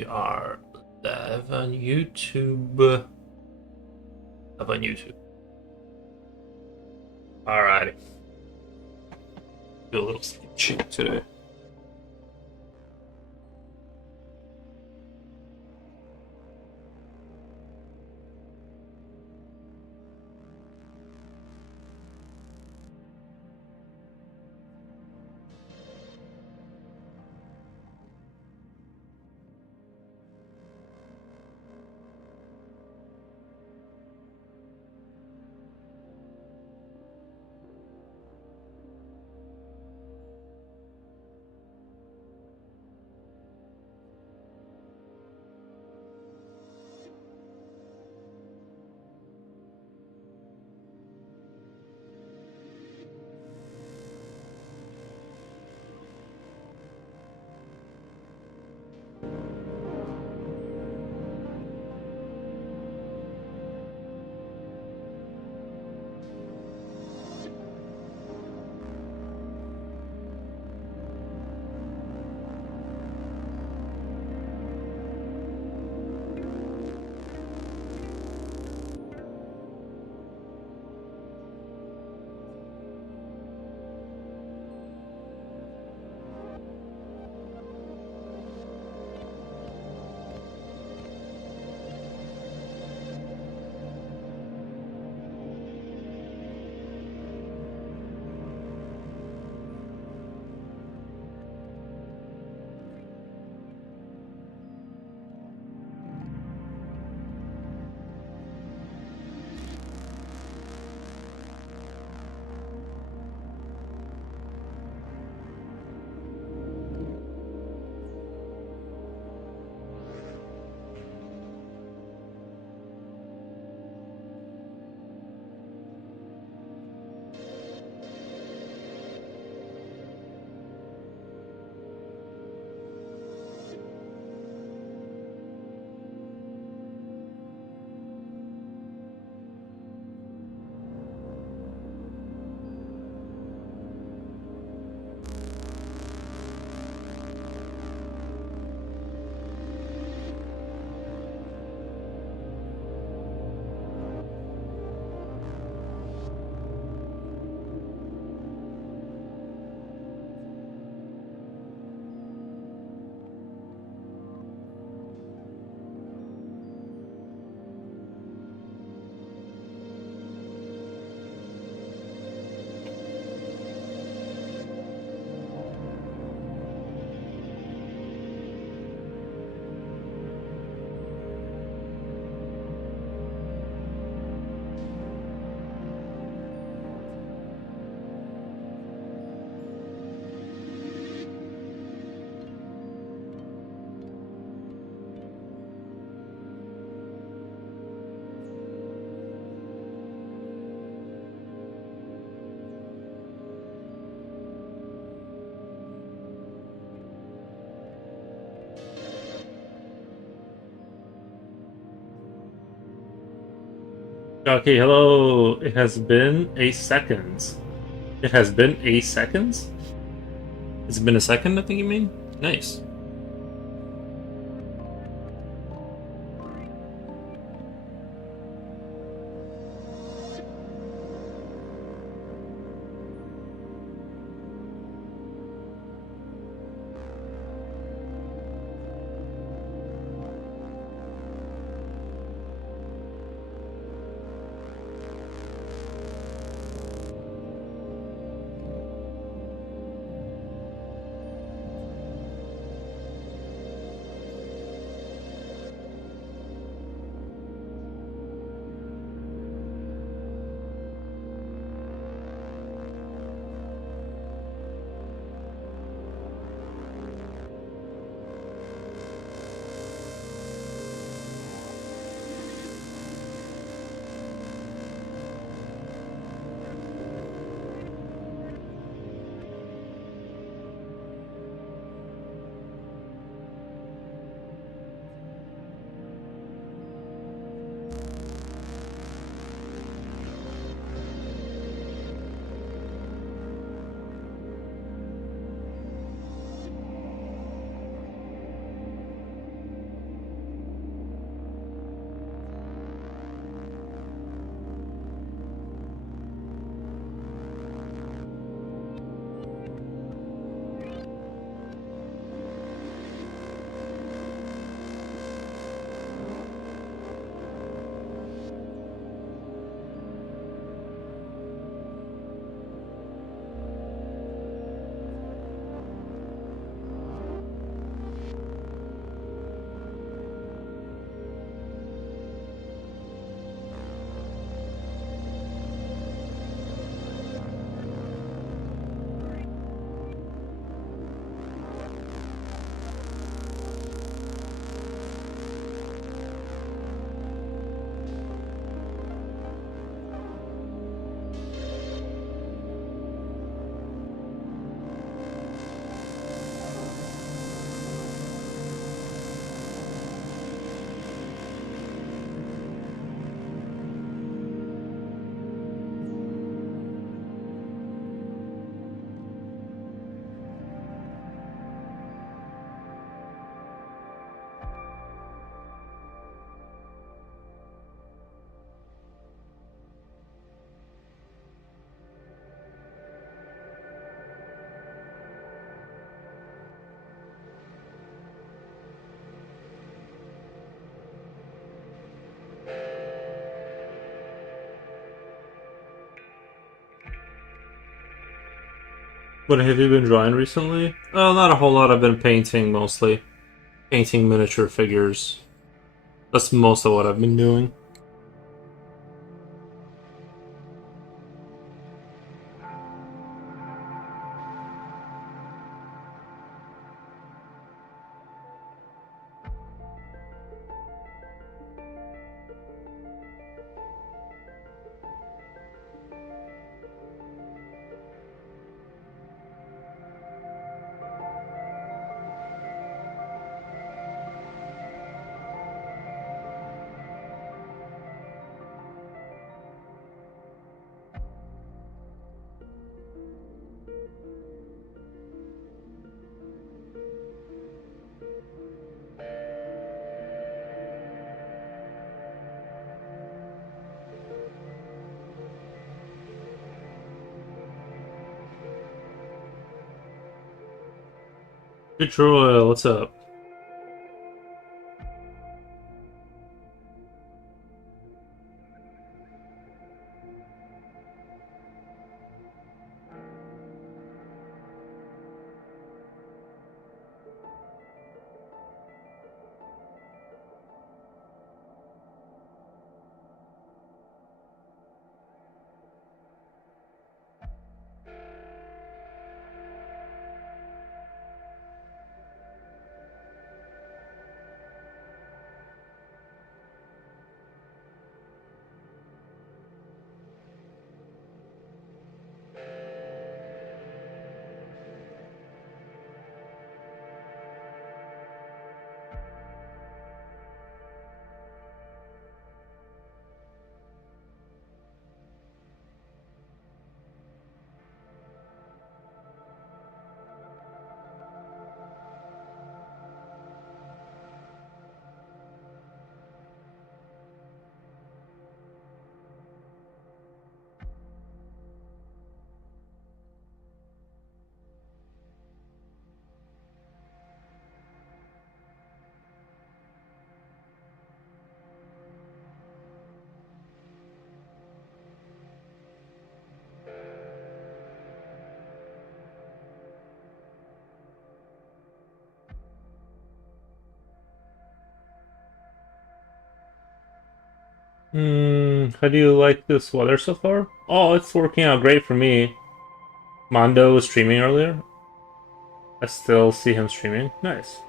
We are live on YouTube. Up on YouTube. Alrighty. Do a little sleep cheat today. Okay, hello. It has been a second. It has been a second? Has it been a second, I think you mean? Nice. What have you been drawing recently? Oh, not a whole lot. I've been painting mostly. Painting miniature figures. That's most of what I've been doing. Hey Troy, what's up? How do you like this weather so far? Oh, it's working out great for me. Mondo was streaming earlier. I still see him streaming. Nice.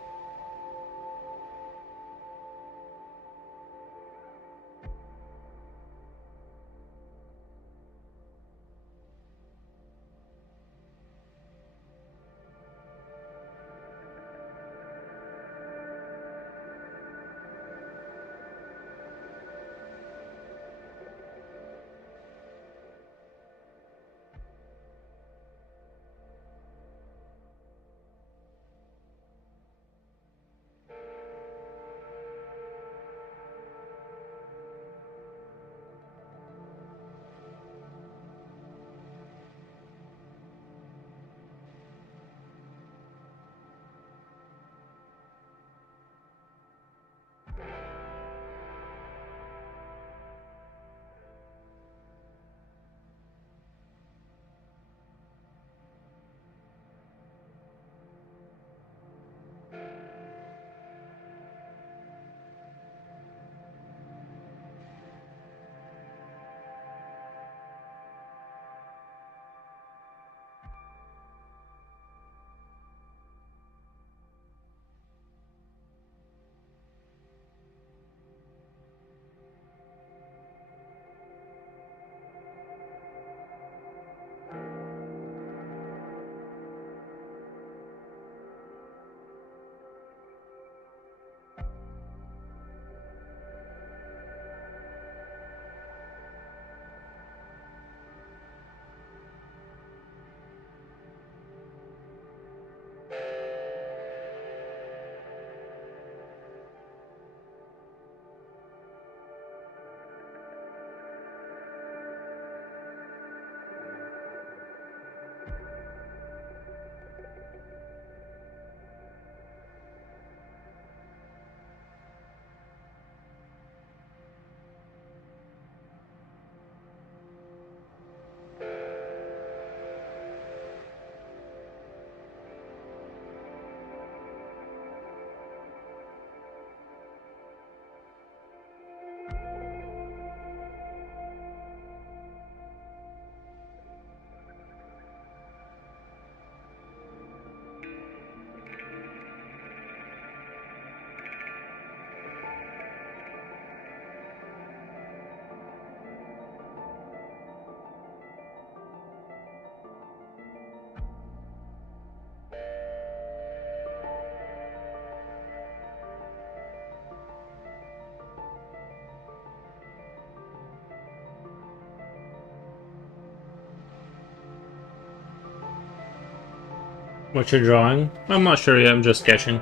What you're drawing? I'm not sure yet, I'm just sketching.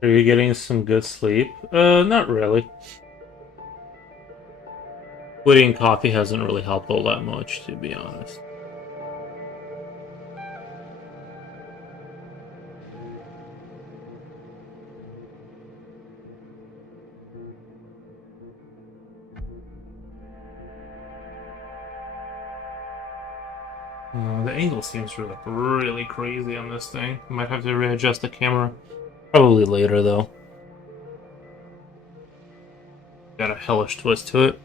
Are you getting some good sleep? Not really. Quitting coffee hasn't really helped all that much, to be honest. The angle seems really crazy on this thing. Might have to readjust the camera. Probably later, though. Got a hellish twist to it.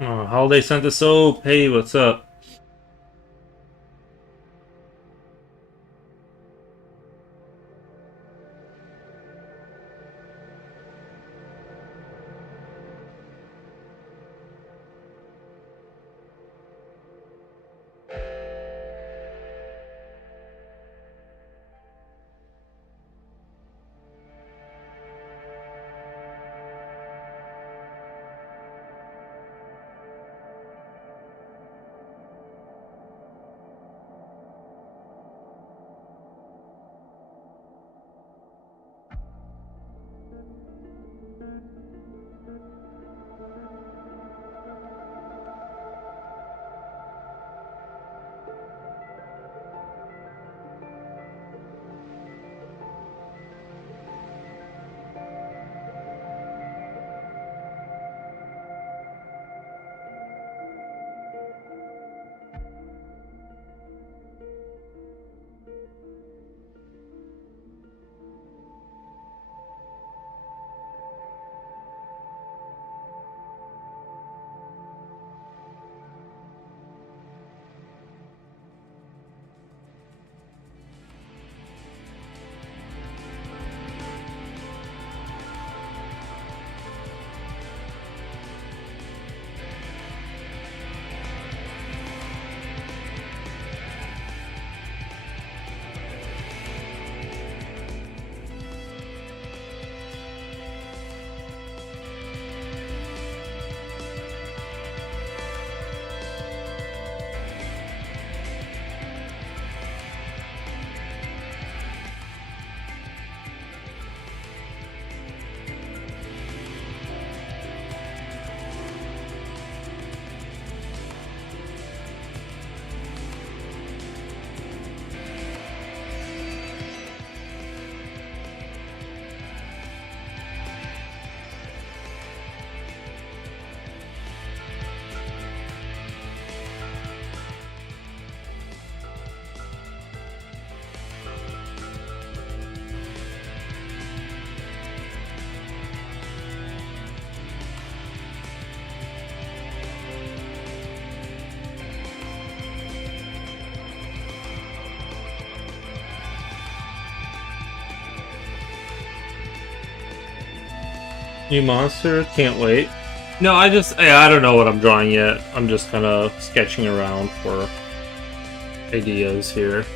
Oh, Holiday sent the soap. Hey, what's up? New monster? Can't wait. No, I don't know what I'm drawing yet. I'm just kind of sketching around for ideas here.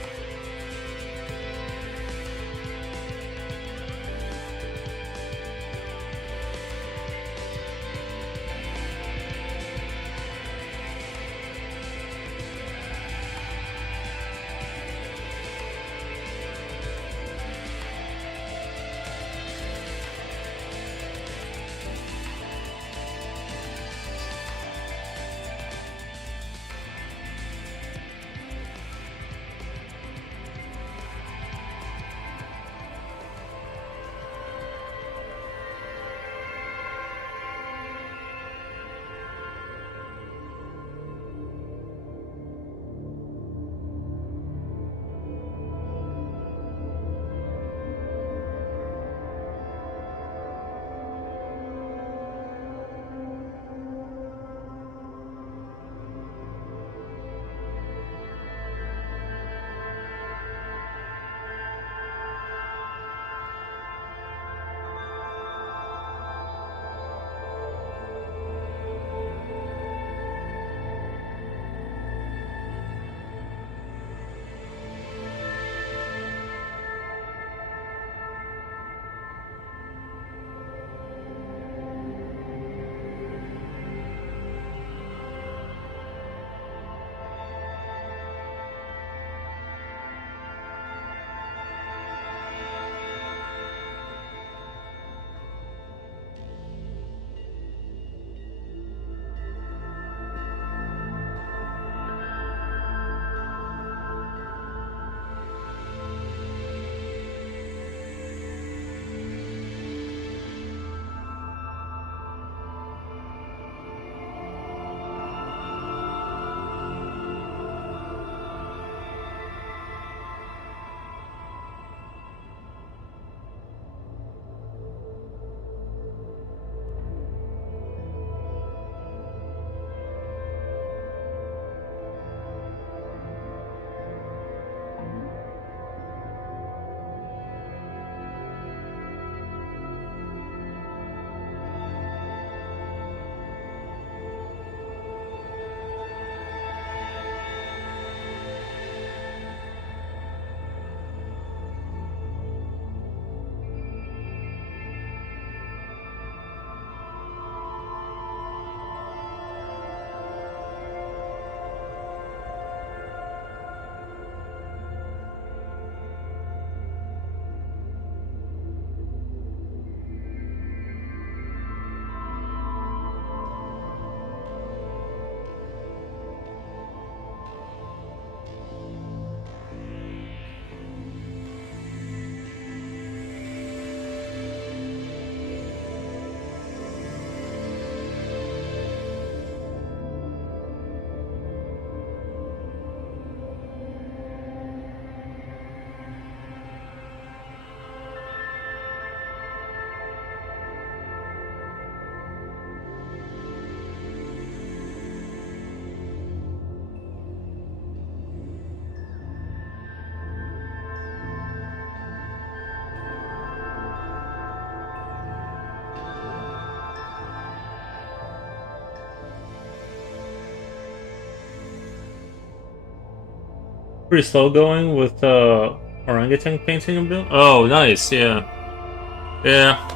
Pretty slow going with orangutan painting a bit. Oh, nice. Yeah. Yeah.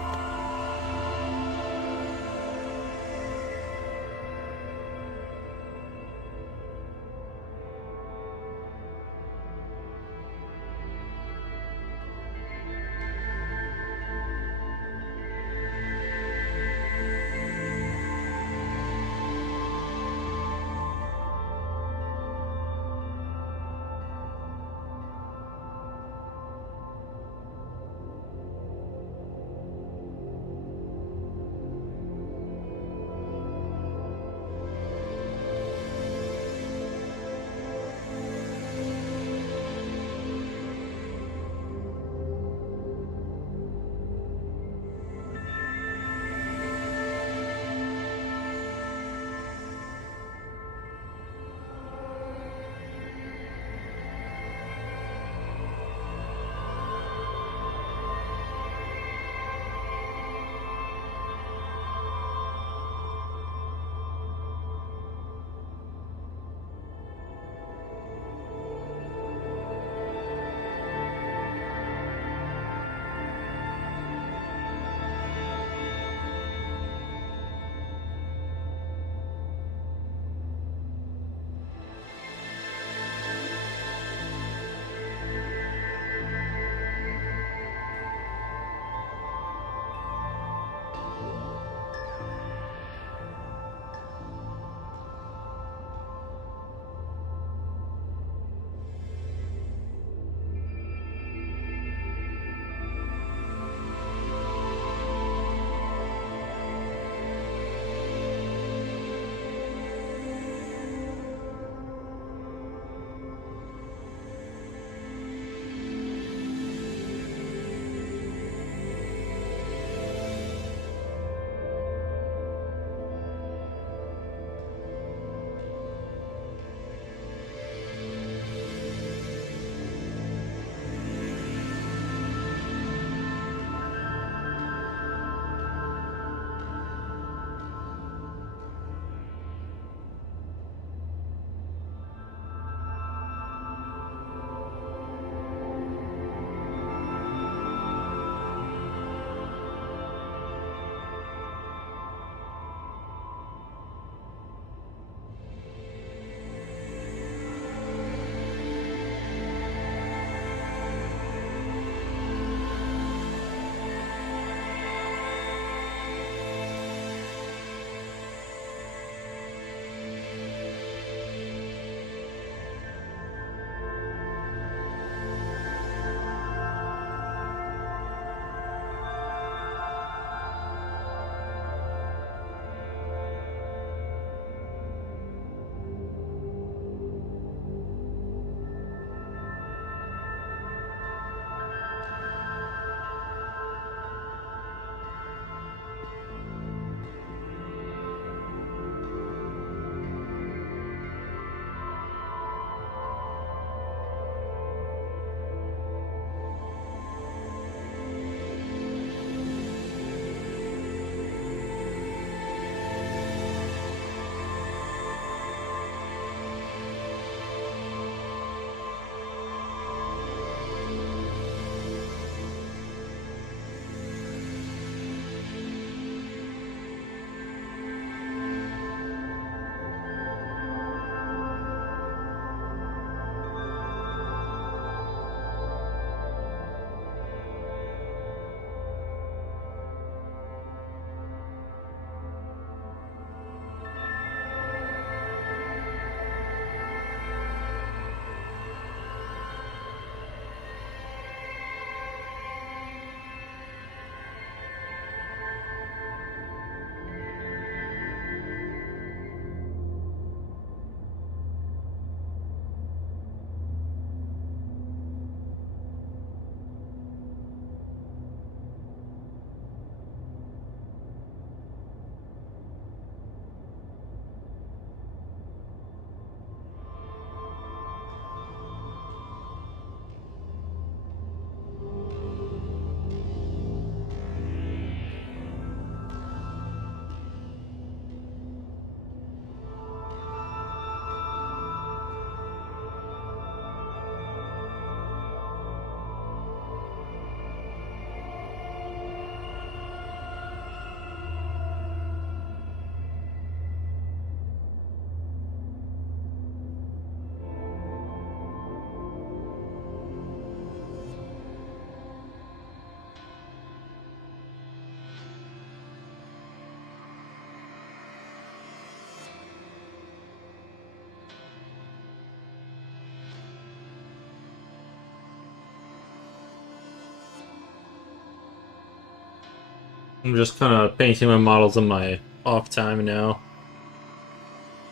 I'm just kind of painting my models in my off time now.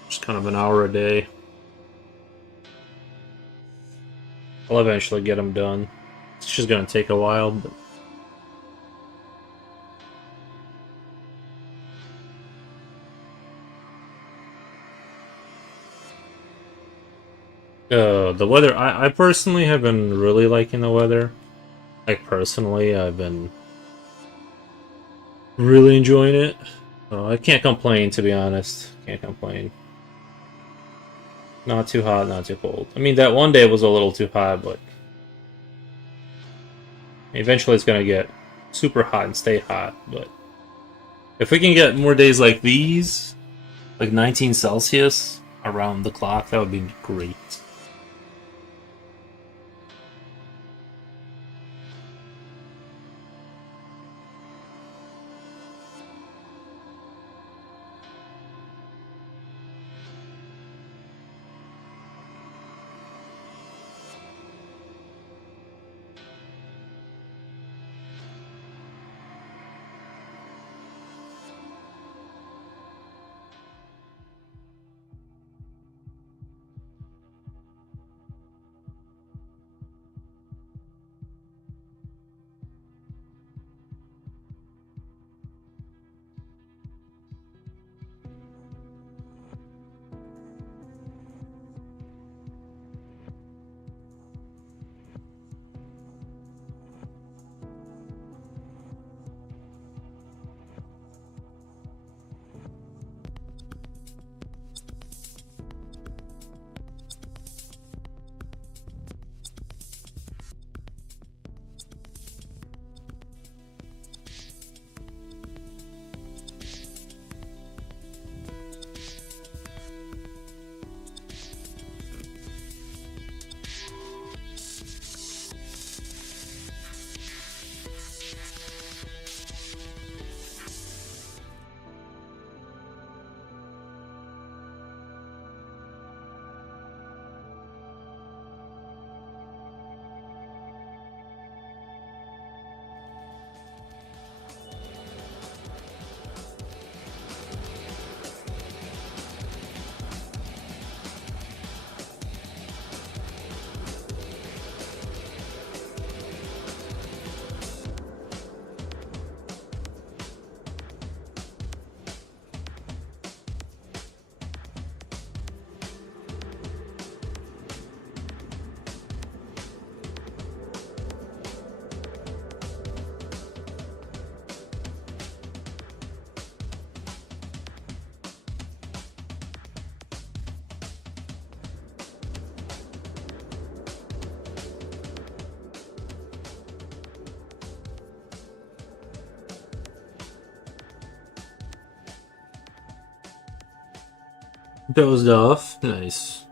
Just kind of an hour a day. I'll eventually get them done. It's just gonna take a while, but the weather. I personally have been really liking the weather. Like personally, I've been really enjoying it. I can't complain, to be honest. Can't complain. Not too hot, not too cold. I mean, that one day was a little too hot, but eventually it's gonna get super hot and stay hot. But if we can get more days like these, like 19 Celsius around the clock, that would be great. Dozed off. Nice.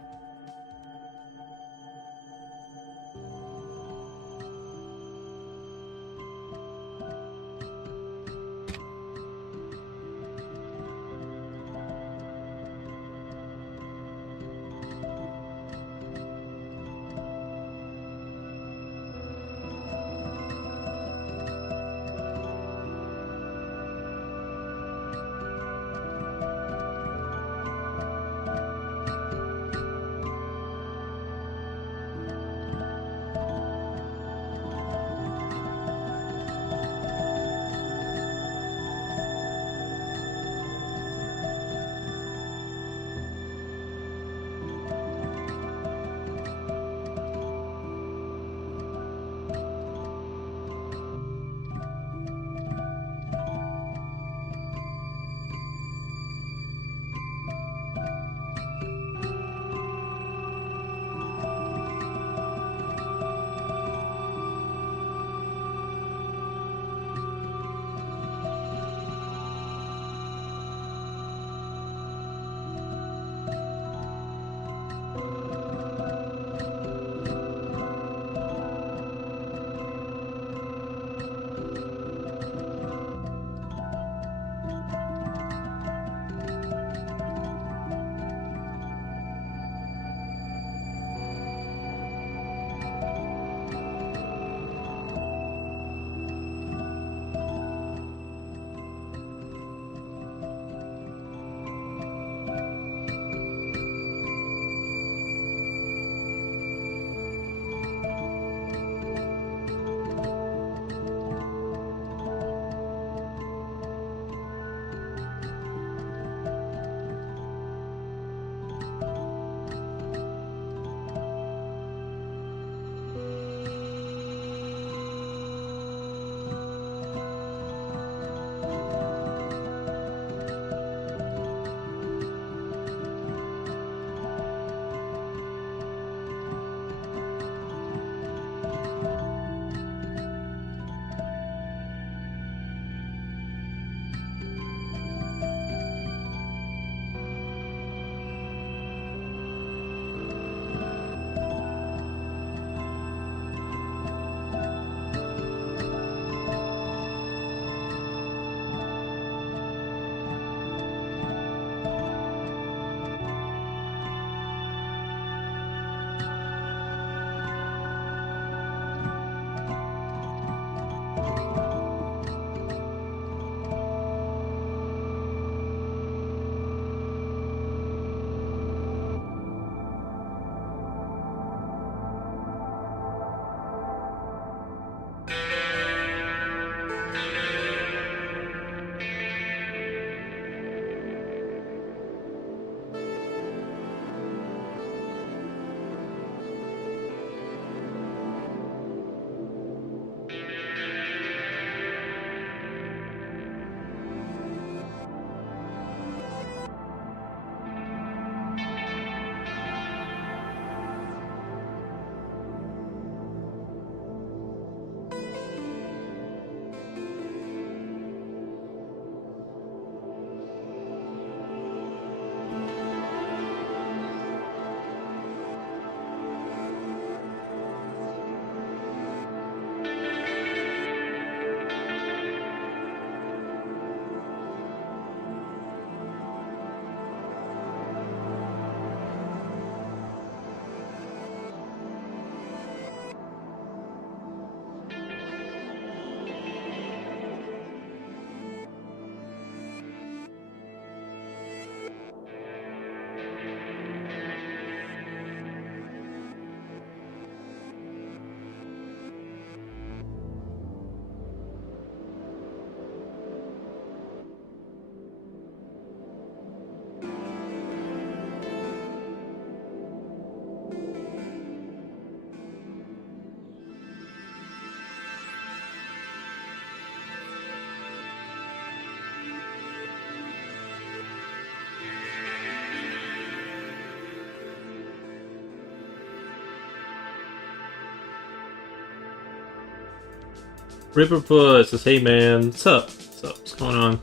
Riverfoot says, hey man, what's up? What's up? What's going on?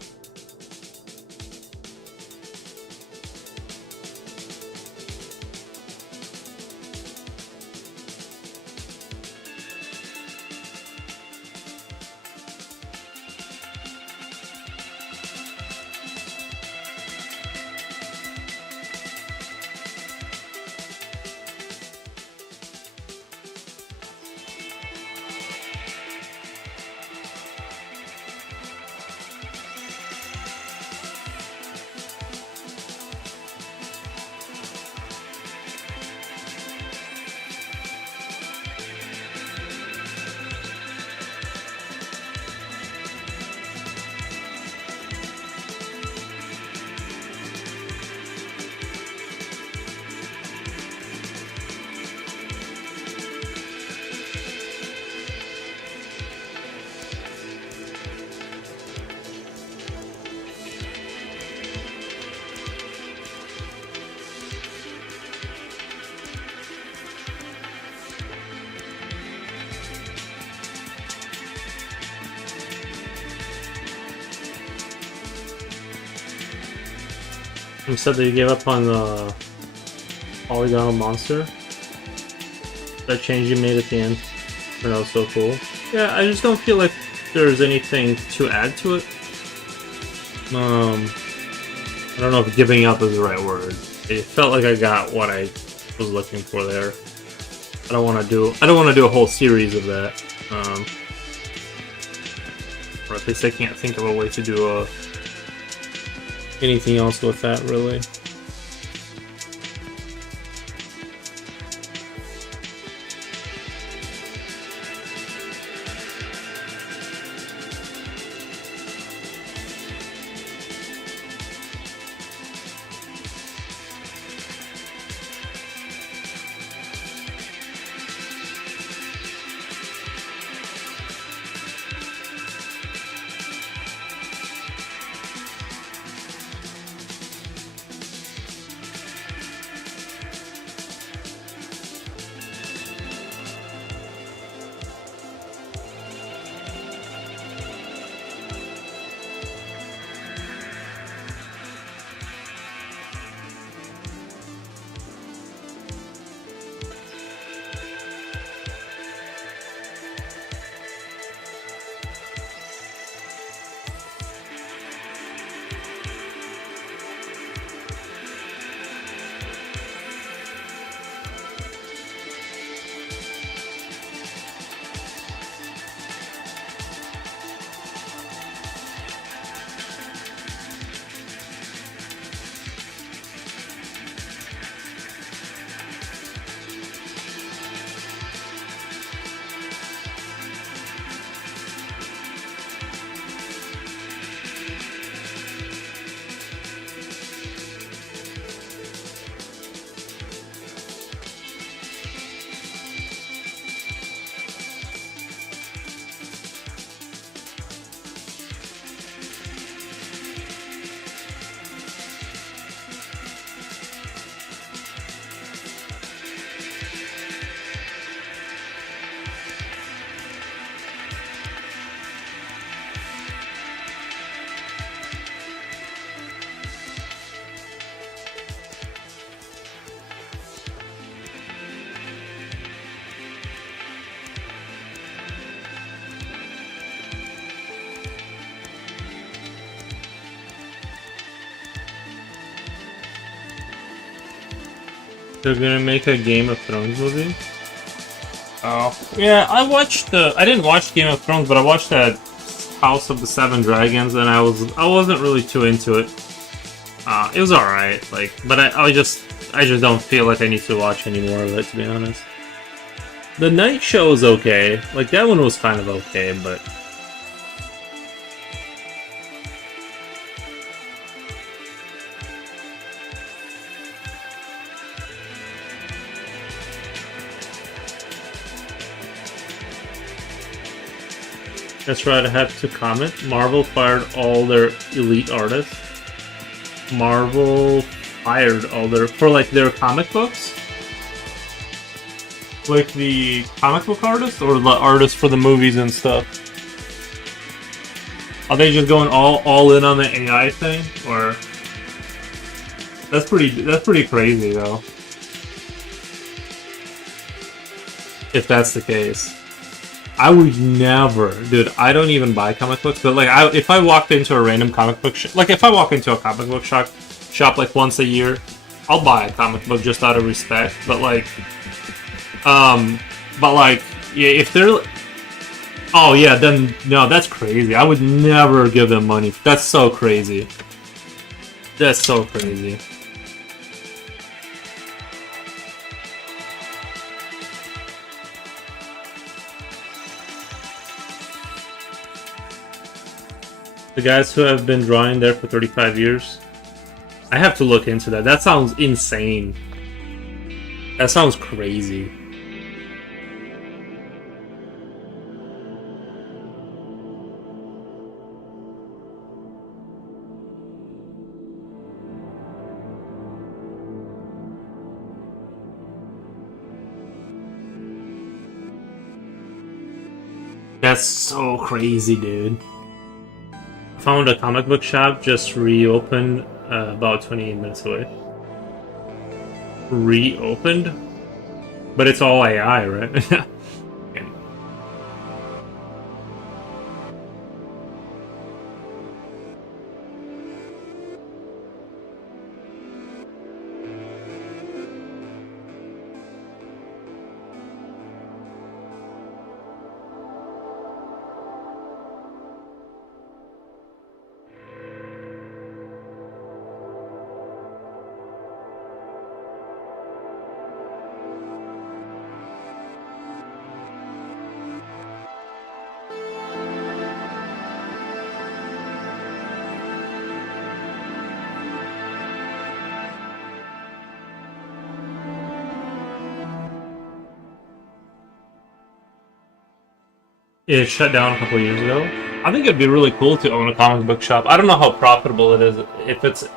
You said that you gave up on the polygonal monster. That change you made at the end turned out so cool. Yeah, I just don't feel like there's anything to add to it. I don't know if giving up is the right word. It felt like I got what I was looking for there. I don't want to do a whole series of that. Or at least I can't think of a way to do anything else with that, really. They're gonna make a Game of Thrones movie? Oh. Yeah, I didn't watch Game of Thrones, but I watched that House of the Seven Dragons, and I wasn't really too into it. It was alright, like, but I just don't feel like I need to watch any more of it, to be honest. The Night Show is okay. Like, that one was kind of okay, but... That's right, I have to comment. Marvel fired all their elite artists. Marvel fired all their... for, like, their comic books? Like the comic book artists? Or the artists for the movies and stuff? Are they just going all in on the AI thing, or that's pretty crazy though. If that's the case, I would never, dude. I don't even buy comic books, but like, if I walked into a random comic book shop, like if I walk into a comic book shop like once a year, I'll buy a comic book just out of respect. But like, yeah, if they're, oh yeah, then no, that's crazy. I would never give them money. That's so crazy. That's so crazy. The guys who have been drawing there for 35 years. I have to look into that. That sounds insane. That sounds crazy. That's so crazy, dude. Found a comic book shop just reopened about 28 minutes away. Reopened? But it's all AI, right? It shut down a couple of years ago. I think it'd be really cool to own a comic book shop. I don't know how profitable it is. If it's,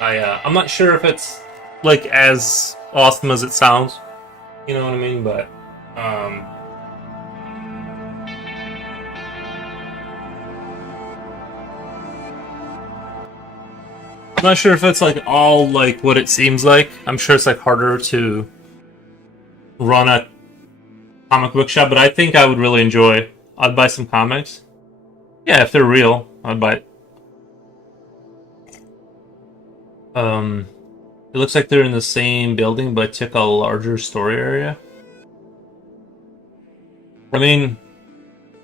I'm not sure if it's like as awesome as it sounds. You know what I mean? But I'm not sure if it's like all like what it seems like. I'm sure it's like harder to run a comic book shop, but I think I would really enjoy. I'd buy some comics. Yeah, if they're real, I'd buy it. It looks like they're in the same building, but took a larger story area. I mean,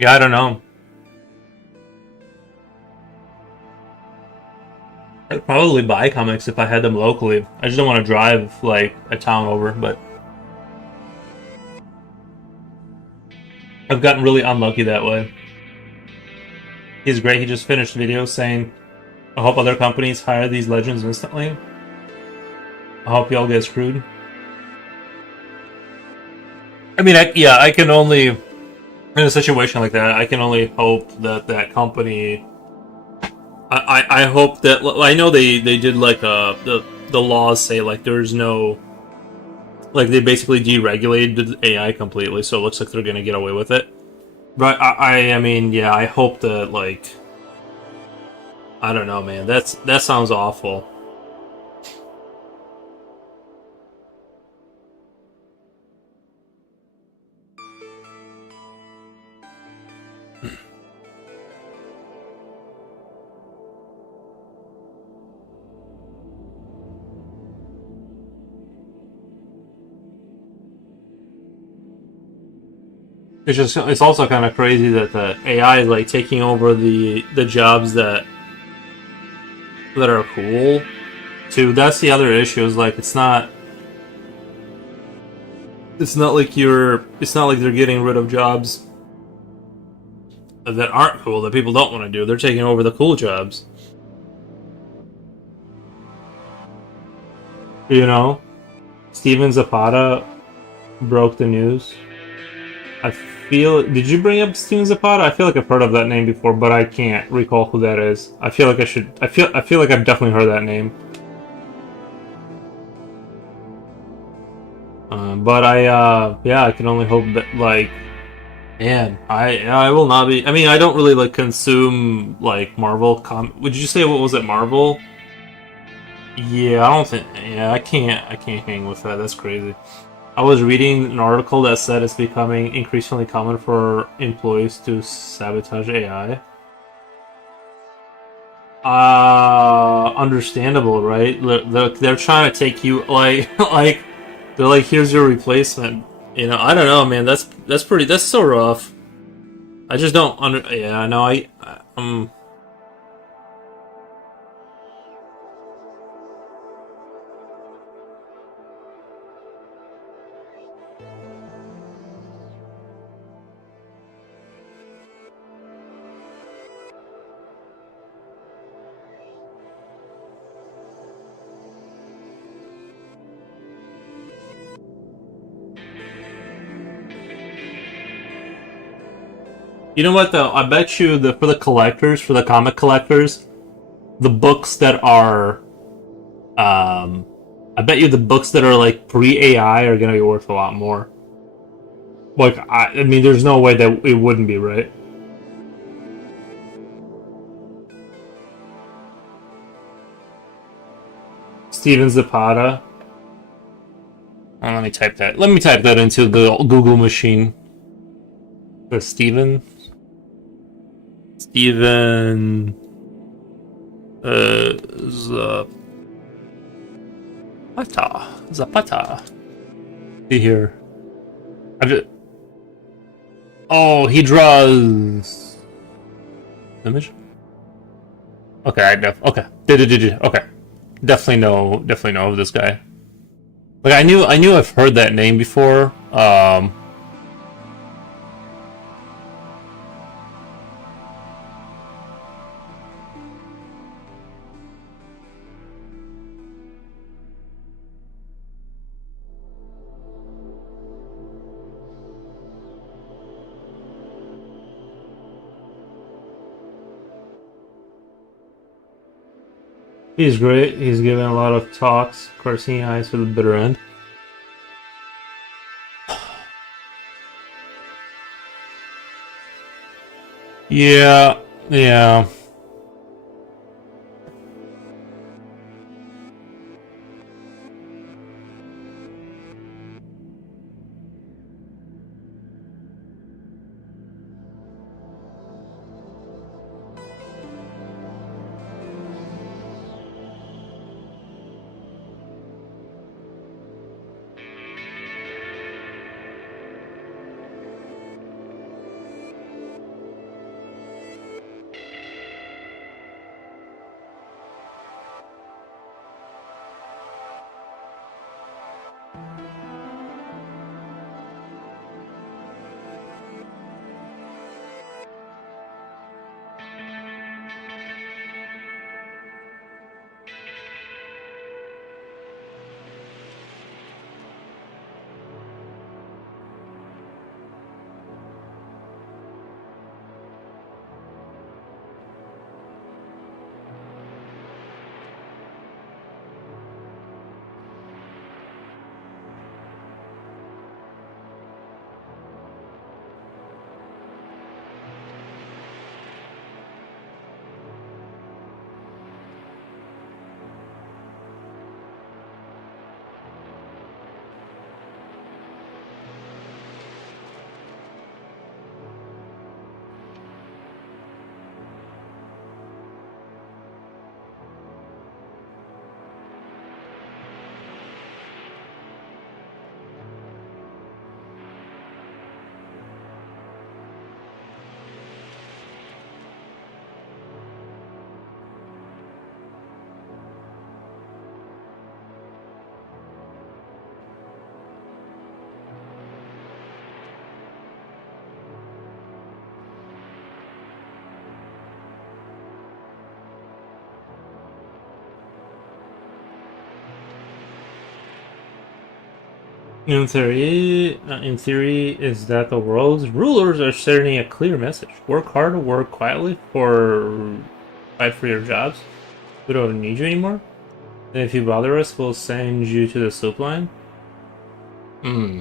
yeah, I don't know. I'd probably buy comics if I had them locally. I just don't want to drive like a town over, but I've gotten really unlucky that way. He's great. He just finished a video saying, I hope other companies hire these legends instantly. I hope y'all get screwed. I mean, I can only, in a situation like that, I can only hope that that company, I hope that, I know they did like the laws say like there's no, like they basically deregulated AI completely, so it looks like they're gonna get away with it. But I mean, yeah, I hope that like, I don't know, man. That sounds awful. It's also kind of crazy that the AI is like taking over the jobs that are cool. Too. That's the other issue. Is like it's not like they're getting rid of jobs that aren't cool that people don't want to do. They're taking over the cool jobs. You know, Steven Zapata broke the news. Did you bring up Steven Zapata? I feel like I've heard of that name before, but I can't recall who that is. I feel like I should. I feel like I've definitely heard that name. But yeah, I can only hope that like Man, I will not be. I mean, I don't really like consume like Marvel Would you say what was it, Marvel? Yeah, I don't think. Yeah, I can't hang with that. That's crazy. I was reading an article that said it's becoming increasingly common for employees to sabotage AI. Understandable, right? They're trying to take you like like they're like, here's your replacement. You know, I don't know, man. That's pretty. That's so rough. I just don't under. Yeah, no, you know what though? I bet you the for the collectors, for the comic collectors, the books that are, um, I bet you the books that are like pre AI are gonna be worth a lot more. Like, I mean, there's no way that it wouldn't be, right? Steven Zapata. Oh, let me type that. Let me type that into the Google machine. For Steven Zapata. Zapata. See here. I've just, oh, he draws image. Okay, okay. Okay. Definitely know of this guy. Like, I knew I've heard that name before. He's great. He's given a lot of talks. Of course, he eyes for the bitter end. Yeah, yeah. In theory, is that the world's rulers are sending a clear message: work hard, work quietly, fight for your jobs. We don't need you anymore. And if you bother us, we'll send you to the soup line. Hmm.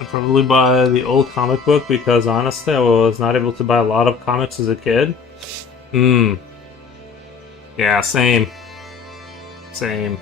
I'd probably buy the old comic book because honestly, I was not able to buy a lot of comics as a kid. Hmm. Yeah, same. Same.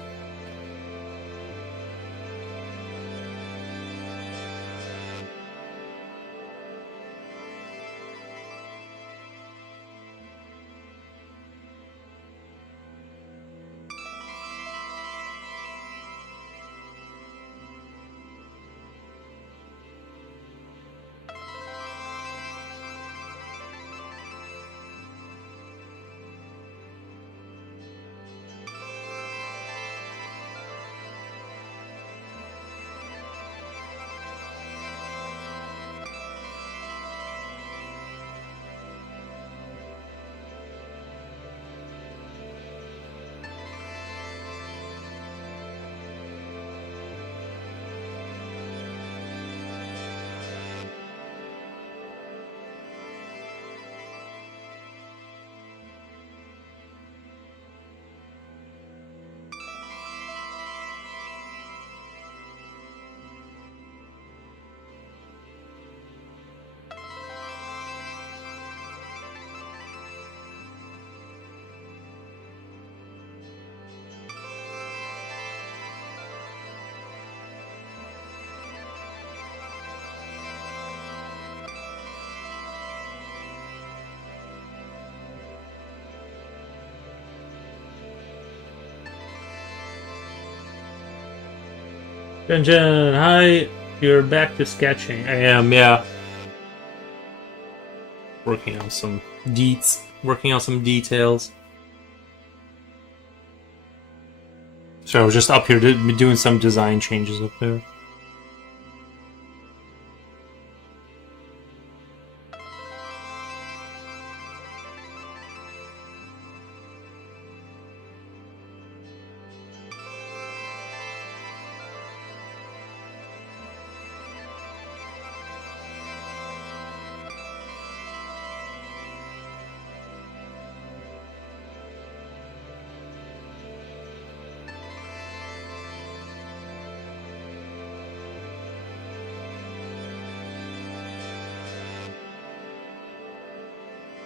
Jen, hi. You're back to sketching. I am, yeah. Working on some deets. Working on some details. So I was just up here doing some design changes up there.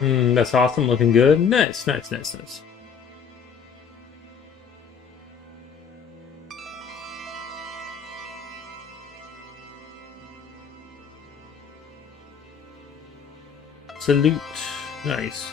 That's awesome. Looking good. Nice, nice, nice, nice. Salute. Nice.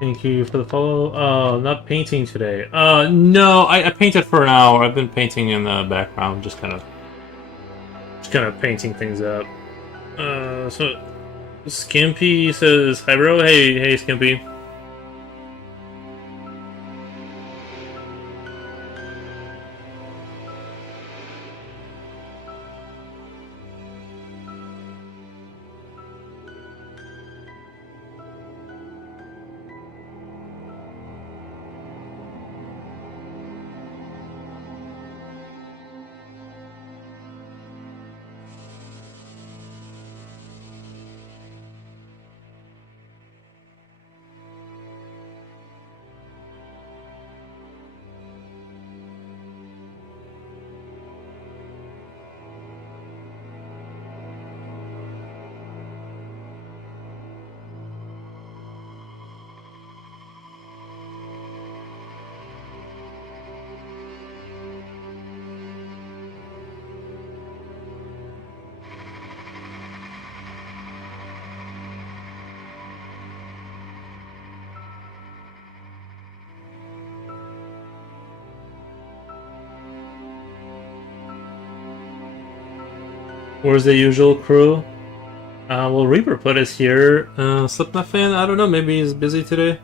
Thank you for the follow. Not painting today. No, I painted for an hour. I've been painting in the background, just kind of painting things up. So Skimpy says hi, bro. Hey, Skimpy. Where's the usual crew? Well, Reaper put us here. Slipknot fan, I don't know, maybe he's busy today.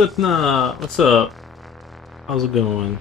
Slipknot, what's up? How's it going?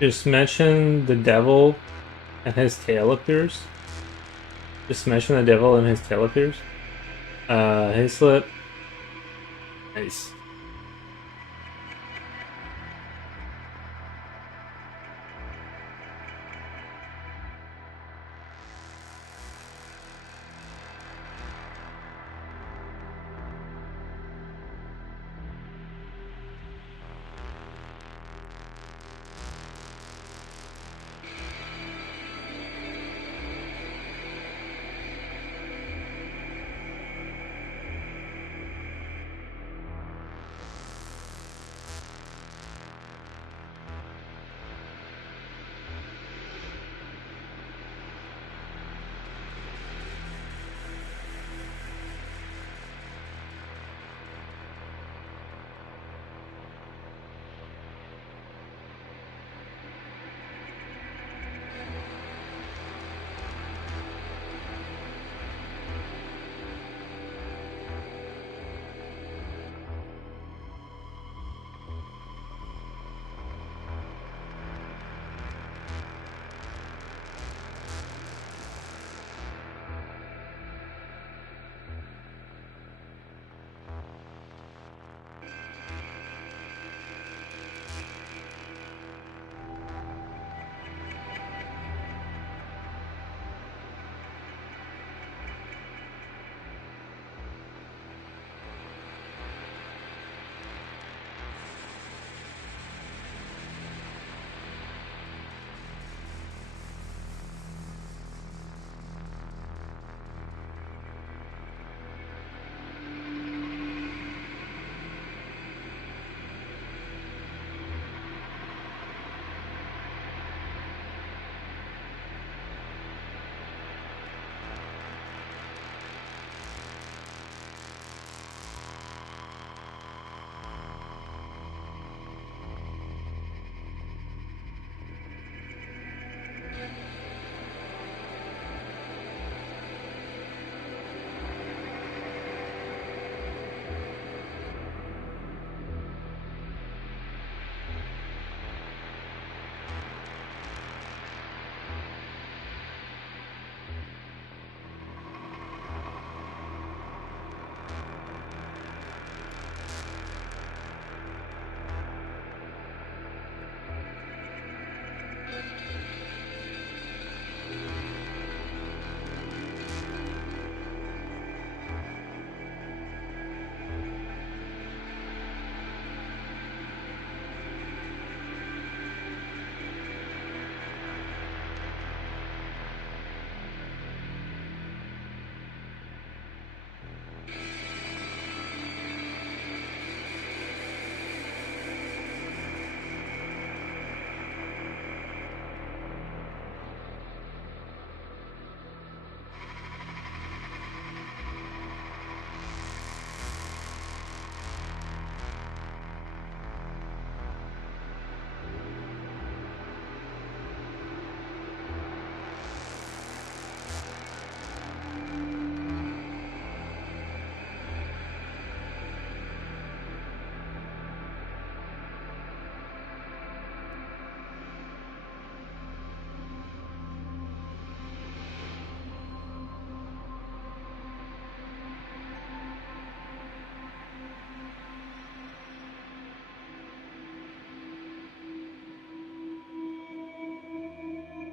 Just mention the devil and his tail appears. Just mention the devil and his tail appears. His slip. Nice.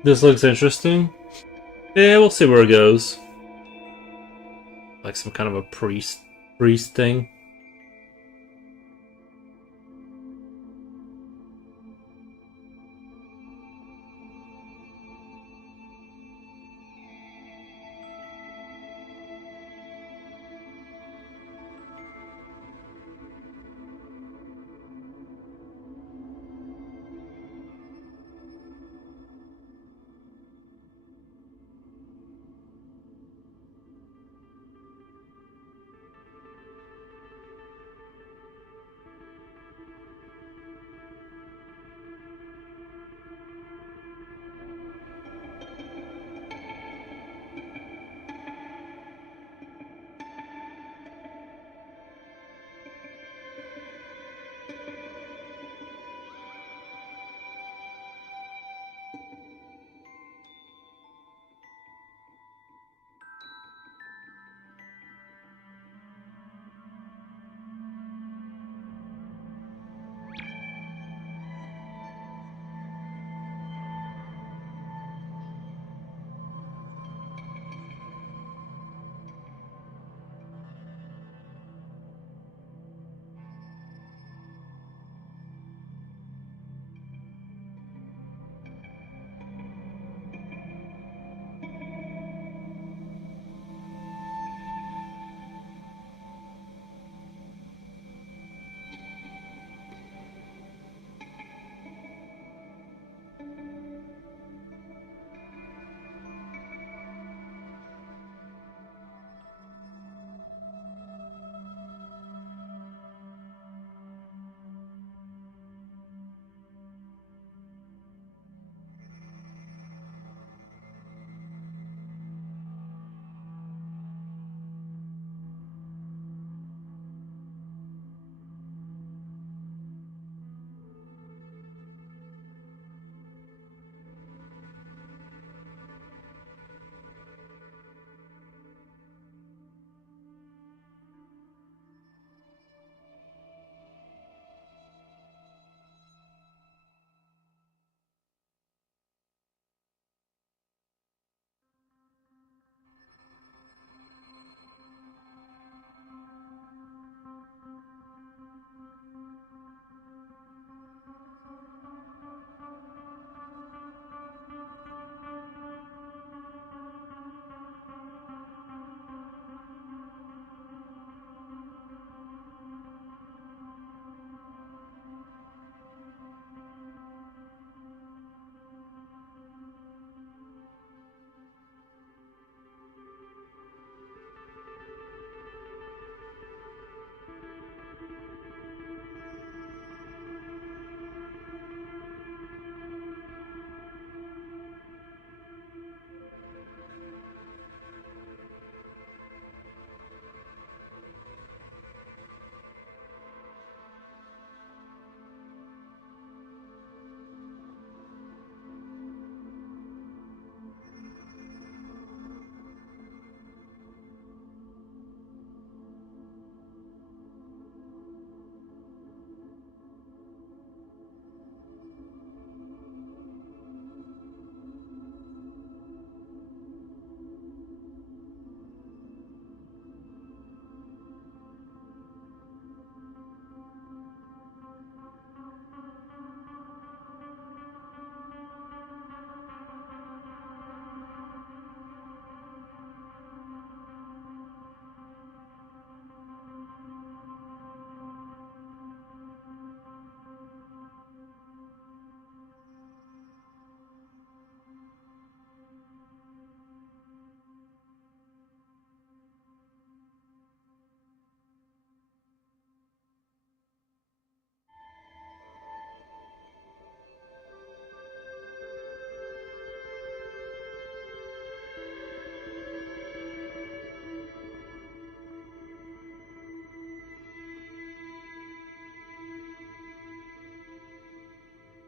This looks interesting. Yeah, we'll see where it goes. Like some kind of a priest thing.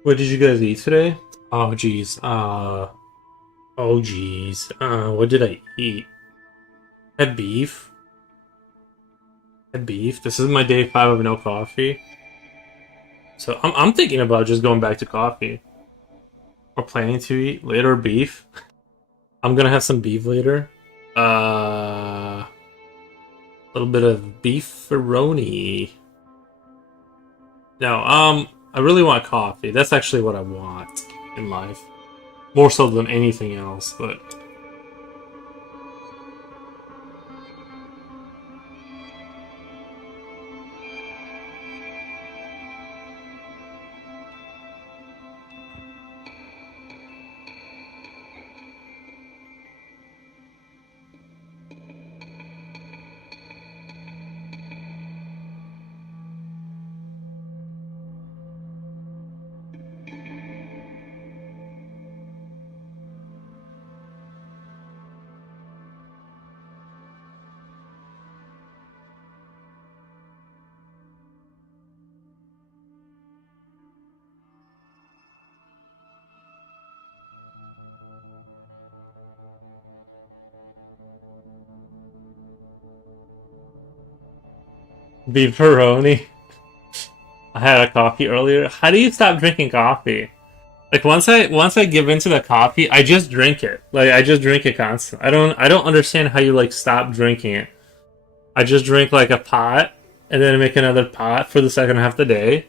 What did you guys eat today? Oh jeez. Oh jeez. What did I eat? I had beef. I had beef. This is my day 5 of no coffee. So I'm thinking about just going back to coffee. Or planning to eat later beef. I'm gonna have some beef later. A little bit of beefaroni. No, I really want coffee. That's actually what I want in life. More so than anything else, but beefaroni. I had a coffee earlier. How do you stop drinking coffee? Like once I give into the coffee, I just drink it. Like I just drink it constantly. I don't understand how you like stop drinking it. I just drink like a pot and then I make another pot for the second half of the day,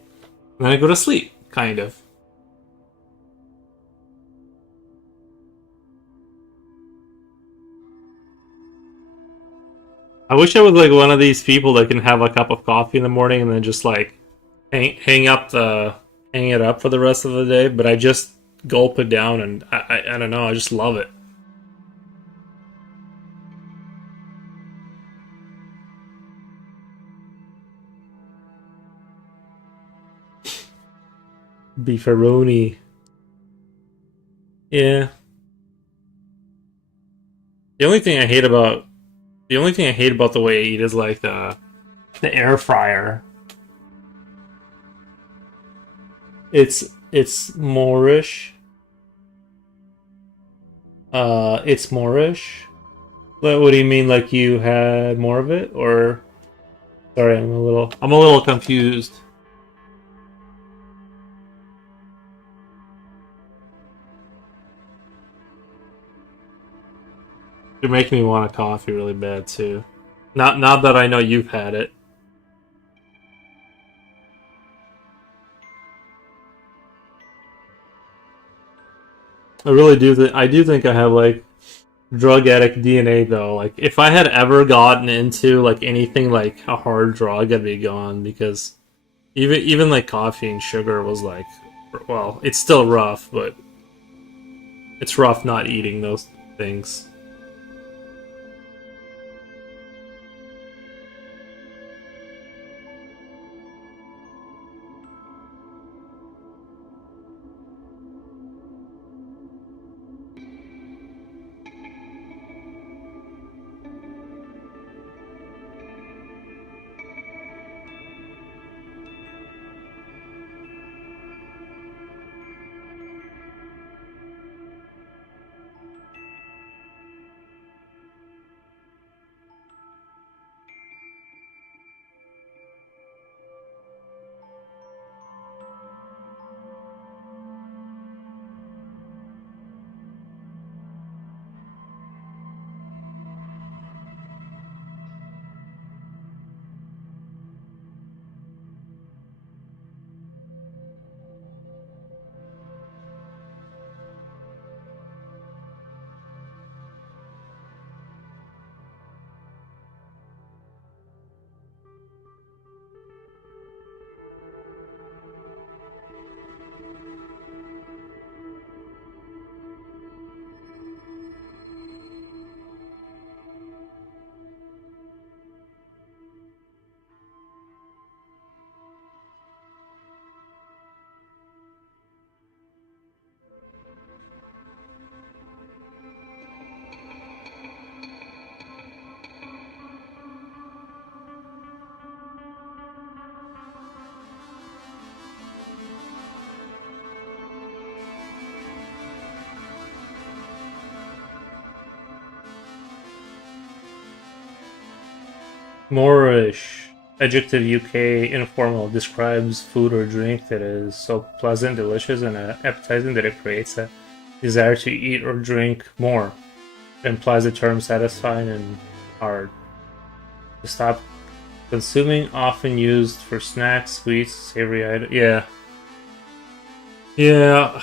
and then I go to sleep, kind of. I wish I was like one of these people that can have a cup of coffee in the morning and then just like hang it up for the rest of the day, but I just gulp it down and I don't know, I just love it. Beefaroni. Yeah. The only thing I hate about the only thing I hate about the way I eat is like the air fryer. It's Moorish. It's Moorish. What do you mean? Like you had more of it, or sorry, I'm a little confused. You're making me want a coffee really bad too. Not that I know you've had it. I really do. I do think I have like drug addict DNA though. Like if I had ever gotten into like anything like a hard drug, I'd be gone because even like coffee and sugar was like, well, it's still rough, but it's rough not eating those things. Moorish. adjective UK informal describes food or drink that is so pleasant, delicious, and appetizing that it creates a desire to eat or drink more. It implies the term satisfying and hard. To stop consuming, often used for snacks, sweets, savory items. Yeah. Yeah.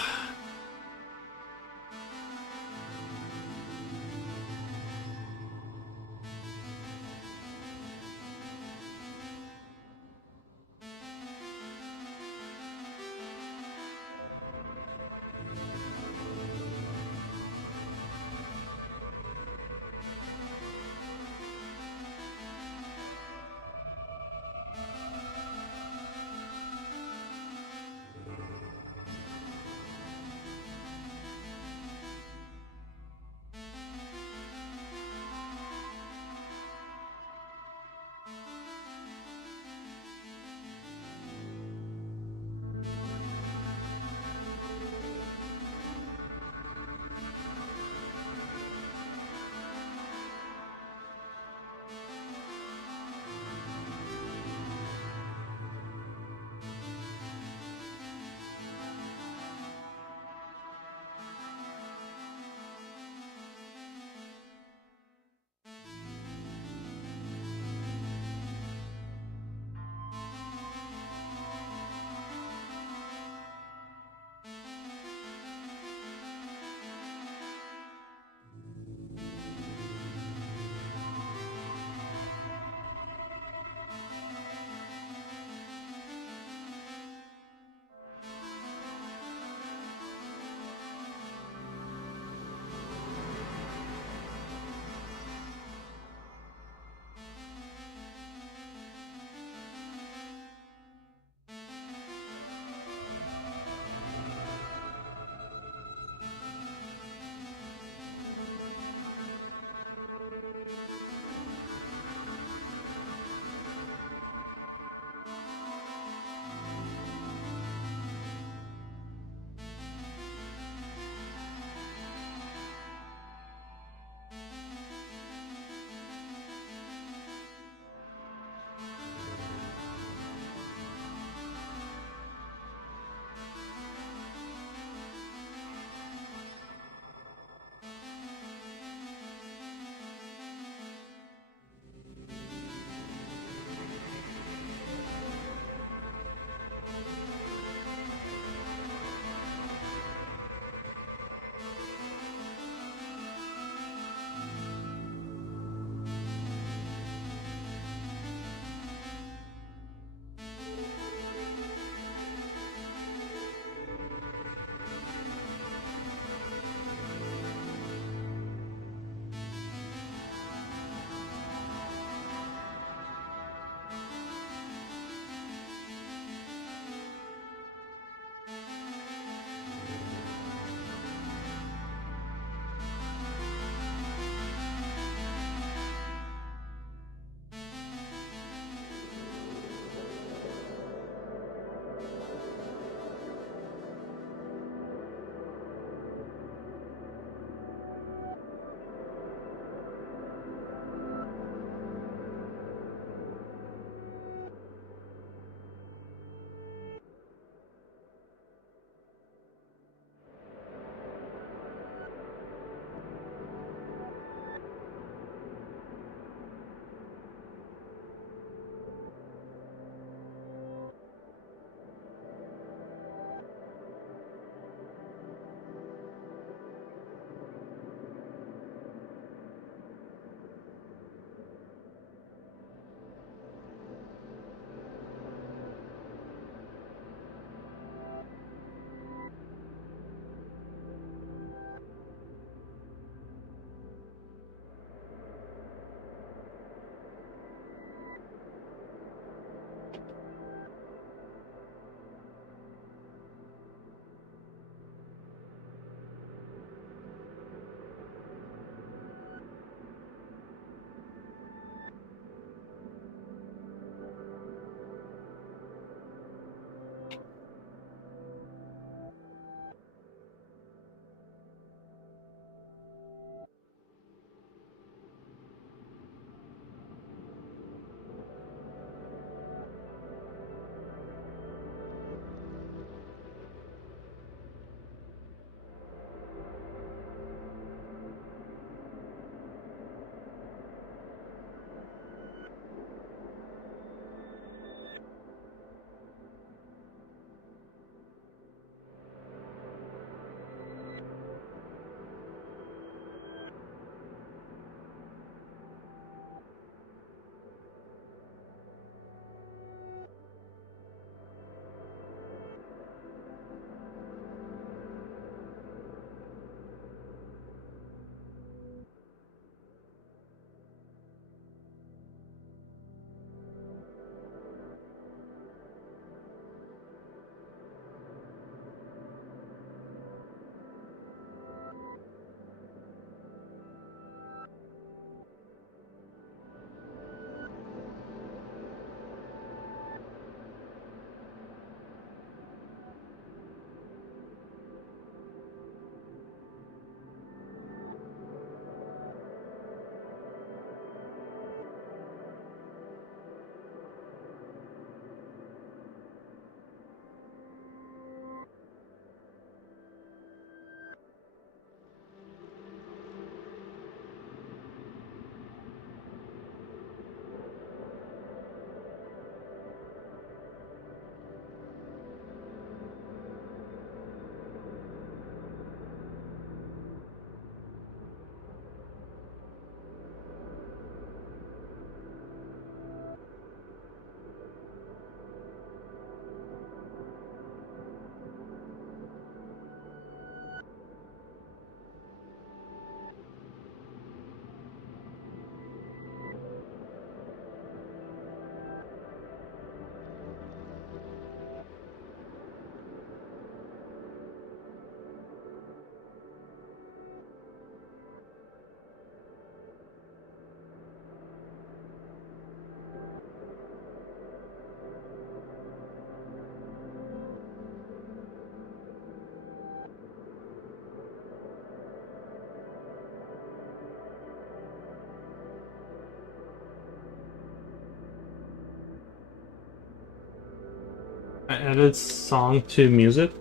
added song to music.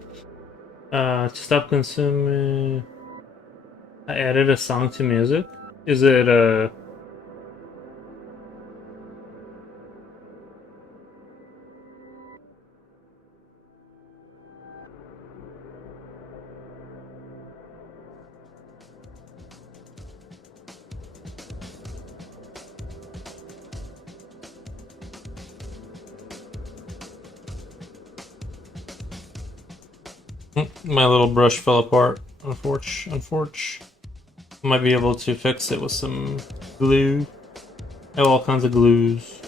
To stop consuming. I added a song to music. Is it my little brush fell apart. Unfortunately. Might be able to fix it with some glue. I have all kinds of glues.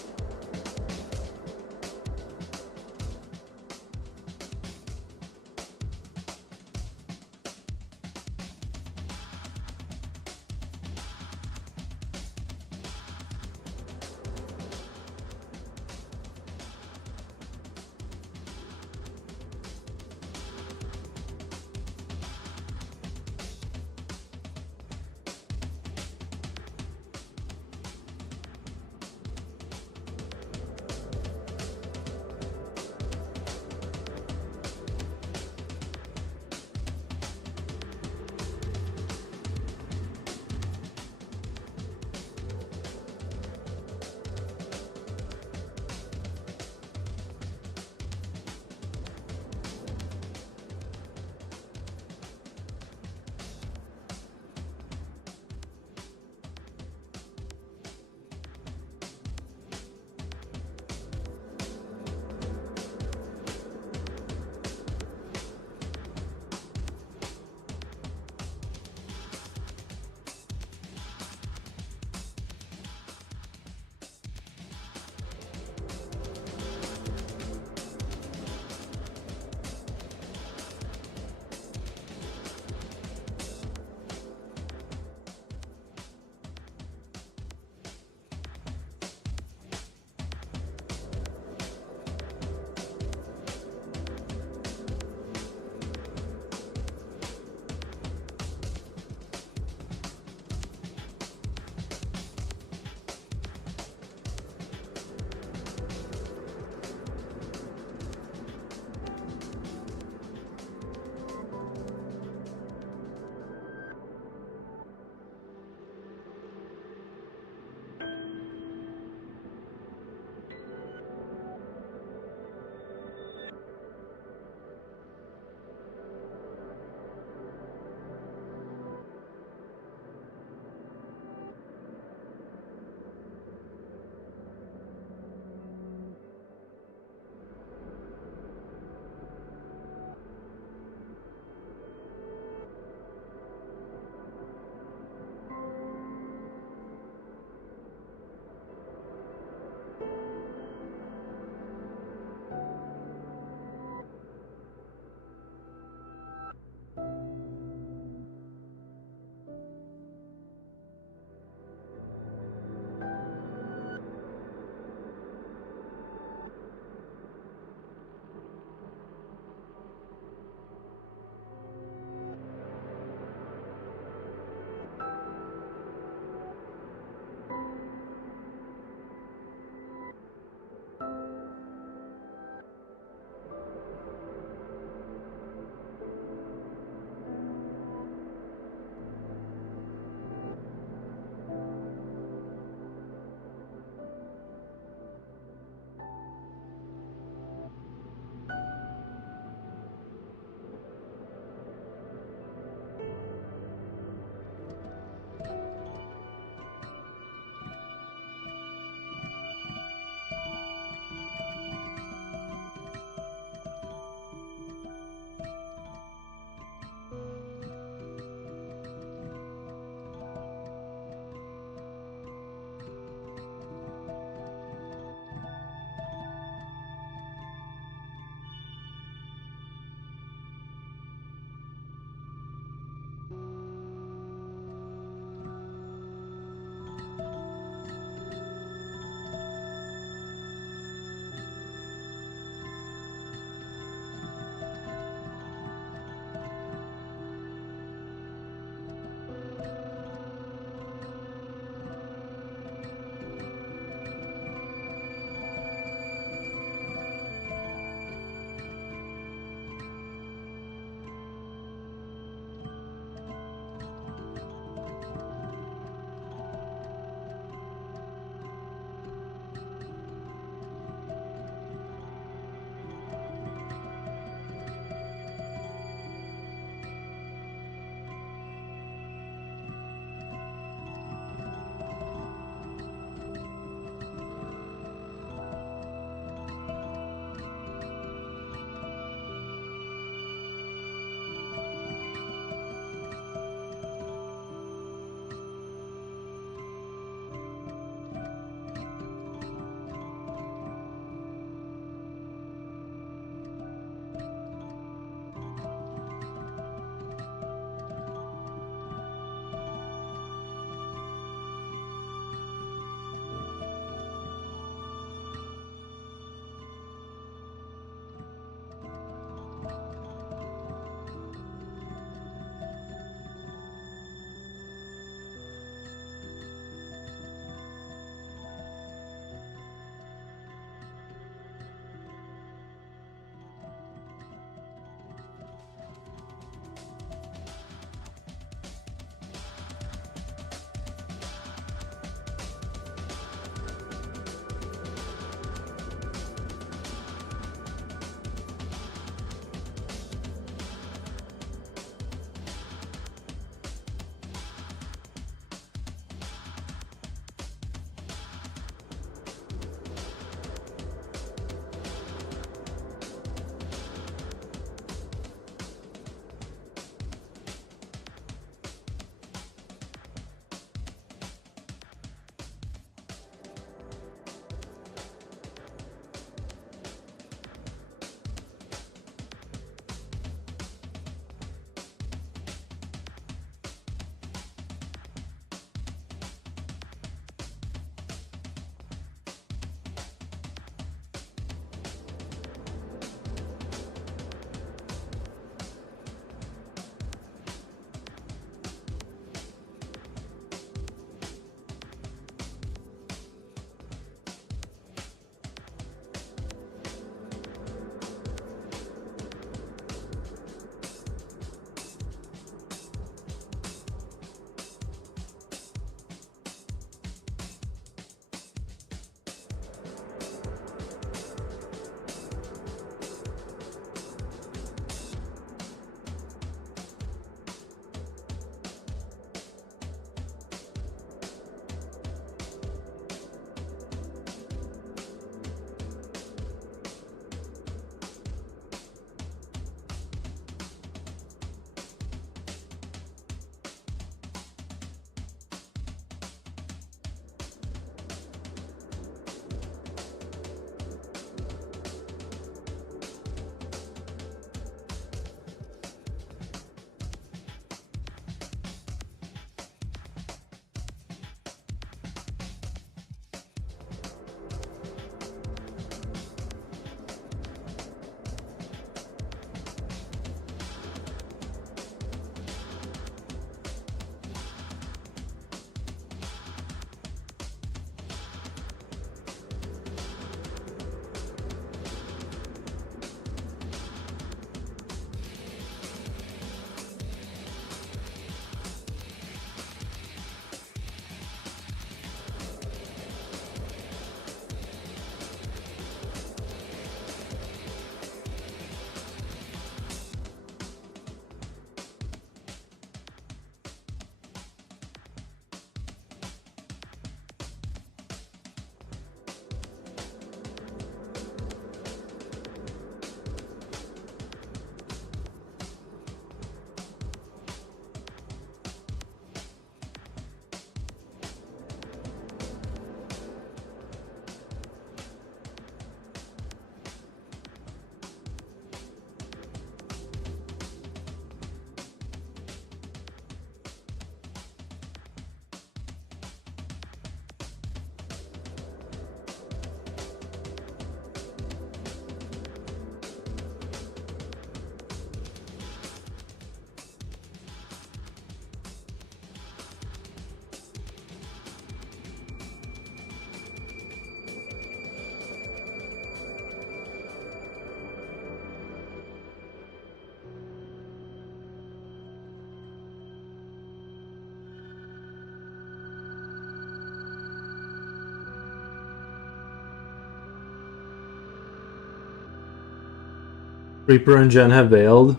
Reaper and Jen have bailed.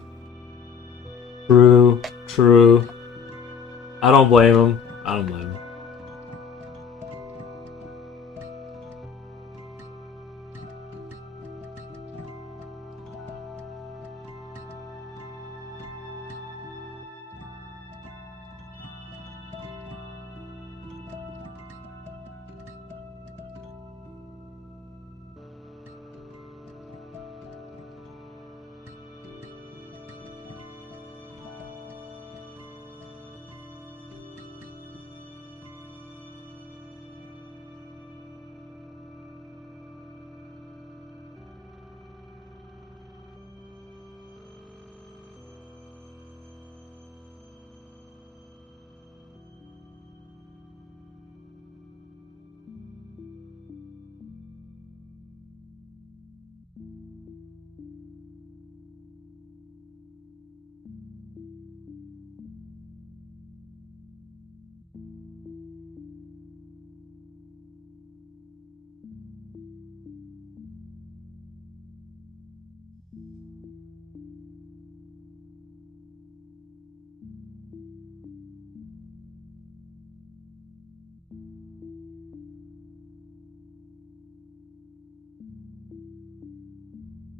True, true. I don't blame him. I don't blame him.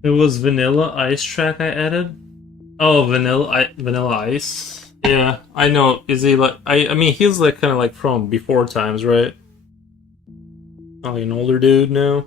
It was Vanilla Ice track I added. Oh, Vanilla Ice. Yeah, I know. Is he like? I mean, he's like kind of like from before times, right? Oh, like an older dude now.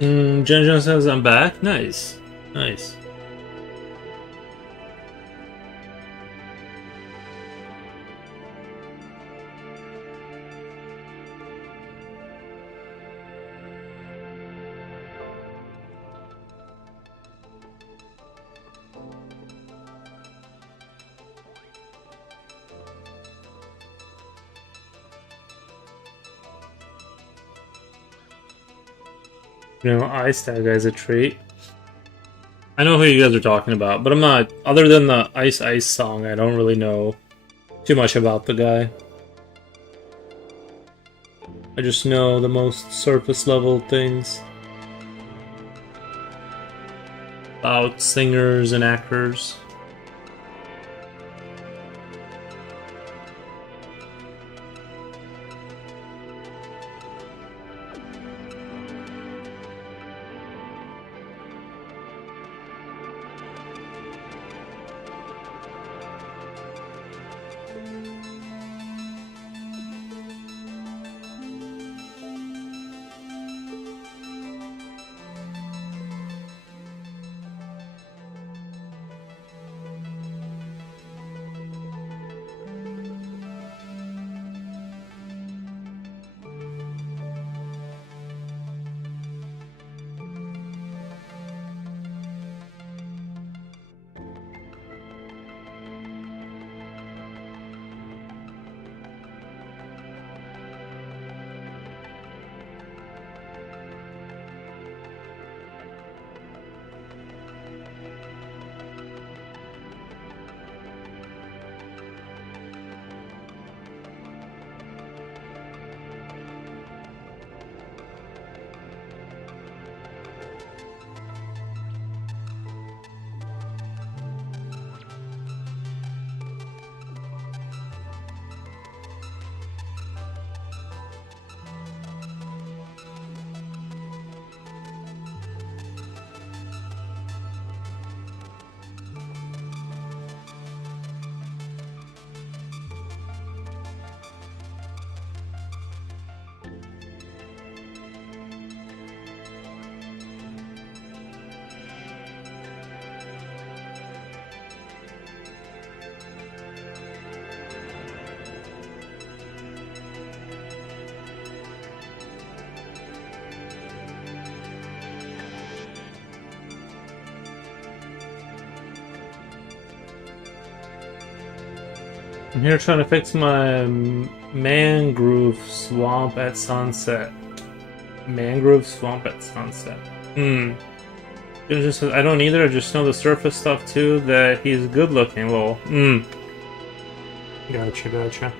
Jen says I'm back. Nice. Nice. Ice that guy's a treat. I know who you guys are talking about, but I'm not. Other than the Ice Ice song, I don't really know too much about the guy. I just know the most surface level things about singers and actors. I'm here trying to fix my mangrove swamp at sunset. Mangrove swamp at sunset. I don't either. I just know the surface stuff too. That he's good looking. Lol. Gotcha, gotcha.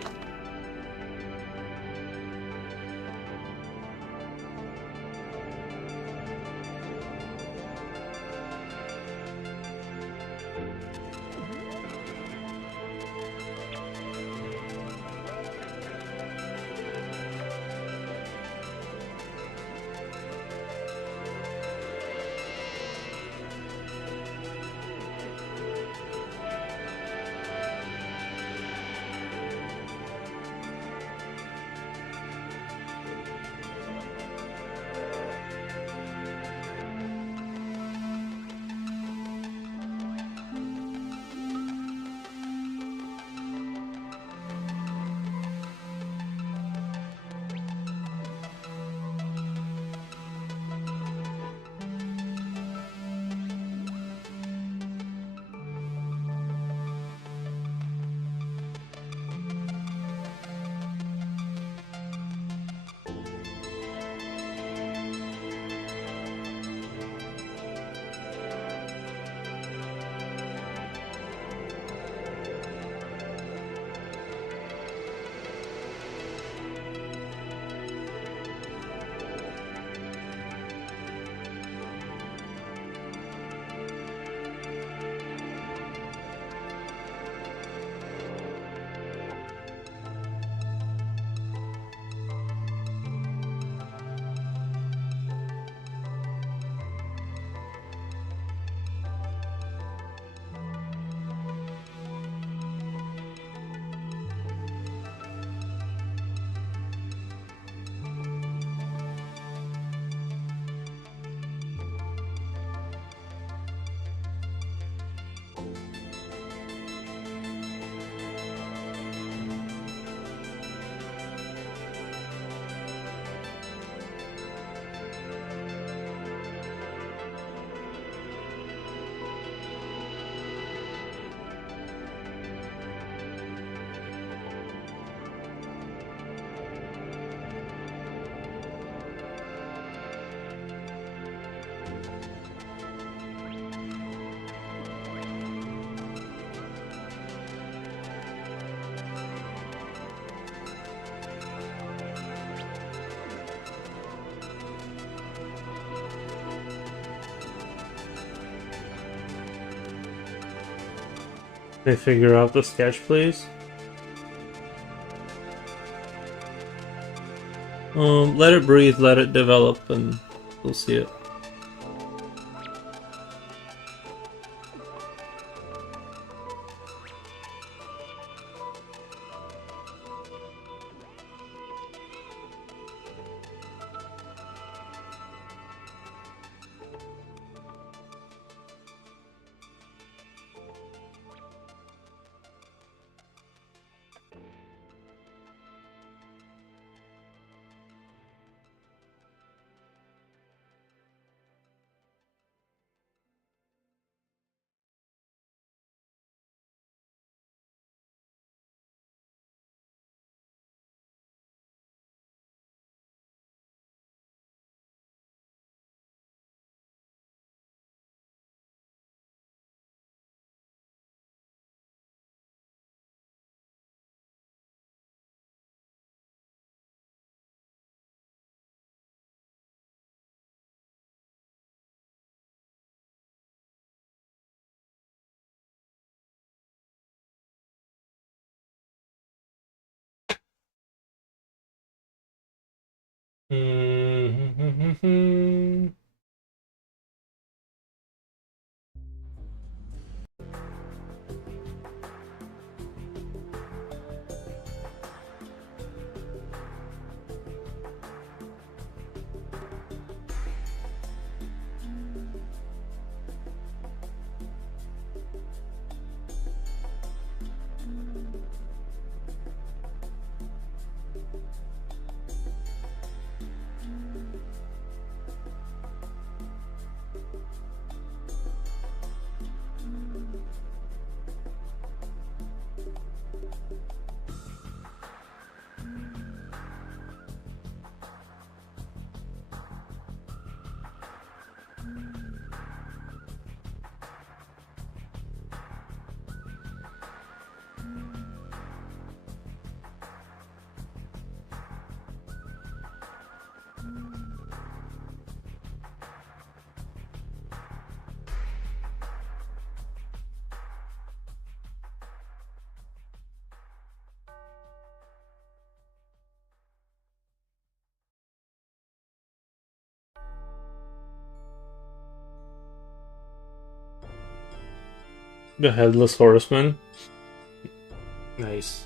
They figure out the sketch, please. Let it breathe, let it develop, and we'll see it. The Headless Horseman. Nice.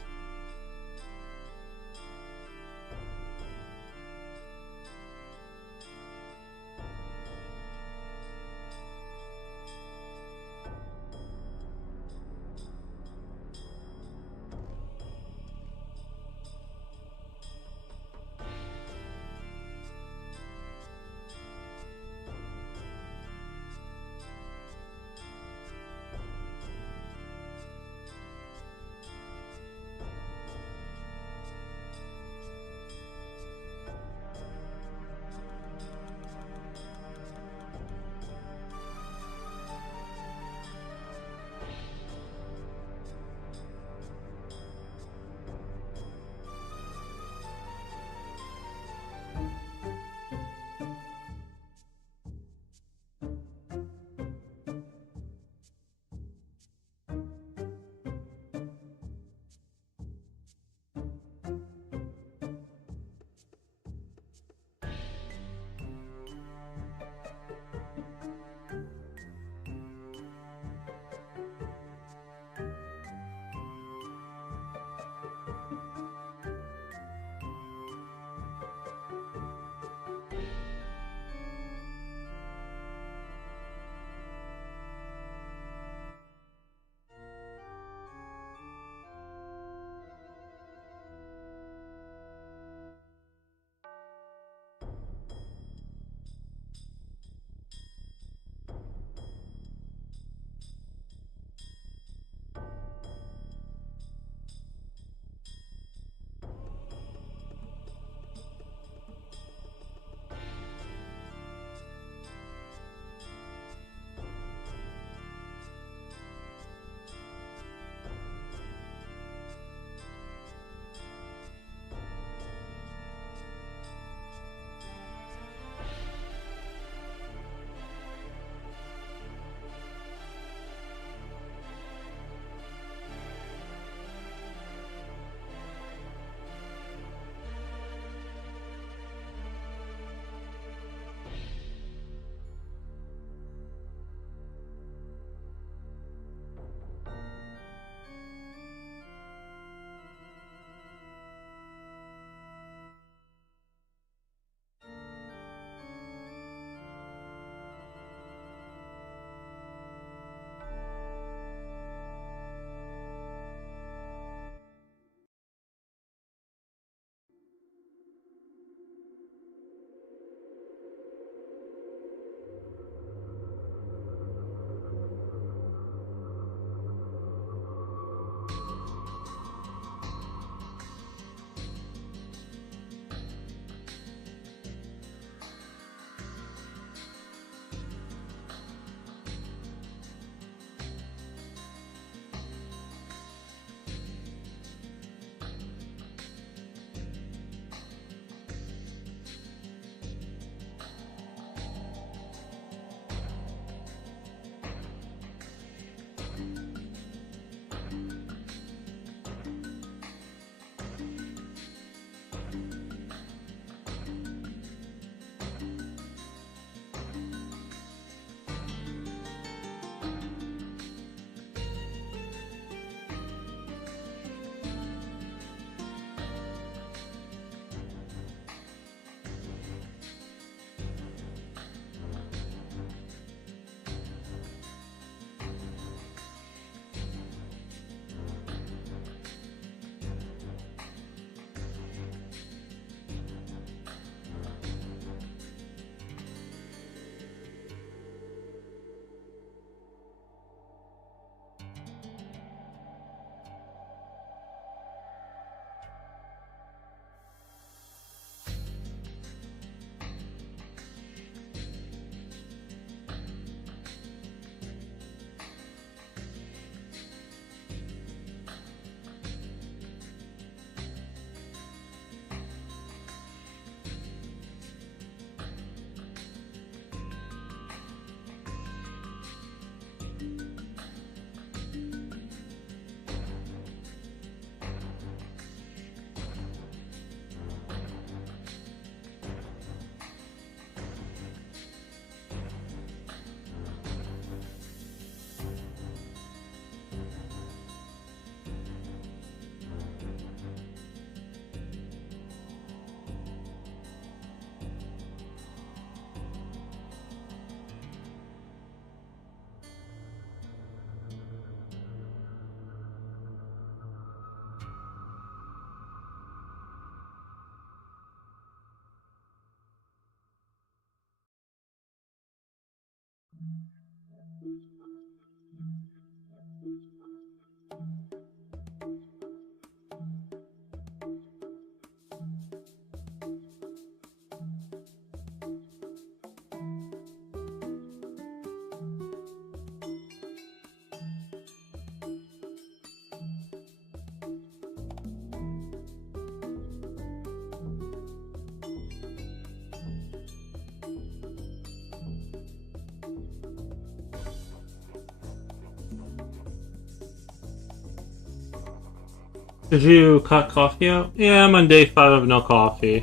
Did you cut coffee out? Yeah, I'm on day 5 of no coffee.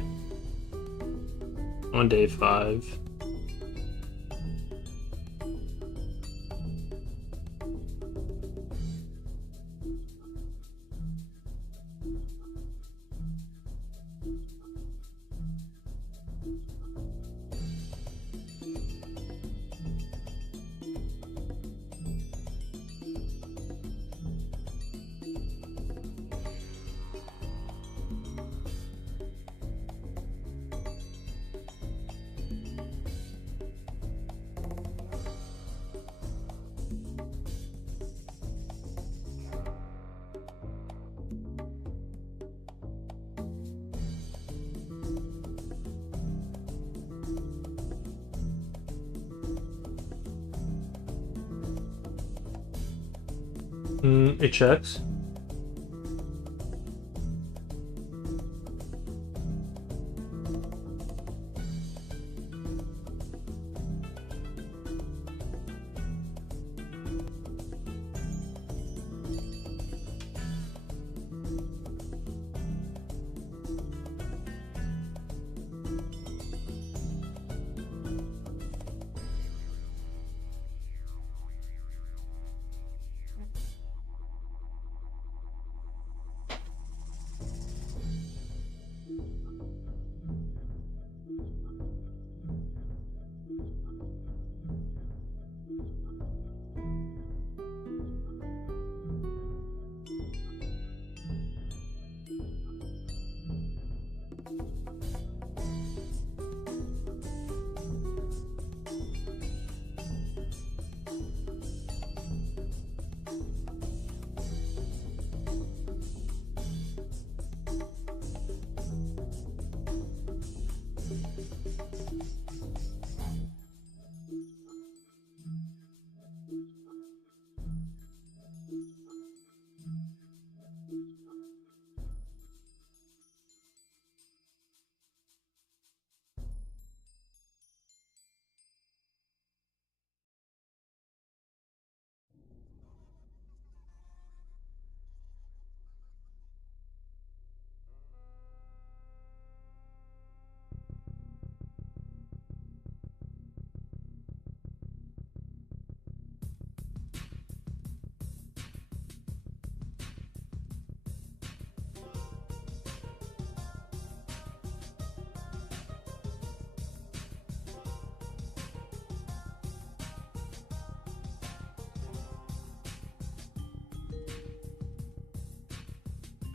On day 5. It checks.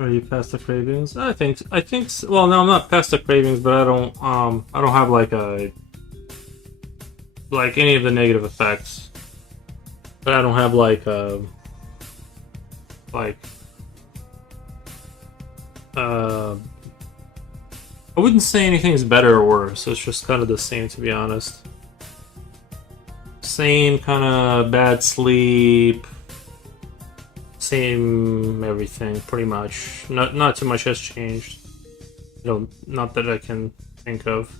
Are you past the cravings? I think. Well, no, I'm not past the cravings, but I don't have like any of the negative effects. But I don't have like uh I wouldn't say anything's better or worse. It's just kind of the same, to be honest. Same kind of bad sleep, same everything, pretty much. Not too much has changed. Not that I can think of.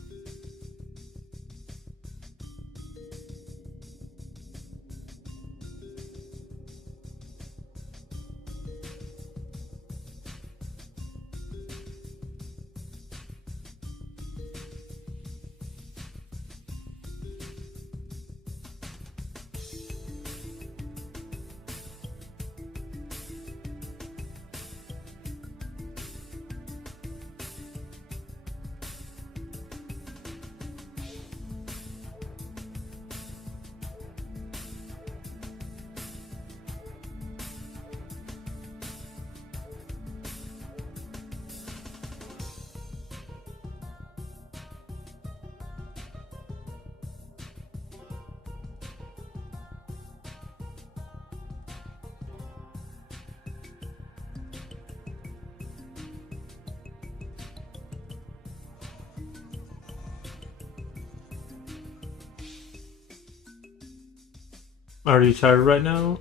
Are you tired right now?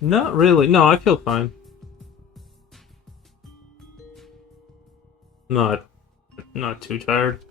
Not really. No, I feel fine. Not, not too tired.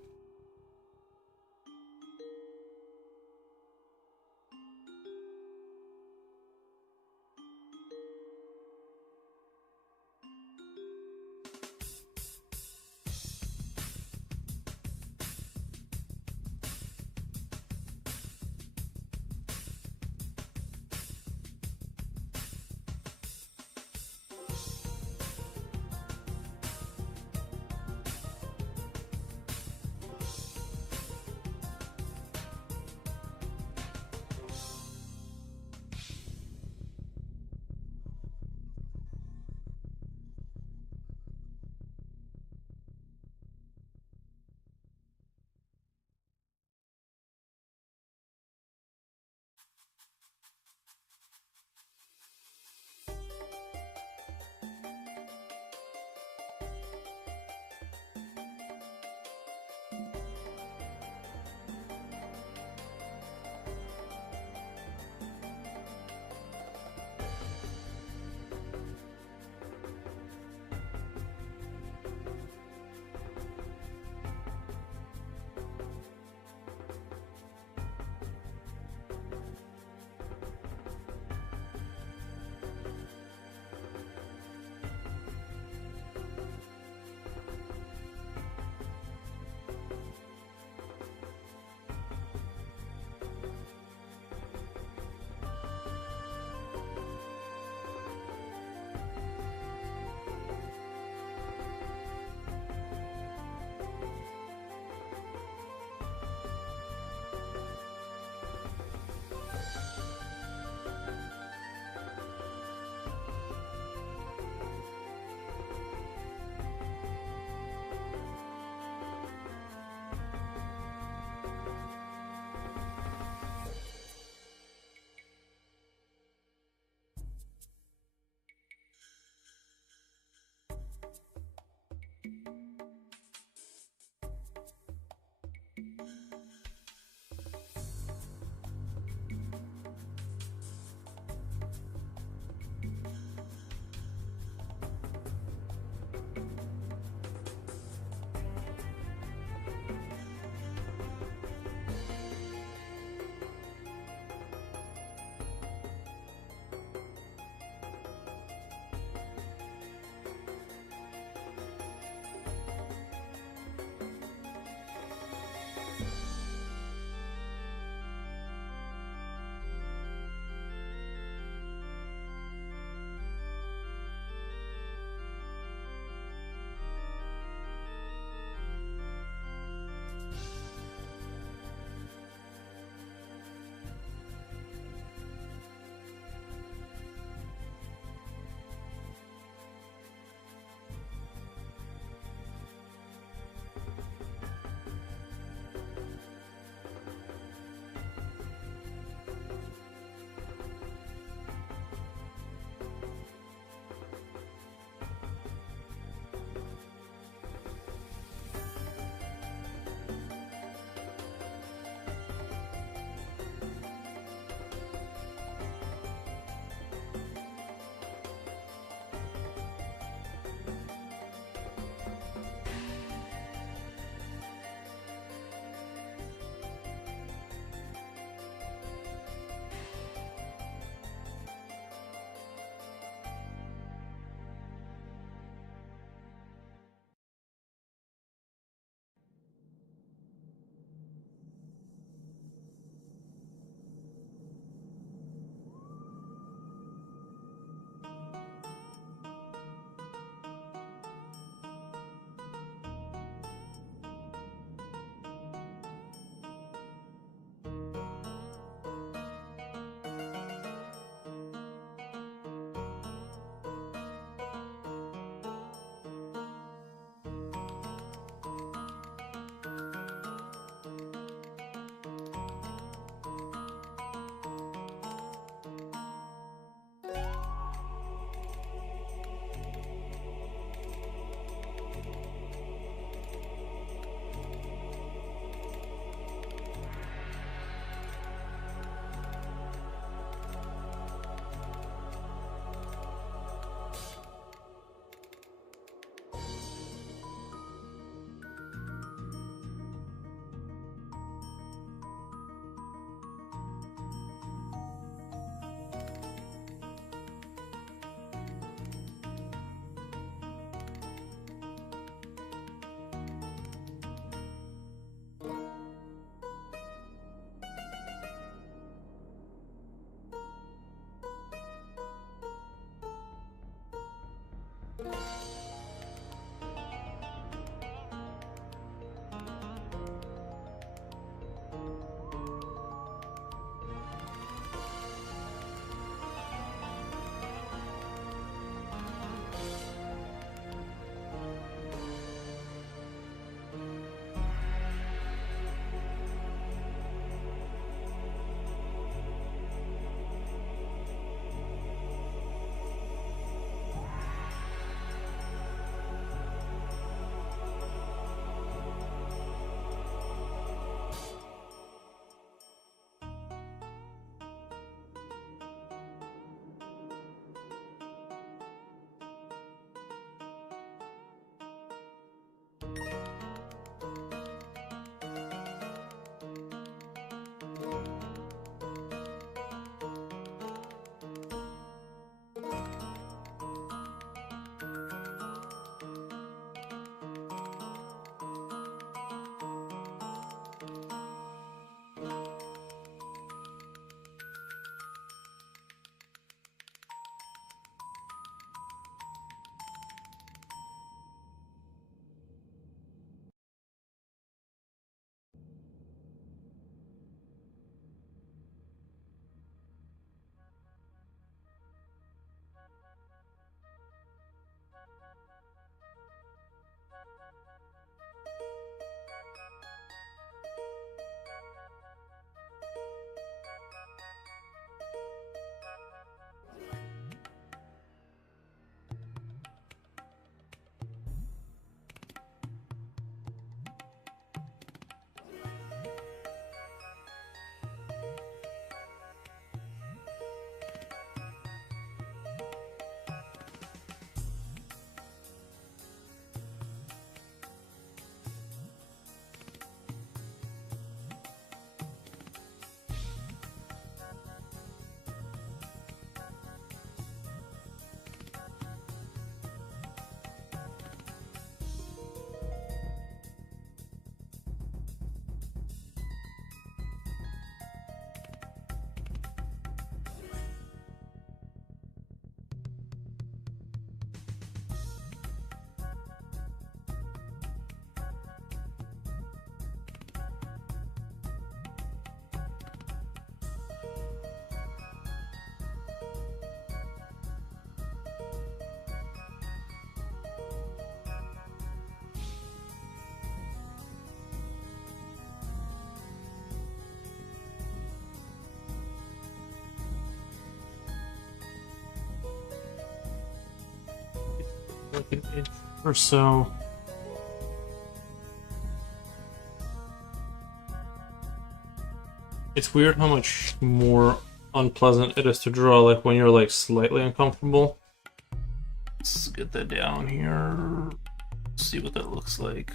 an inch or so. It's weird how much more unpleasant it is to draw, like when you're like slightly uncomfortable. Let's get that down here. See what that looks like.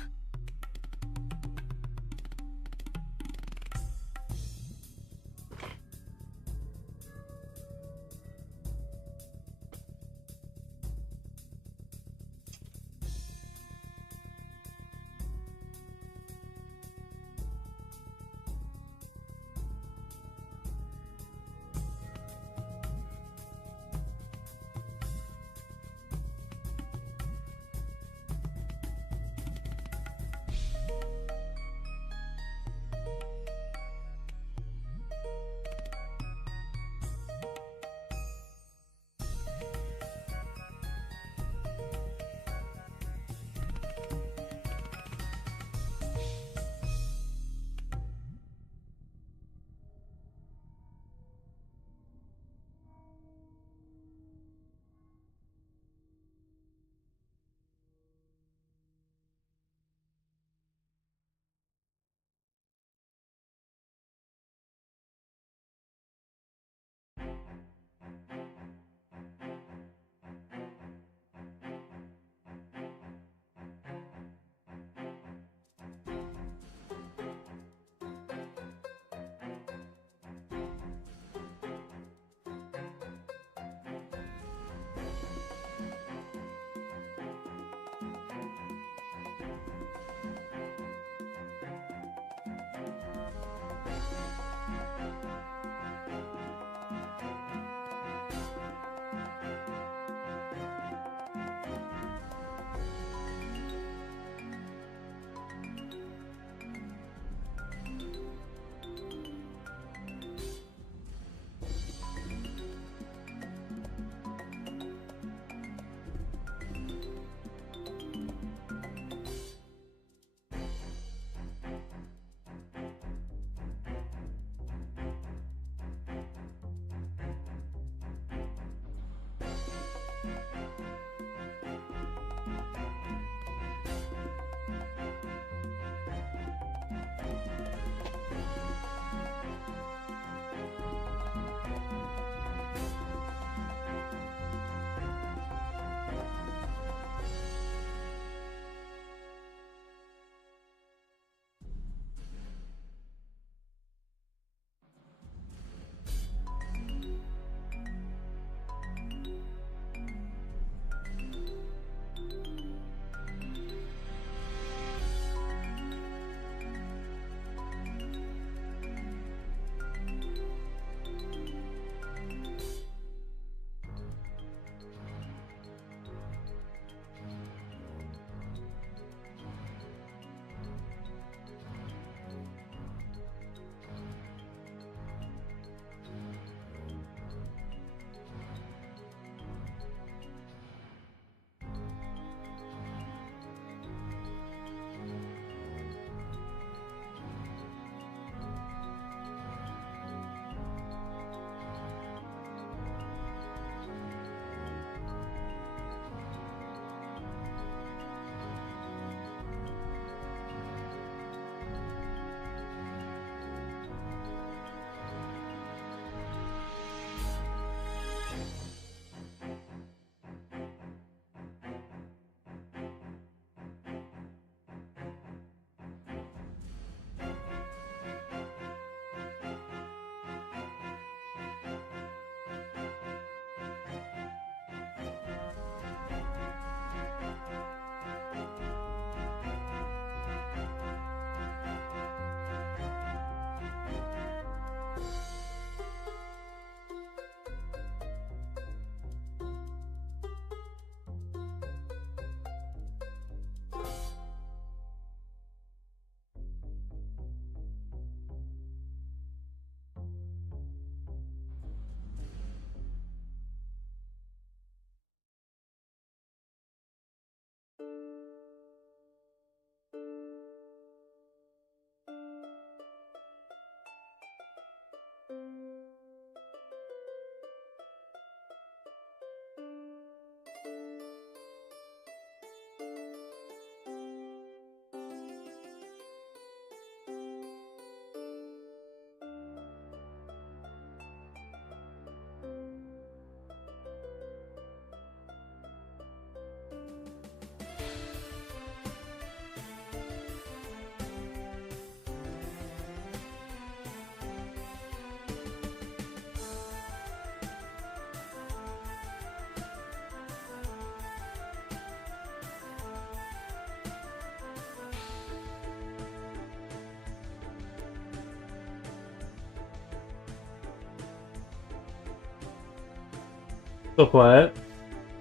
So quiet.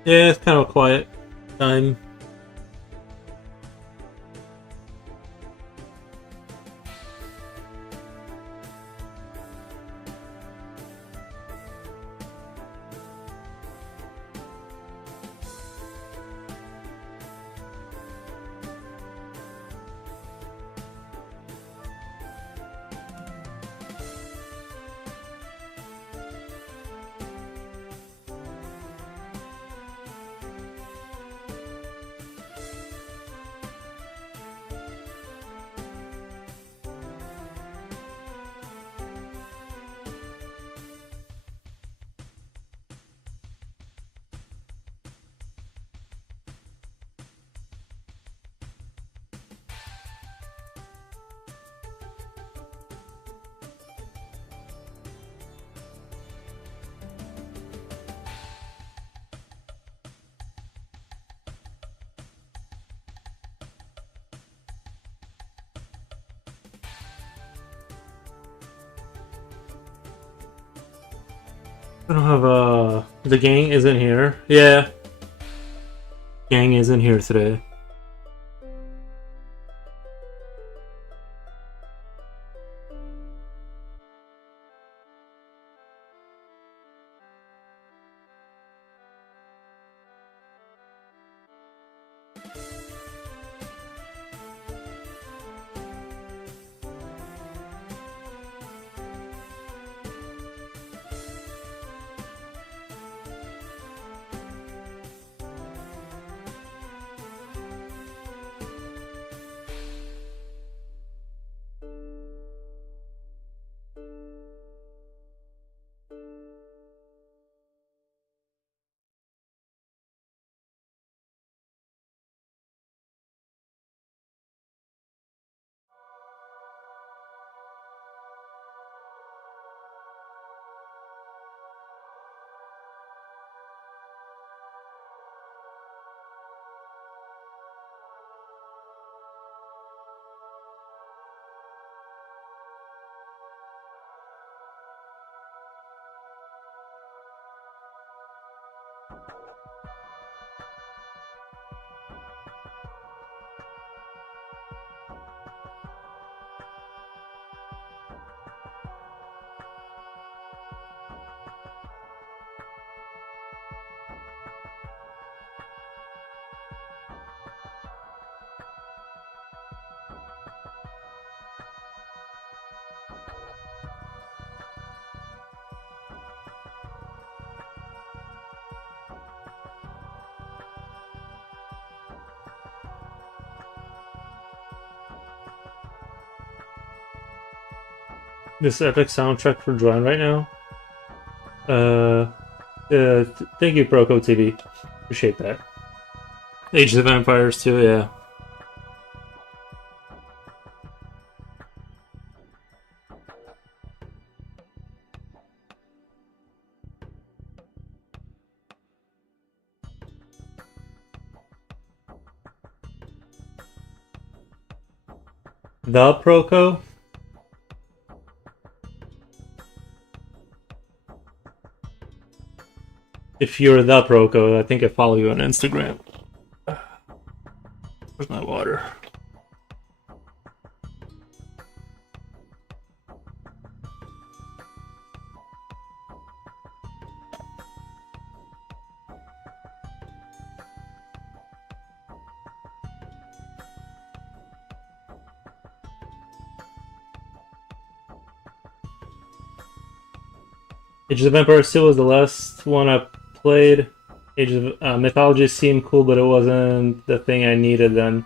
Yeah, it's kind of a quiet time. I don't have the gang isn't here. Yeah, gang isn't here today. This epic soundtrack for Join right now. Thank you, Proco TV. Appreciate that. Age of the Vampires too, yeah. The Proco? If you're the Proco, I think I follow you on Instagram. Where's my water? Age of the Vampires 2 was the last one I played. Age of Mythology seemed cool, but it wasn't the thing I needed then.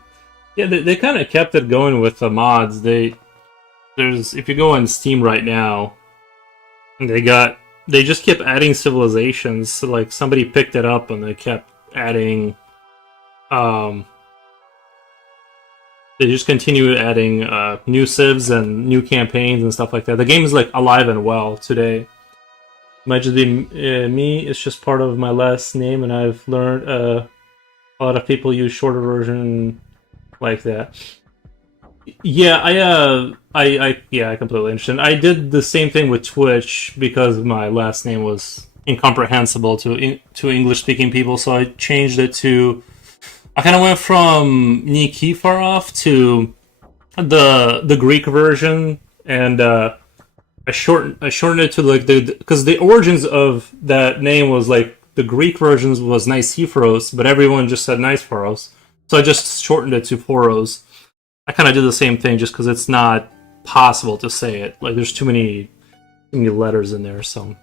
Yeah, they kind of kept it going with the mods. There's if you go on Steam right now, they just kept adding civilizations. So, like somebody picked it up and they kept adding. They just continue adding new civs and new campaigns and stuff like that. The game is like alive and well today. Might just be me. It's just part of my last name, and I've learned a lot of people use shorter version like that. Yeah, I completely understand. I did the same thing with Twitch because my last name was incomprehensible to English speaking people. So I changed it to. I kind of went from Nikiforov to the Greek version, and I shortened it to like because the origins of that name was like the Greek versions was Nicephoros, but everyone just said Nicephoros, so I just shortened it to Poros. I kind of did the same thing just because it's not possible to say it. Like there's too many letters in there, so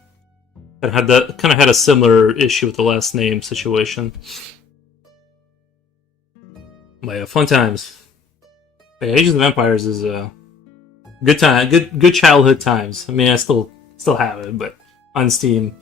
I had a similar issue with the last name situation. But yeah, fun times. Yeah, Ages of Empires is good time, good childhood times. I mean, I still have it, but on Steam.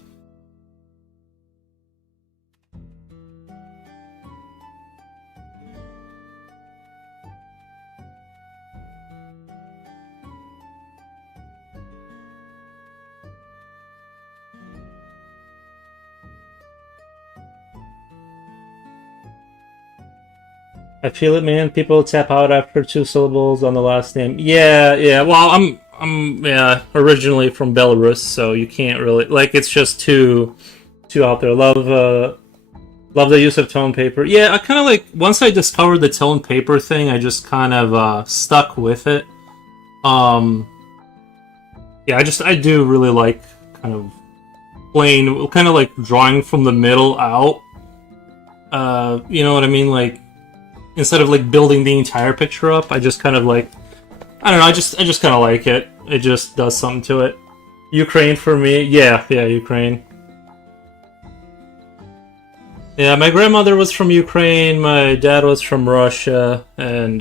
I feel it, man. People tap out after two syllables on the last name. Yeah, yeah. Well, I'm yeah originally from Belarus, so you can't really like. It's just too out there. Love the use of tone paper. Yeah, I kind of like once I discovered the tone paper thing, I just kind of stuck with it. Um, yeah, I do really like kind of plain, kind of like drawing from the middle out. You know what I mean? Like instead of like building the entire picture up, I just kind of like I don't know. I just kind of like it. It just does something to it. Ukraine for me, yeah, yeah, Ukraine. Yeah, my grandmother was from Ukraine. My dad was from Russia, and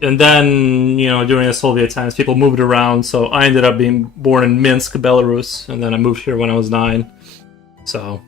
then during the Soviet times, people moved around. So I ended up being born in Minsk, Belarus, and then I moved here when I was 9. So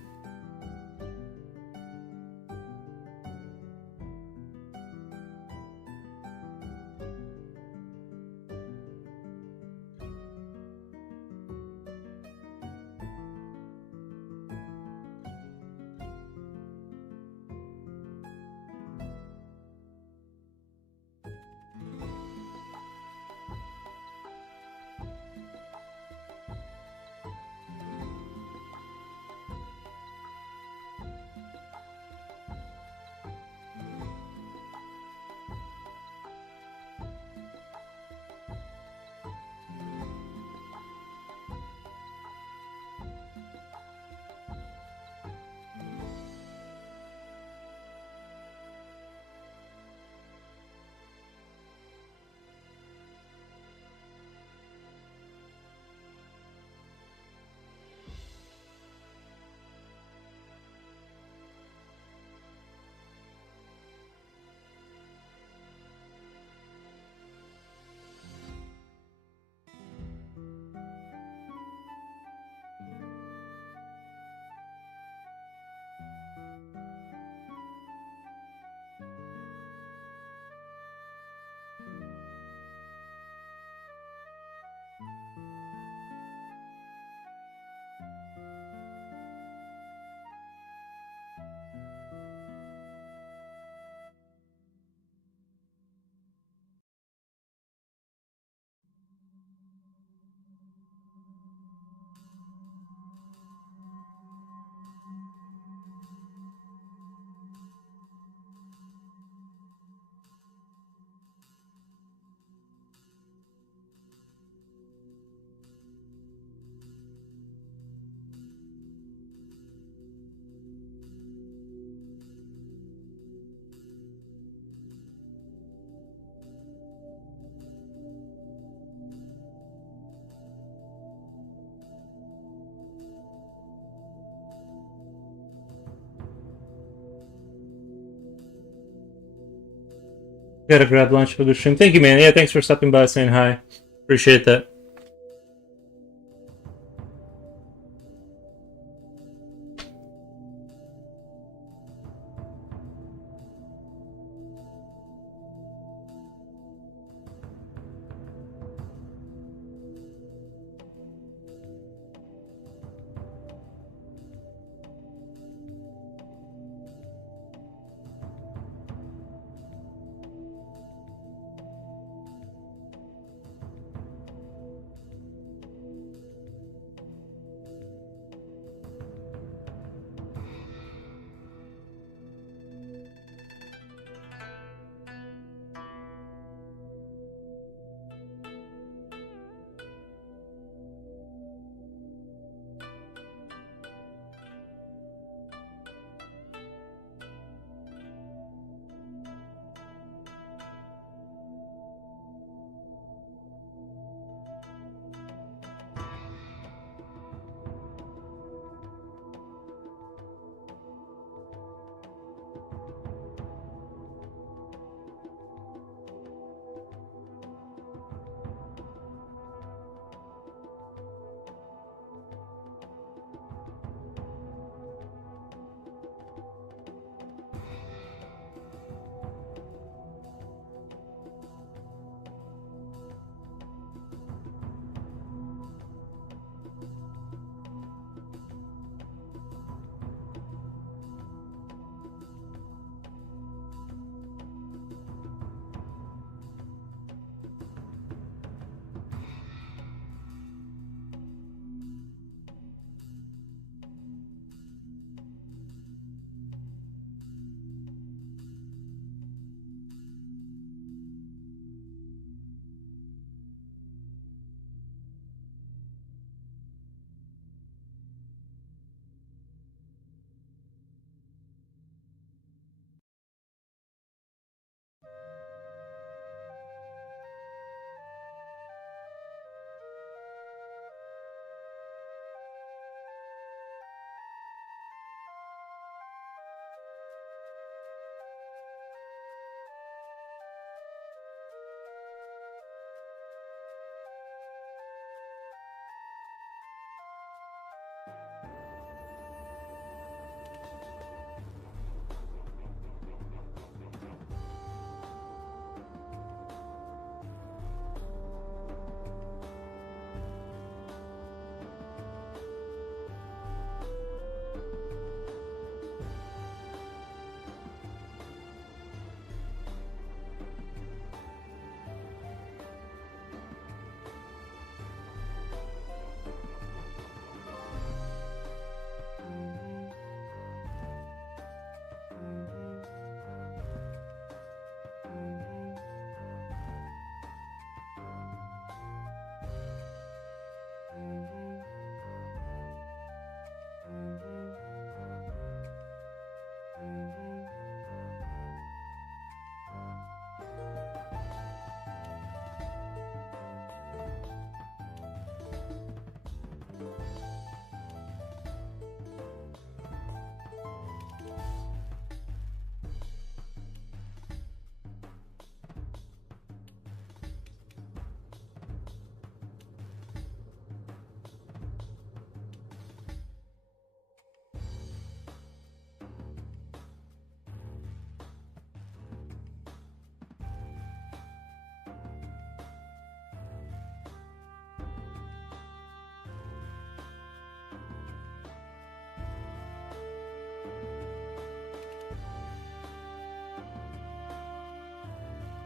gotta grab lunch for the stream. Thank you, man. Yeah, thanks for stopping by, saying hi. Appreciate that.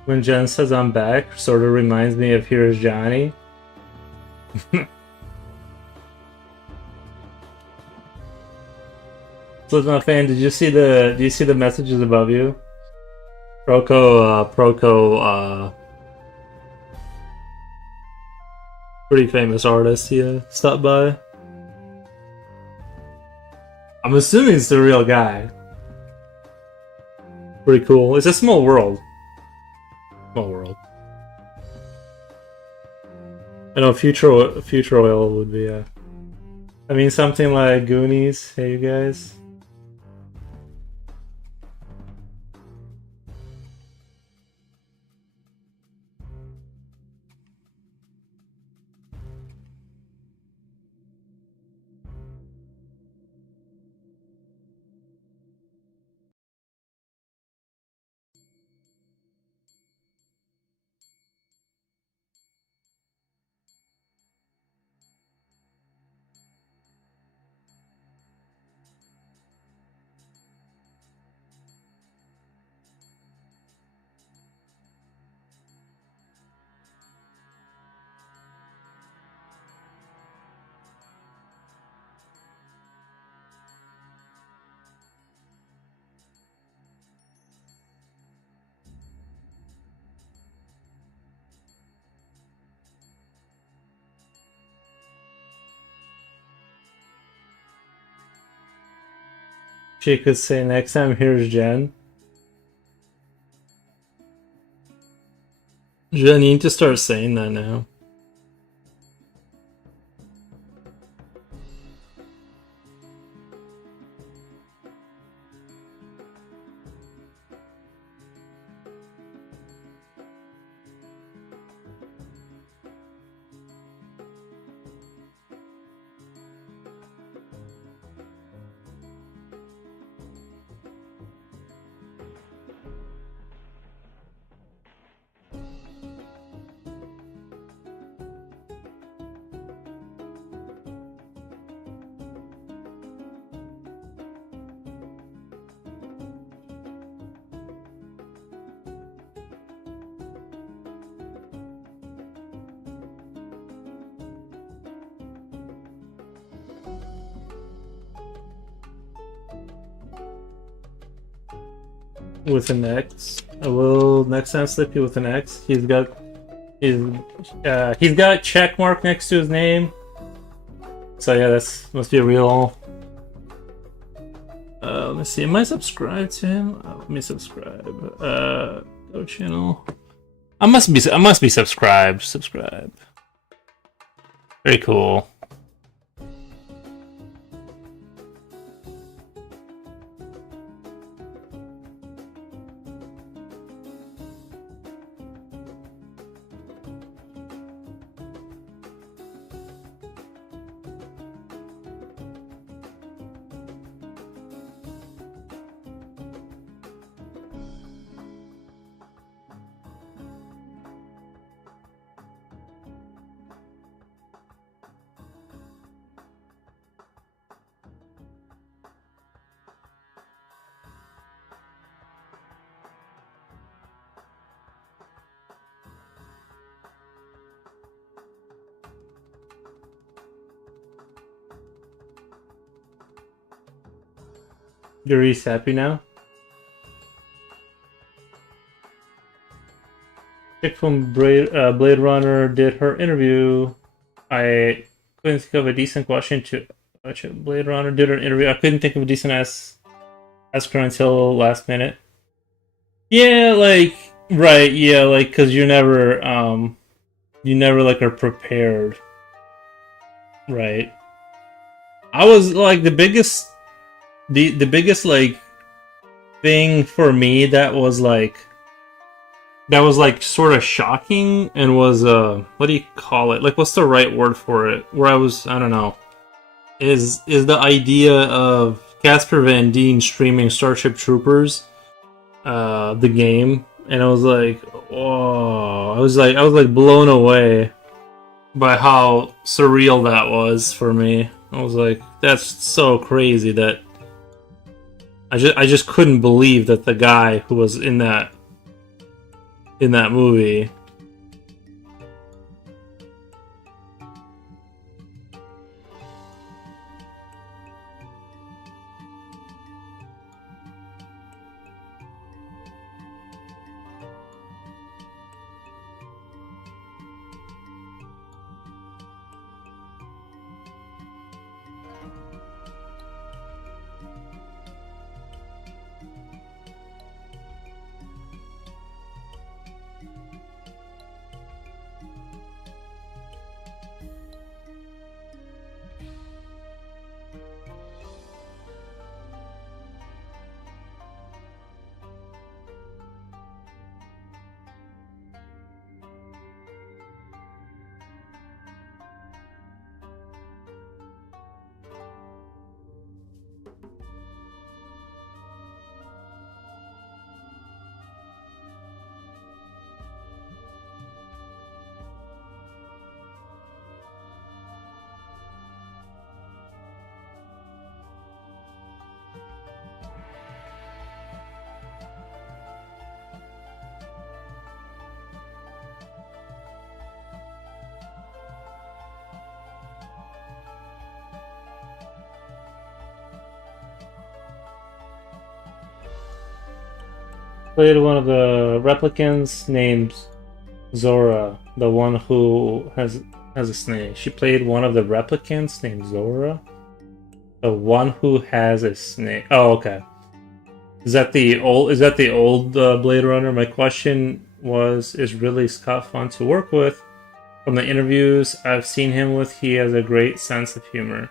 When Jen says I'm back, sort of reminds me of Here's Johnny. So, my fan, did you see the messages above you? Proco, pretty famous artist, yeah, stopped by. I'm assuming it's the real guy. Pretty cool. It's a small world. Small world. I know future oil would be. I mean, something like Goonies. Hey, you guys. She could say next time, here's Jen. Jen, you need to start saying that now. With an X. I will next time slip you with an X. He's got check mark next to his name. So yeah, that's must be a real. Let me see. Am I subscribed to him? Let me subscribe. Go channel. I must be subscribed. Subscribe. Very cool. Yuri's happy now? Chick from Blade Runner did her interview. I couldn't think of a decent question to watch it. Blade Runner did her interview. I couldn't think of a decent ask her until last minute. Yeah, like right, yeah, like because you never like are prepared. Right. I was like the biggest like thing for me that was like sort of shocking and was what do you call it? Like what's the right word for it? Where I don't know. Is the idea of Casper Van Dien streaming Starship Troopers the game, and I was like, oh, I was like blown away by how surreal that was for me. I was like, that's so crazy that I just couldn't believe that the guy who was in that in that movie. Played one of the replicants named Zora, the one who has a snake. She played one of the replicants named Zora, the one who has a snake. Oh, okay. Is that the old? Is that the old Blade Runner? My question was: is Ridley Scott fun to work with? From the interviews I've seen him with, he has a great sense of humor.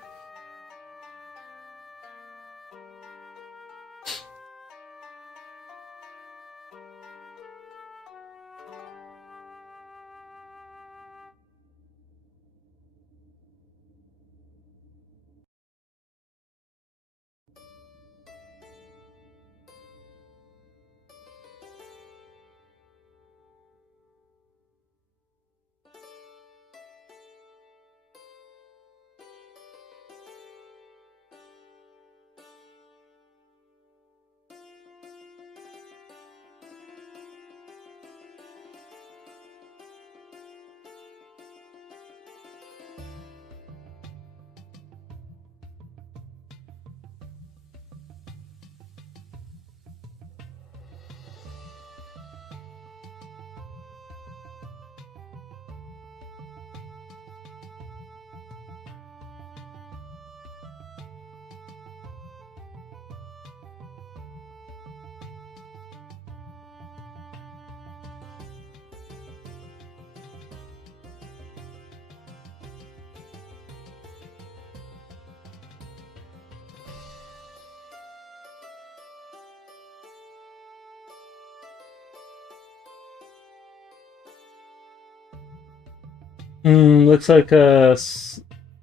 Looks like a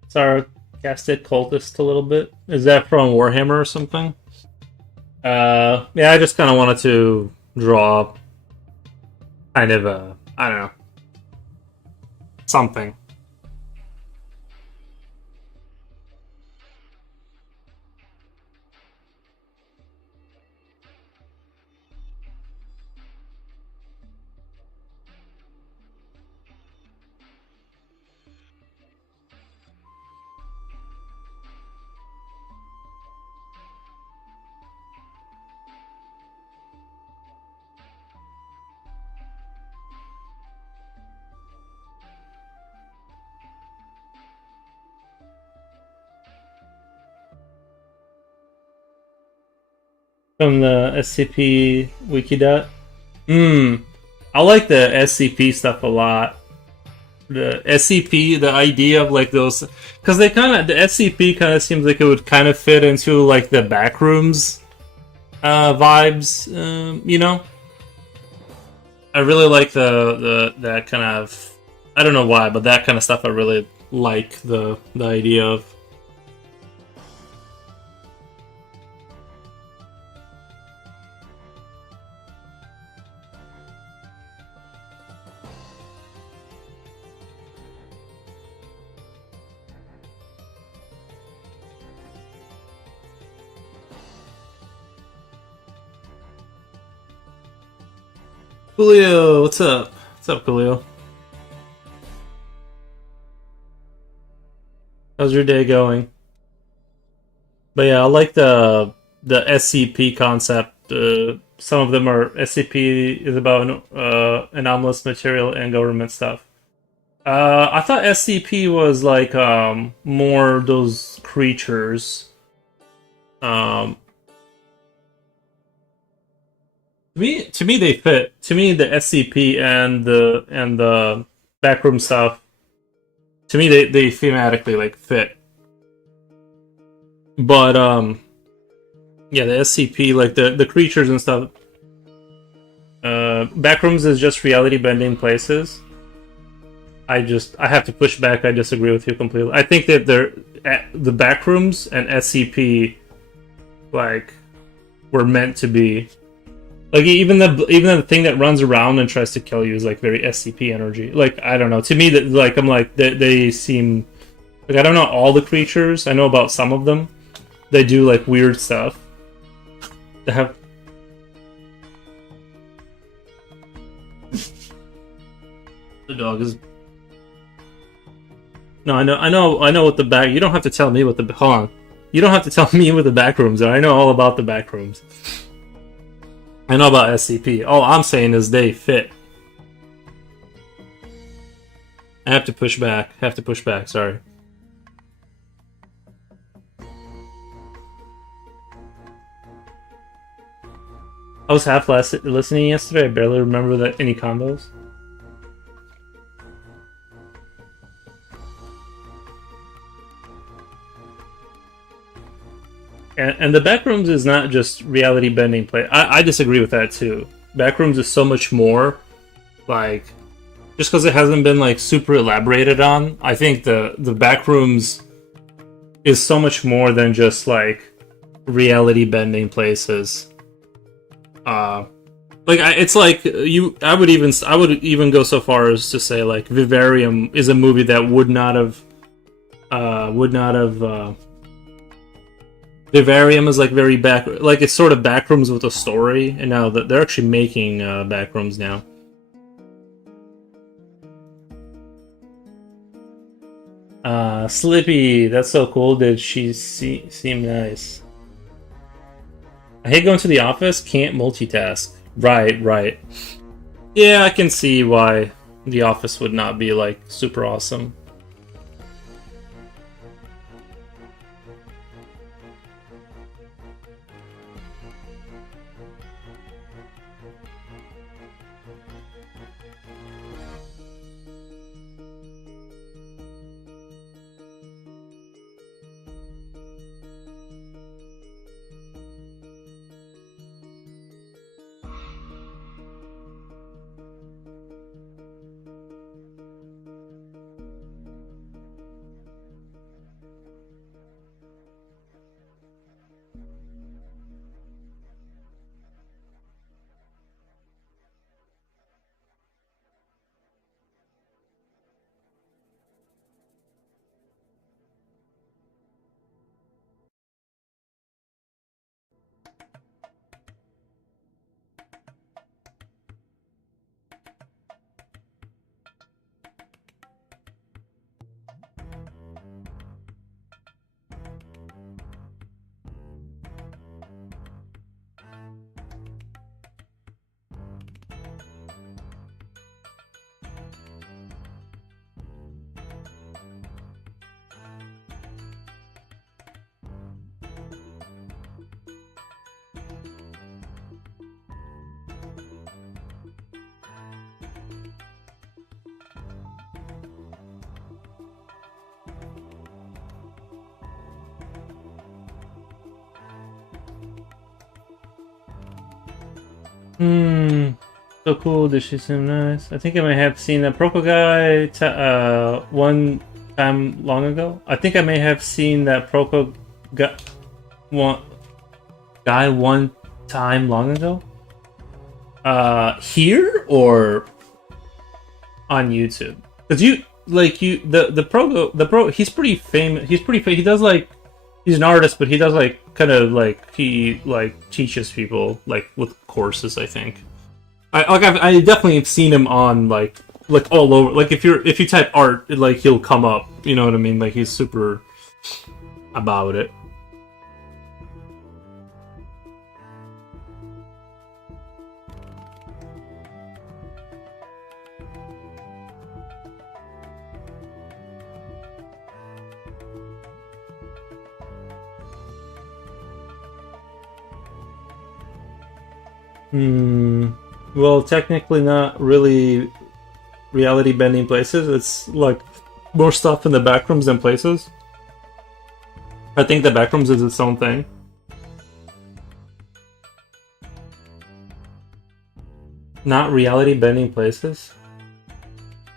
sarcastic cultist a little bit. Is that from Warhammer or something? Yeah, I just kind of wanted to draw kind of a, I don't know, something. From the SCP Wikidot. I like the SCP stuff a lot. The SCP, the idea of like those, because they kind of, the SCP kind of seems like it would kind of fit into like the backrooms vibes, you know. I really like the that kind of, I don't know why, but that kind of stuff I really like the idea of. Julio, what's up? What's up, Julio? How's your day going? But yeah, I like the SCP concept. Some of them are SCP is about anomalous material and government stuff. I thought SCP was like more those creatures. Um, to me they fit. To me, the SCP and the backroom stuff. To me, they thematically like fit. But yeah, the SCP like the creatures and stuff. Backrooms is just reality bending places. I have to push back. I disagree with you completely. I think that the backrooms and SCP like were meant to be like even the thing that runs around and tries to kill you is like very SCP energy. Like I don't know. To me that like I'm like they seem like I don't know all the creatures. I know about some of them. They do like weird stuff. They have the dog is no. I know what the back. You don't have to tell me what the hold on. You don't have to tell me what the back rooms are. I know all about the back rooms. I know about SCP. All I'm saying is they fit. I have to push back. Have to push back. Sorry. I was half listening yesterday. I barely remember that any combos. And the backrooms is not just reality bending play. I disagree with that too. Backrooms is so much more. Like, just because it hasn't been like super elaborated on, I think the backrooms is so much more than just like reality bending places. It's like you. I would even go so far as to say like Vivarium is a movie that would not have. Vivarium is like very back, like it's sort of backrooms with a story, and now that they're actually making backrooms now. Slippy, that's so cool. Did she seem nice? I hate going to the office. Can't multitask. Right, right. Yeah, I can see why the office would not be like super awesome. So cool. Does she seem nice? I think I may have seen that Proco guy one time long ago. I think I may have seen that Proco one guy one time long ago. Here or on YouTube? Because the pro he's pretty famous. He does like he's an artist, but he does like kind of like he like teaches people like with courses, I think. I definitely have seen him on like all over. Like if you type art, like he'll come up. You know what I mean? Like he's super about it. Hmm. Well, technically not really reality bending places. It's like more stuff in the backrooms than places. I think the backrooms is its own thing. Not reality bending places.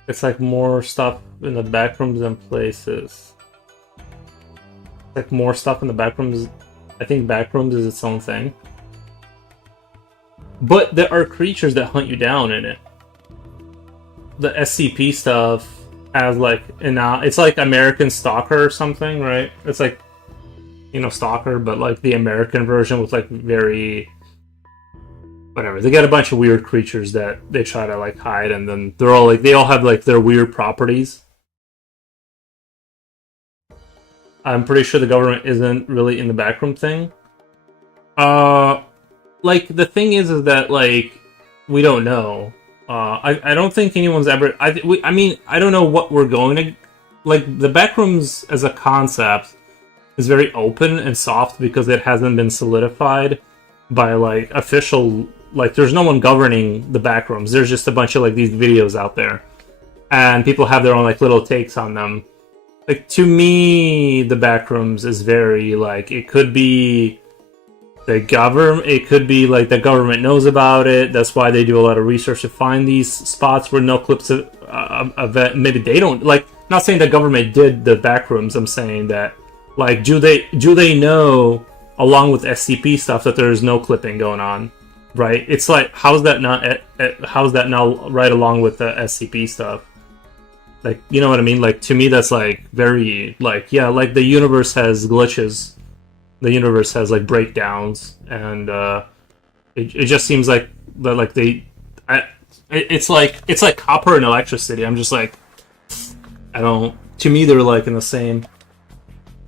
It's like more stuff in the backrooms than places. Like more stuff in the backrooms. I think backrooms is its own thing. But there are creatures that hunt you down in it. The SCP stuff has like it's like American Stalker or something, right? It's like Stalker, but like the American version with like very whatever. They got a bunch of weird creatures that they try to like hide, and then they all have like their weird properties. I'm pretty sure the government isn't really in the backroom thing. Like the thing is that like we don't know. I don't think anyone's ever. I mean I don't know what we're going to like. The backrooms as a concept is very open and soft because it hasn't been solidified by like official. Like there's no one governing the backrooms. There's just a bunch of like these videos out there, and people have their own like little takes on them. Like to me, the backrooms is very like it could be the government. It could be like the government knows about it. That's why they do a lot of research to find these spots where no clips of event. Maybe they don't like. Not saying the government did the backrooms. I'm saying that like do they know along with SCP stuff that there is no clipping going on, right? It's like how's that not right along with the SCP stuff? Like you know what I mean? Like to me that's like very like yeah like the universe has glitches. The universe has like breakdowns, and it just seems like that like it's like copper and electricity. I'm just like I don't. To me, they're like in the same.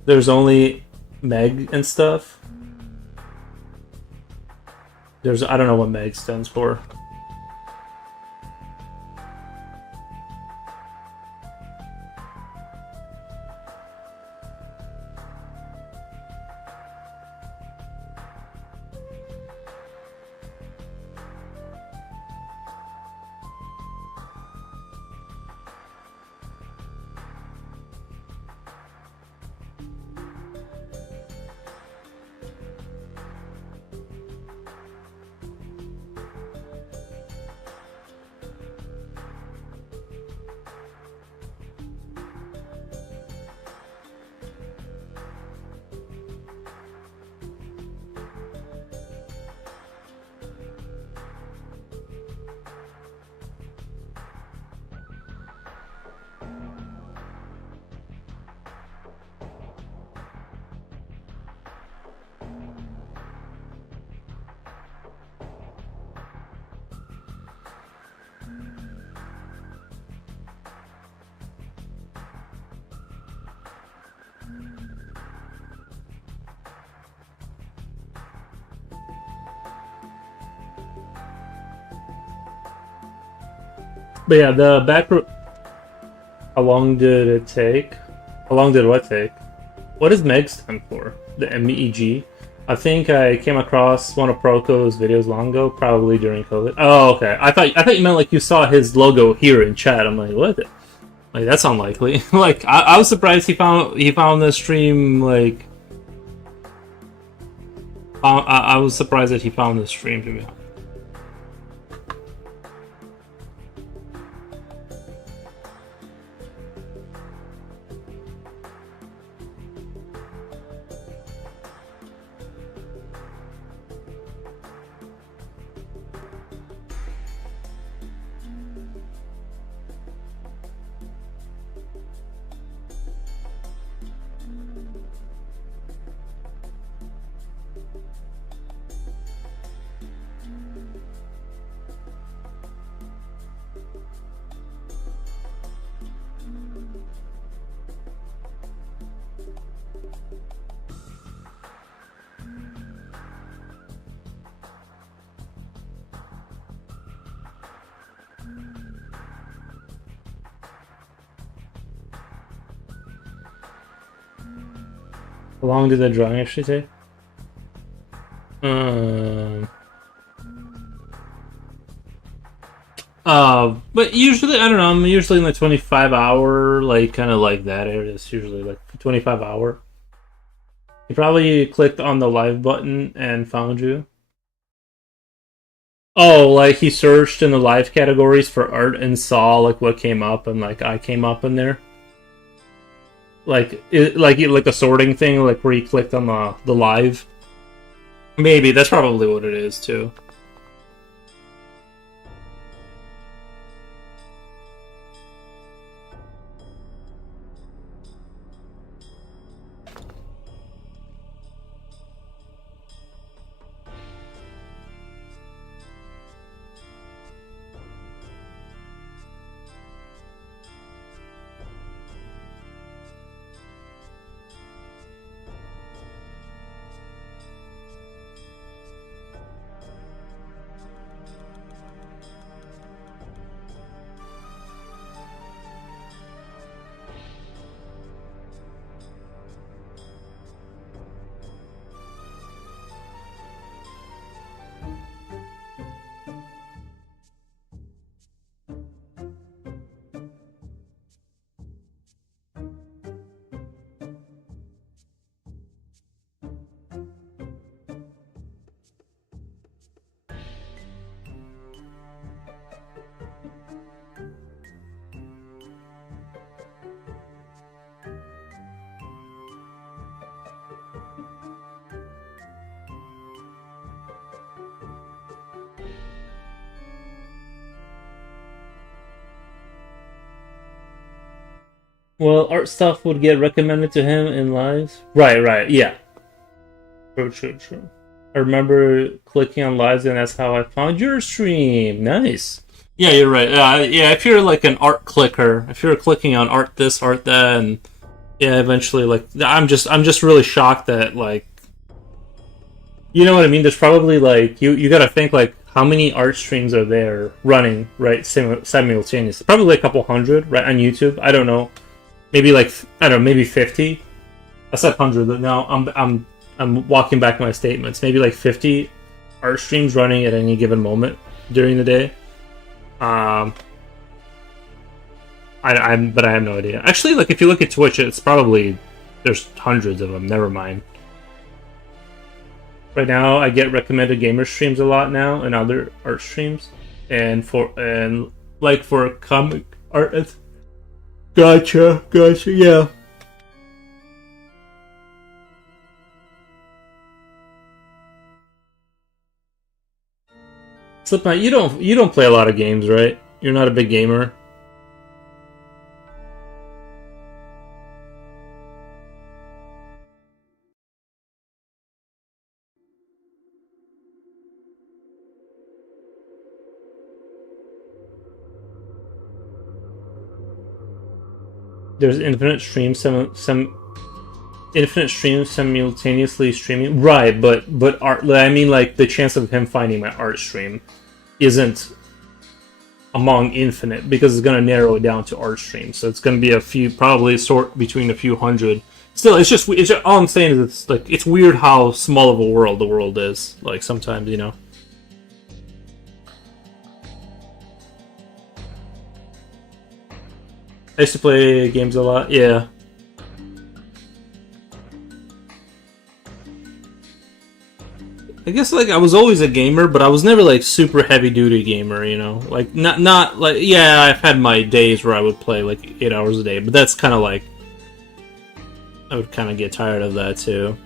There's only Meg and stuff. I don't know what Meg stands for. But yeah, the back. How long did it take? How long did what take? What does MEG stand for? The MEG? I think I came across one of Proko's videos long ago, probably during COVID. Oh, okay. I thought you meant like you saw his logo here in chat. I'm like, what? Like that's unlikely. Like I was surprised he found the stream like. I was surprised that he found the stream to be honest. How long did the drawing actually take? Um. But usually I don't know. I'm usually in the 25 hour, like kind of like that area. It's usually like 25 hour. He probably clicked on the live button and found you. Oh, like he searched in the live categories for art and saw like what came up, and like I came up in there. Like a sorting thing, like where he clicked on the live. Maybe that's probably what it is too. Well, art stuff would get recommended to him in lives. Right, right, yeah. True, true, true. I remember clicking on lives, and that's how I found your stream. Nice. Yeah, you're right. Yeah, if you're like an art clicker, if you're clicking on art this, art that, and yeah, eventually, like I'm just really shocked that like, you know what I mean. There's probably like you got to think like how many art streams are there running right simultaneously. Probably like a couple hundred right on YouTube. I don't know. Maybe like I don't know, maybe 50. I said 100, but now I'm walking back my statements. Maybe like 50 art streams running at any given moment during the day. Um, but I have no idea. Actually, like if you look at Twitch, it's probably there's hundreds of them. Never mind. Right now, I get recommended gamer streams a lot now, and other art streams, and like for comic art. Gotcha, gotcha. Yeah. Slipknot, you don't play a lot of games, right? You're not a big gamer. There's some infinite streams simultaneously streaming. Right, but art. I mean, like the chance of him finding my art stream isn't among infinite because it's gonna narrow it down to art streams. So it's gonna be a few, probably sort between a few hundred. Still, it's just all I'm saying is it's like it's weird how small of a world the world is. Like sometimes, you know. I used to play games a lot. Yeah. I guess like I was always a gamer, but I was never like super heavy duty gamer, you know. Like not like yeah, I've had my days where I would play like 8 hours a day, but that's kind of like I would kind of get tired of that too.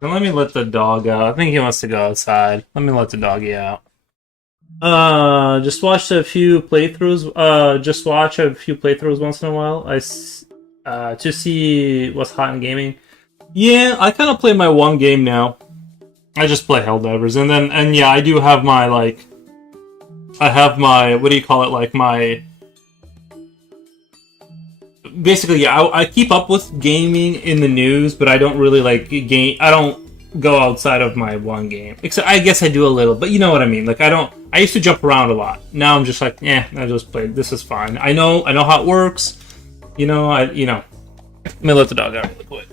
Now let me let the dog out. I think he wants to go outside. Let me let the doggy out. Just watched a few playthroughs. Just watch a few playthroughs once in a while. To see what's hot in gaming. Yeah, I kind of play my one game now. I just play Helldivers, and yeah, I do have my like. I have my what do you call it? Like my. Basically, yeah, I keep up with gaming in the news, but I don't really like game. I don't go outside of my one game. Except I guess I do a little, but you know what I mean. Like I don't. I used to jump around a lot. Now I'm just like, I just play. This is fine. I know how it works. Let me let the dog out really quick.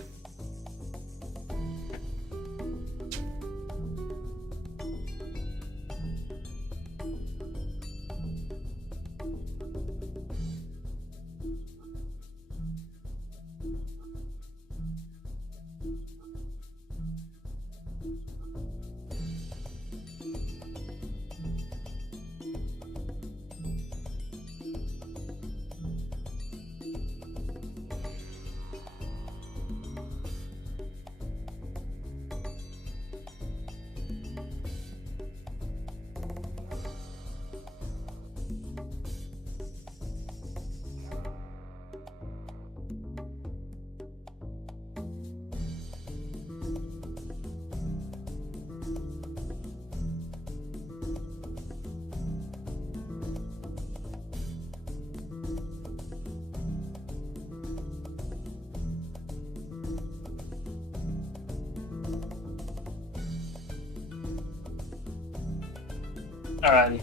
Alrighty.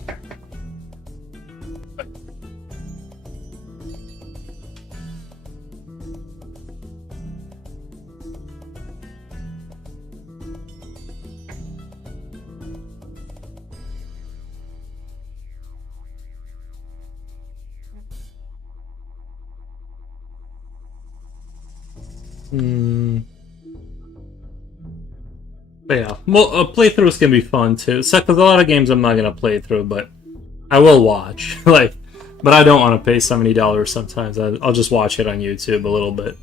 But yeah, well, playthroughs can be fun too. So, because a lot of games I'm not gonna play through, but I will watch. But I don't want to pay $70 sometimes. I'll just watch it on YouTube a little bit.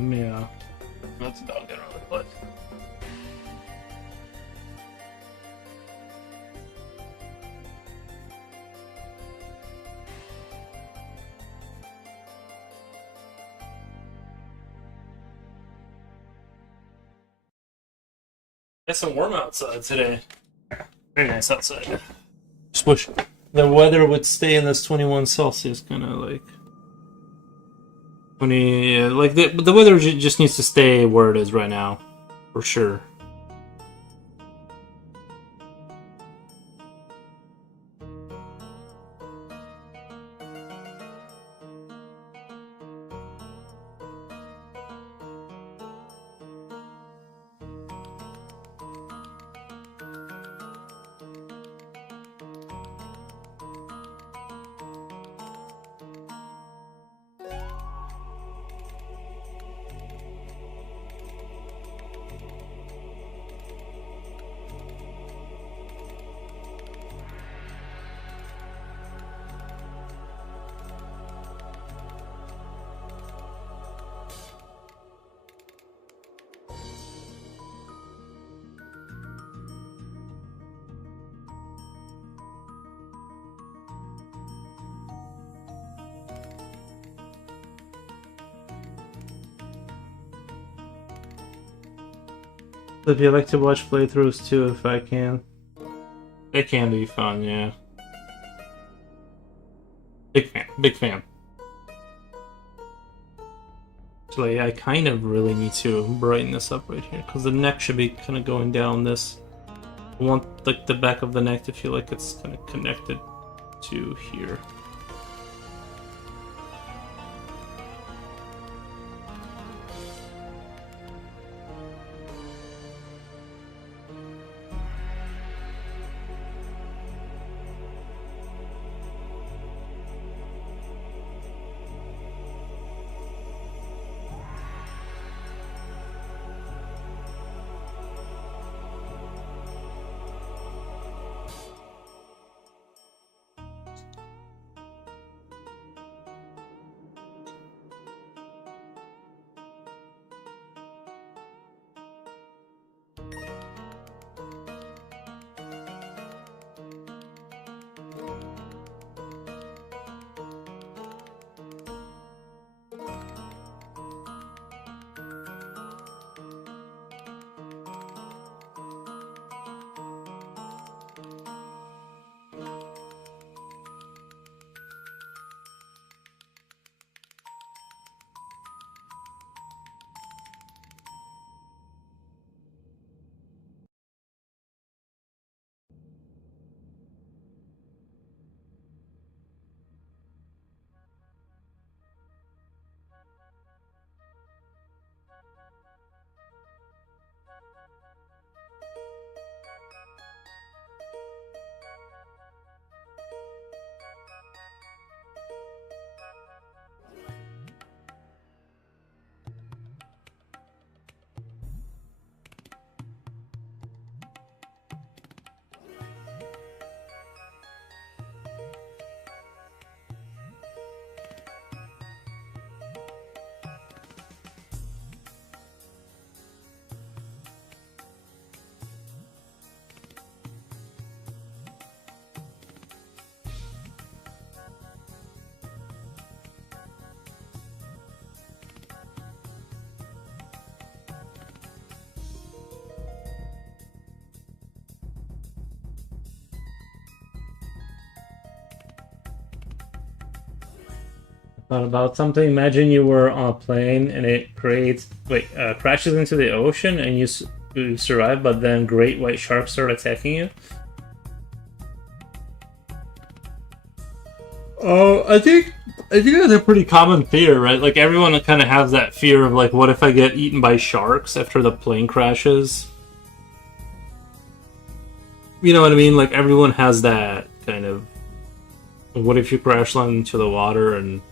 Yeah. That's about getting really close. It's some warm outside today. Very nice outside. Just wish the weather would stay in this 21 Celsius kind of like 20. Like the weather just needs to stay where it is right now, for sure. If you like to watch playthroughs too, if I can. They can be fun, yeah. Big fan, big fan. Actually, I kind of really need to brighten this up right here, because the neck should be kind of going down this. I want like the back of the neck to feel like it's kind of connected to here. Thought about something. Imagine you were on a plane and it crashes into the ocean and you survive, but then great white sharks start attacking you. Oh, I think that's a pretty common fear, right? Like everyone kind of has that fear of like, what if I get eaten by sharks after the plane crashes? You know what I mean? Like everyone has that kind of. What if you crash land into the water and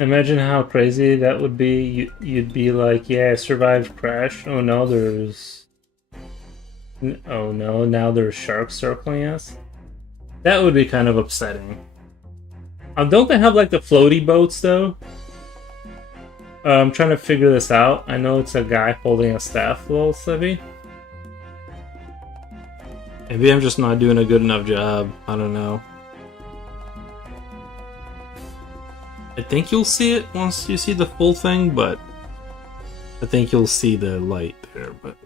Imagine how crazy that would be. You'd be like, yeah, I survived crash. Oh no, oh no, now there's sharks circling us. That would be kind of upsetting. Don't they have like the floaty boats though? I'm trying to figure this out. I know it's a guy holding a staff, little Slivy. Maybe I'm just not doing a good enough job. I don't know. I think you'll see it once you see the full thing, but I think you'll see the light there, but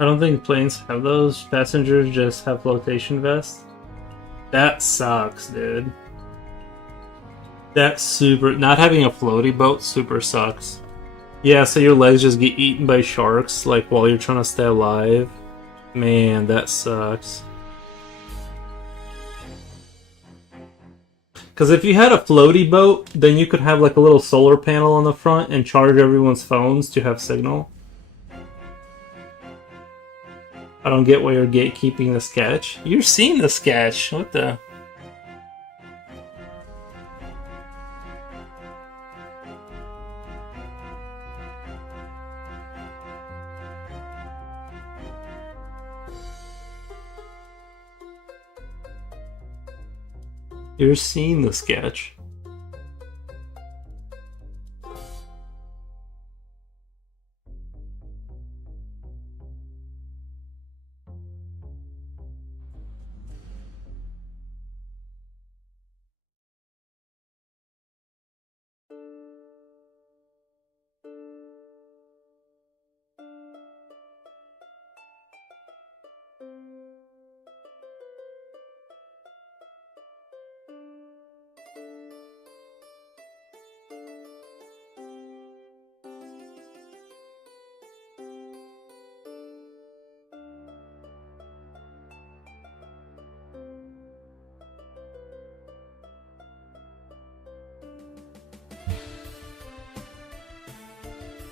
I don't think planes have those. Passengers just have flotation vests. That sucks, dude. That's super. Not having a floaty boat super sucks. Yeah, so your legs just get eaten by sharks, like while you're trying to stay alive. Man, that sucks. Because if you had a floaty boat, then you could have like a little solar panel on the front and charge everyone's phones to have signal. I don't get why you're gatekeeping the sketch. You're seeing the sketch. What the? You're seeing the sketch.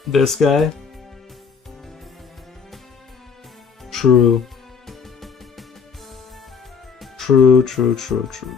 This guy? True. True, true, true, true.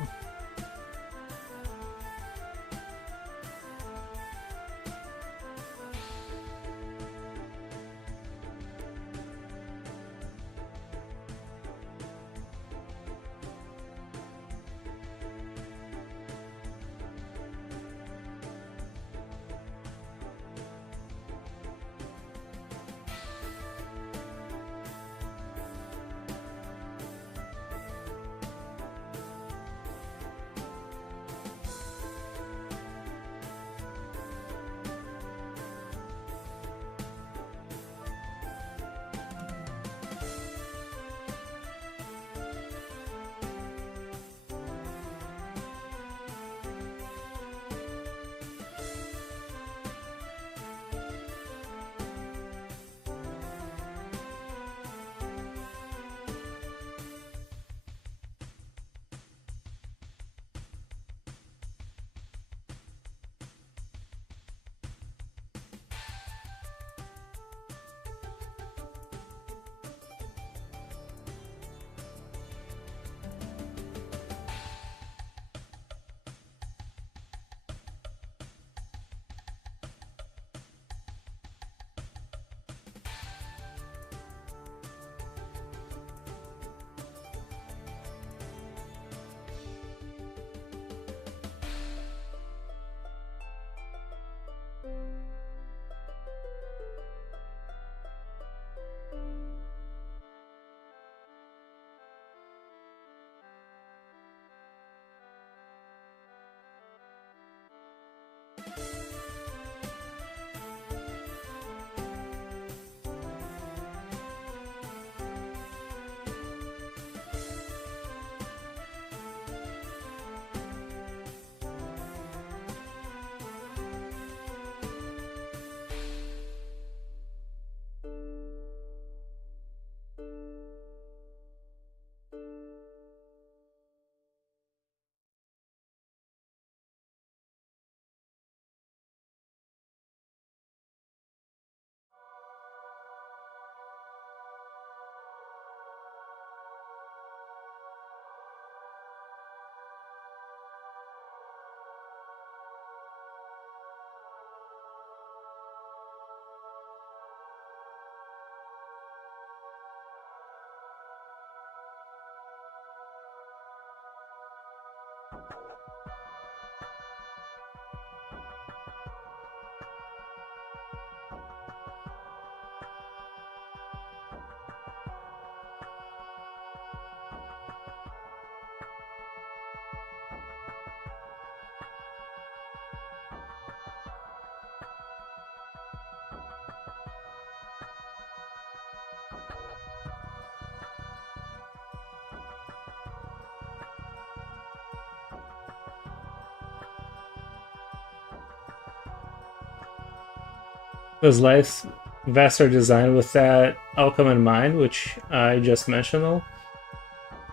Those life vests are designed with that outcome in mind, which I just mentioned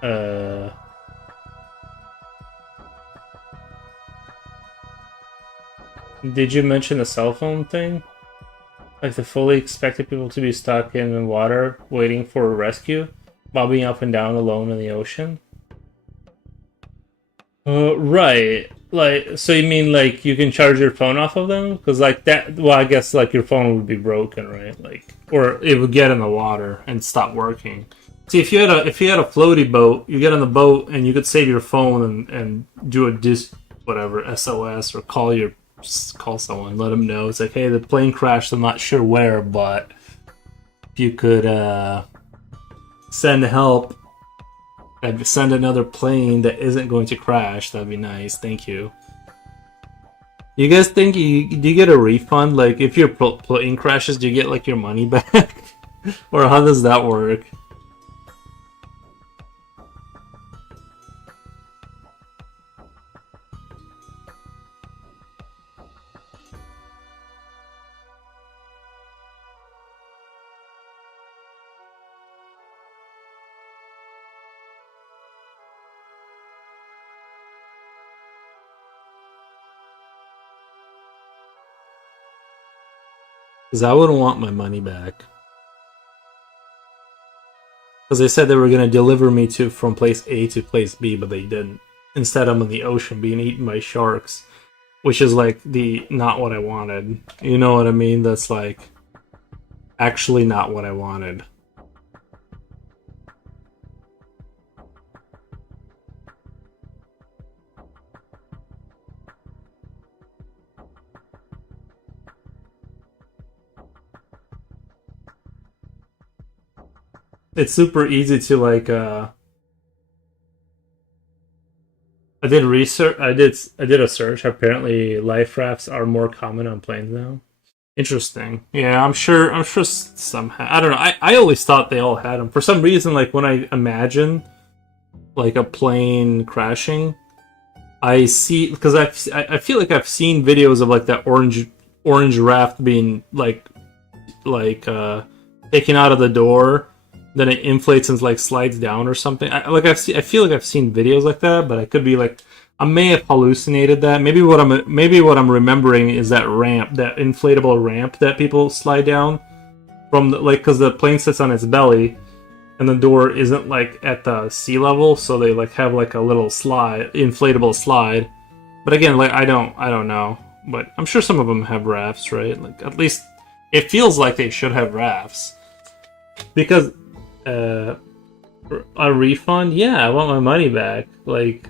though. Did you mention the cell phone thing? Like the fully expected people to be stuck in the water waiting for a rescue, bobbing up and down alone in the ocean? Right. Like, so you mean like you can charge your phone off of them? Because like that, well, I guess like your phone would be broken, right? Like, or it would get in the water and stop working. See, if you had a floaty boat, you get on the boat and you could save your phone and do a whatever SOS or call someone, let them know it's like, hey, the plane crashed. I'm not sure where, but if you could send help. I'd send another plane that isn't going to crash. That'd be nice. Thank you. You guys think do you get a refund? Like, if your plane crashes, do you get like your money back, or how does that work? Because I wouldn't want my money back. Because they said they were going to deliver me to from place A to place B, but they didn't. Instead, I'm in the ocean being eaten by sharks, which is like the not what I wanted. You know what I mean? That's like actually not what I wanted. It's super easy to like I did research. I did a search. Apparently, life rafts are more common on planes now. Interesting. Yeah, I'm sure. I'm sure some. I don't know. I always thought they all had them. For some reason, like when I imagine like a plane crashing, I see because I feel like I've seen videos of like that orange raft being like taken out of the door, then it inflates and like slides down or something. I feel like I've seen videos like that, but I could be like I may have hallucinated that. Maybe what I'm remembering is that ramp, that inflatable ramp that people slide down from the, like because the plane sits on its belly and the door isn't like at the sea level, so they like have like a little inflatable slide. But again, like I don't know, but I'm sure some of them have rafts, right? Like at least it feels like they should have rafts because uh, a refund. Yeah, I want my money back. Like,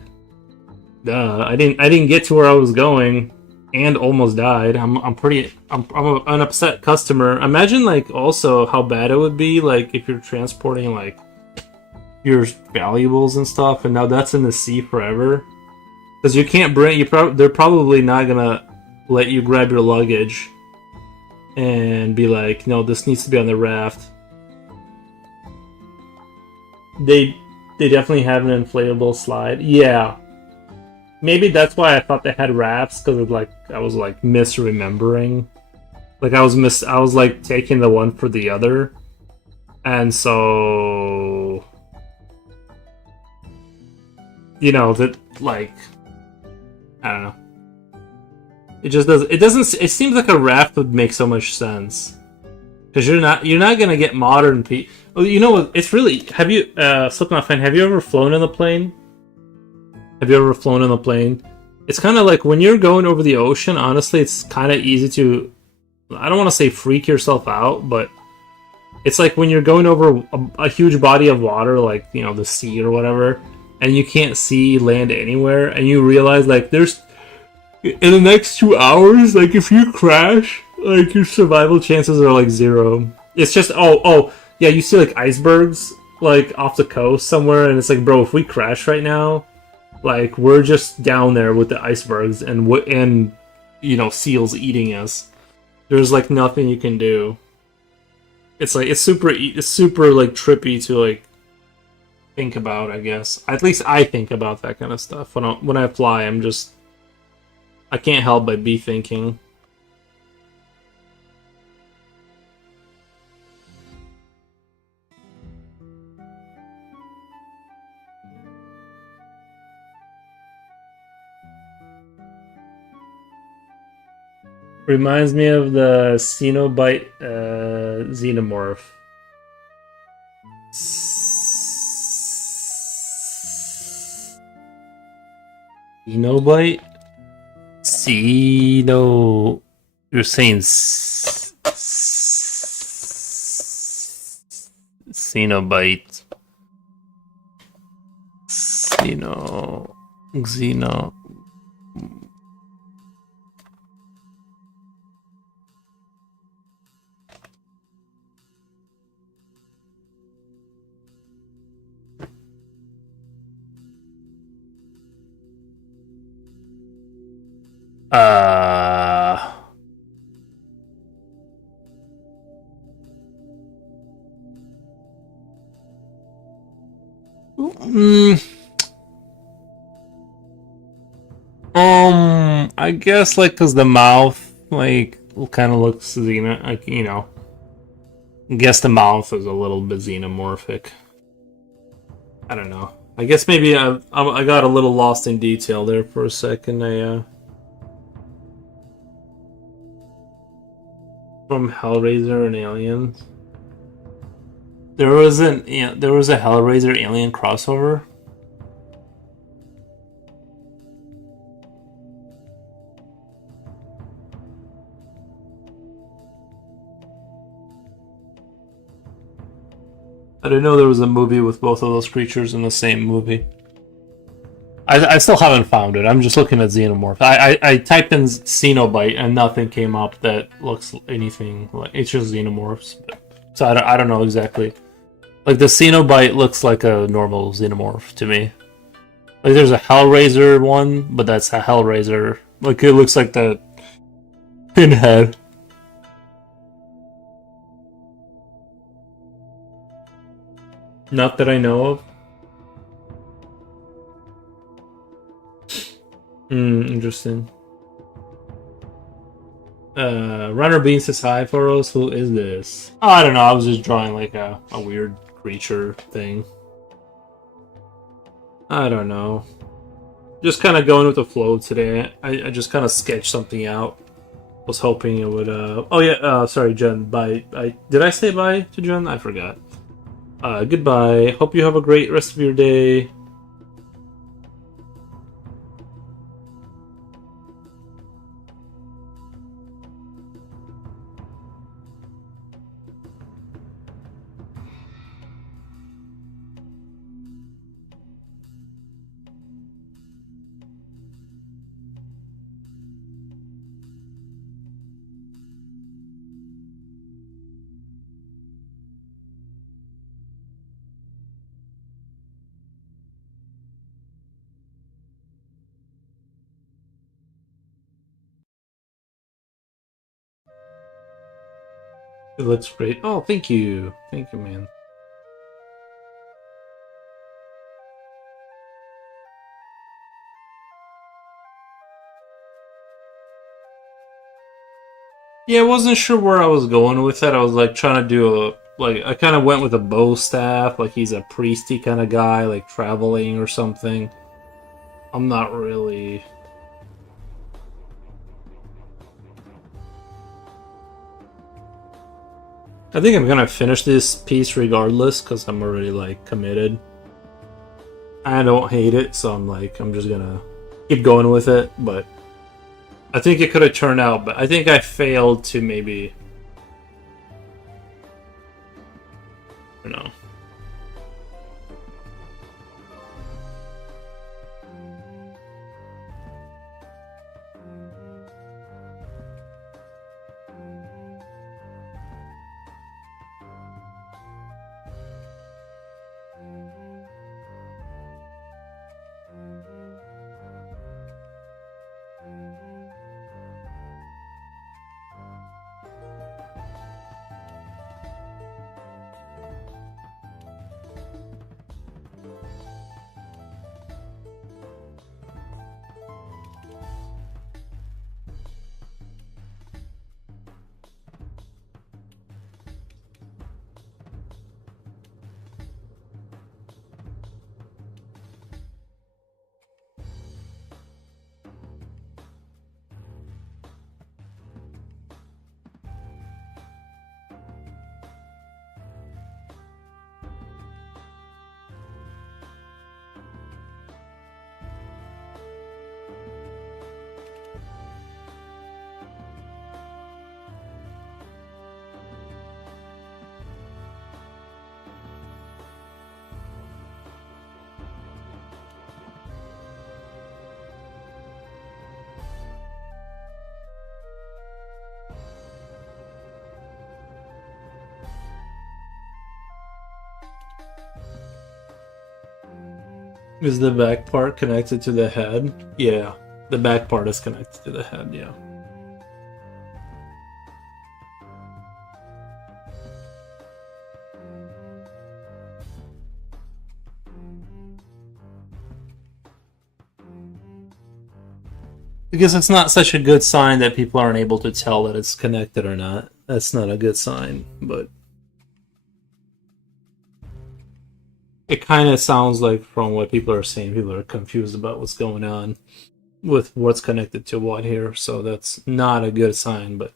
duh, I didn't get to where I was going and almost died. I'm an upset customer. Imagine like also how bad it would be like if you're transporting like your valuables and stuff, and now that's in the sea forever because you can't bring they're probably not gonna let you grab your luggage and be like, no, this needs to be on the raft. They definitely have an inflatable slide. Yeah, maybe that's why I thought they had rafts because like I was like misremembering. Like I was like taking the one for the other, and so that like I don't know. It just doesn't. It doesn't. It seems like a raft would make so much sense because you're not gonna get modern people. Oh, you know what? It's really. Have you, Slipknot fan? Have you ever flown in a plane? Have you ever flown in a plane? It's kind of like when you're going over the ocean. Honestly, it's kind of easy to. I don't want to say freak yourself out, but it's like when you're going over a huge body of water, like the sea or whatever, and you can't see land anywhere, and you realize like there's in the next 2 hours, like if you crash, like your survival chances are like zero. It's just oh yeah, you see like icebergs like off the coast somewhere, and it's like, bro, if we crash right now, like we're just down there with the icebergs and seals eating us. There's like nothing you can do. It's like it's super like trippy to like think about. I guess at least I think about that kind of stuff when I fly. I can't help but be thinking. Reminds me of the Cenobite xenomorph. Cenobite? Ceno. You're saying Cenobite. Xeno. Uh, mm, I guess like cause the mouth like kind of looks xeno, like you know. I guess the mouth is a little bit xenomorphic. I don't know. I guess maybe I got a little lost in detail there for a second. From Hellraiser and Aliens. There was a Hellraiser Alien crossover. I didn't know there was a movie with both of those creatures in the same movie. I still haven't found it. I'm just looking at Xenomorph. I typed in Cenobite and nothing came up that looks anything like it's just Xenomorphs. So I don't know exactly. Like the Cenobite looks like a normal Xenomorph to me. Like there's a Hellraiser one, but that's a Hellraiser. Like it looks like the pinhead. Not that I know of. Interesting. Runner Bean says hi for us. Who is this? Oh, I don't know. I was just drawing like a weird creature thing. I don't know. Just kind of going with the flow today. I just kind of sketched something out. Was hoping it would. Oh yeah. Sorry, Jen. Bye. Did I say bye to Jen? I forgot. Goodbye. Hope you have a great rest of your day. It looks great. Oh, thank you. Thank you, man. Yeah, I wasn't sure where I was going with it. I was like trying to do a like I kind of went with a bow staff, like he's a priesty kind of guy, like traveling or something. I'm not really. I think I'm gonna finish this piece regardless because I'm already like committed. I don't hate it, so I'm just gonna keep going with it. But I think it could have turned out, but I think I failed to maybe, you know. Is the back part connected to the head? Yeah, the back part is connected to the head, yeah. Because it's not such a good sign that people aren't able to tell that it's connected or not. That's not a good sign, but it kind of sounds like from what people are saying, people are confused about what's going on with what's connected to what here, so that's not a good sign, but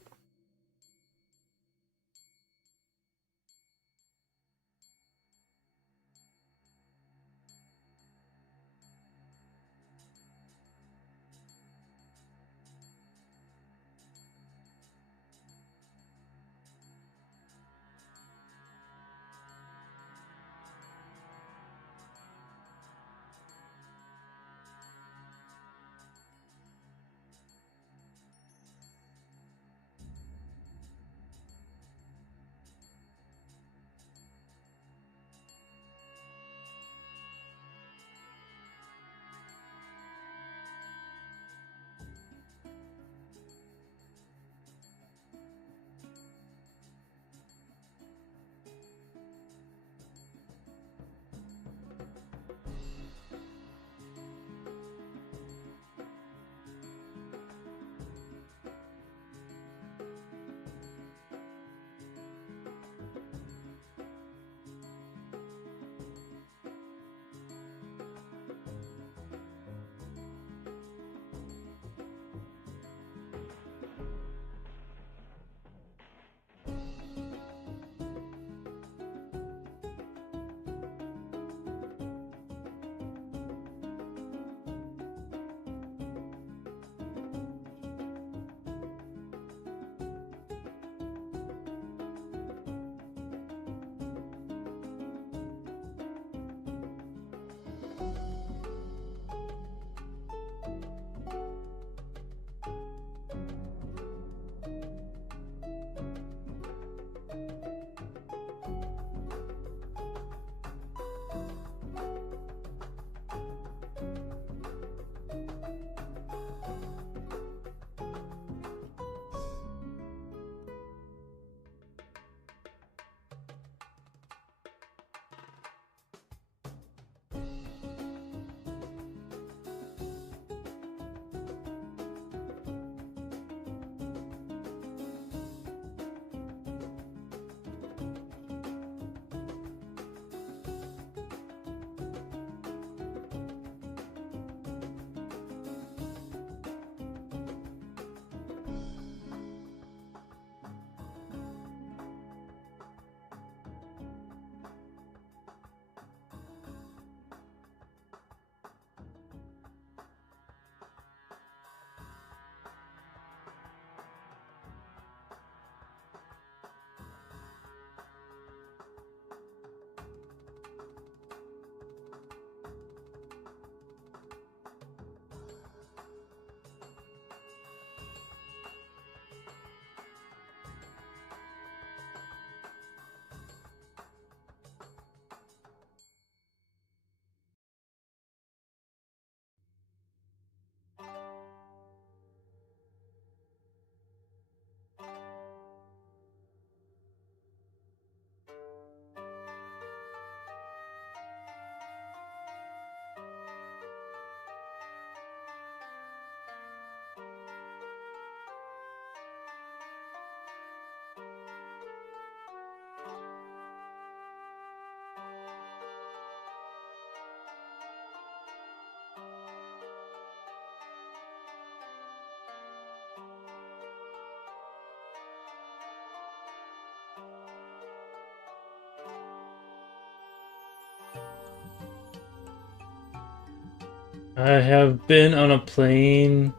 I have been on a plane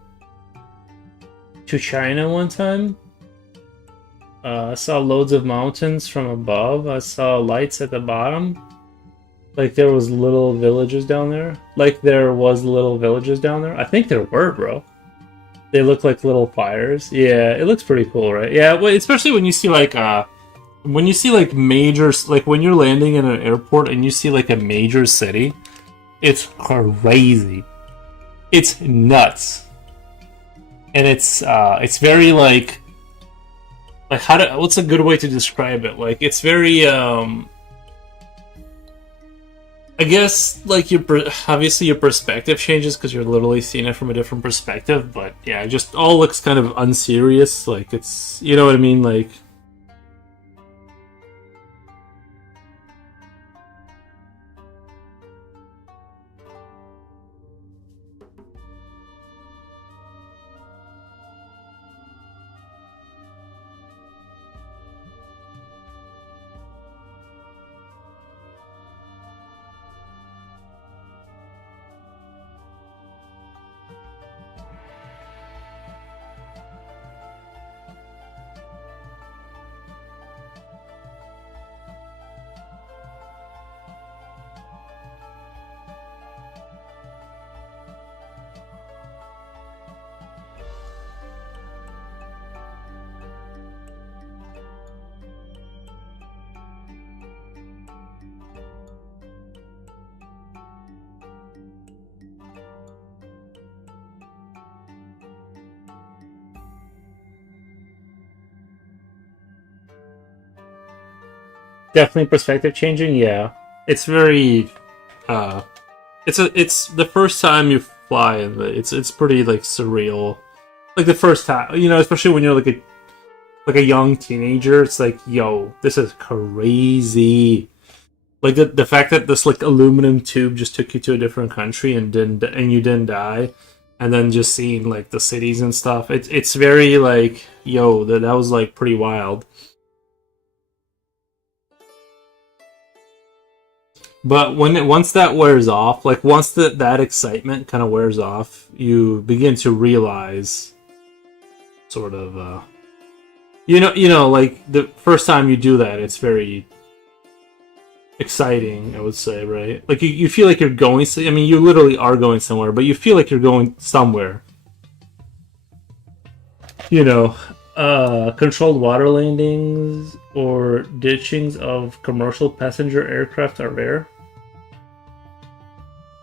to China one time. I saw loads of mountains from above. I saw lights at the bottom. Like there was little villages down there. Like there was little villages down there. I think there were, bro. They look like little fires. Yeah, it looks pretty cool, right? Yeah, well, especially when you see like major, like when you're landing in an airport and you see like a major city, It's crazy. It's nuts, and it's very like how to what's a good way to describe it? Like it's very I guess like obviously your perspective changes because you're literally seeing it from a different perspective. But yeah, it just all looks kind of unserious. Like it's you know what I mean. Like definitely perspective changing. Yeah, it's very uh, it's the first time you fly and it's pretty like surreal. Like the first time, you know, especially when you're like a young teenager, it's like, yo, this is crazy. Like the fact that this like aluminum tube just took you to a different country and you didn't die, and then just seeing like the cities and stuff. It's very like, yo, that was like pretty wild. But once that wears off, like once that excitement kind of wears off, you begin to realize sort of like the first time you do that, it's very exciting, I would say, right? Like you feel like you're going. I mean, you literally are going somewhere, but you feel like you're going somewhere. You know, controlled water landings or ditchings of commercial passenger aircraft are rare,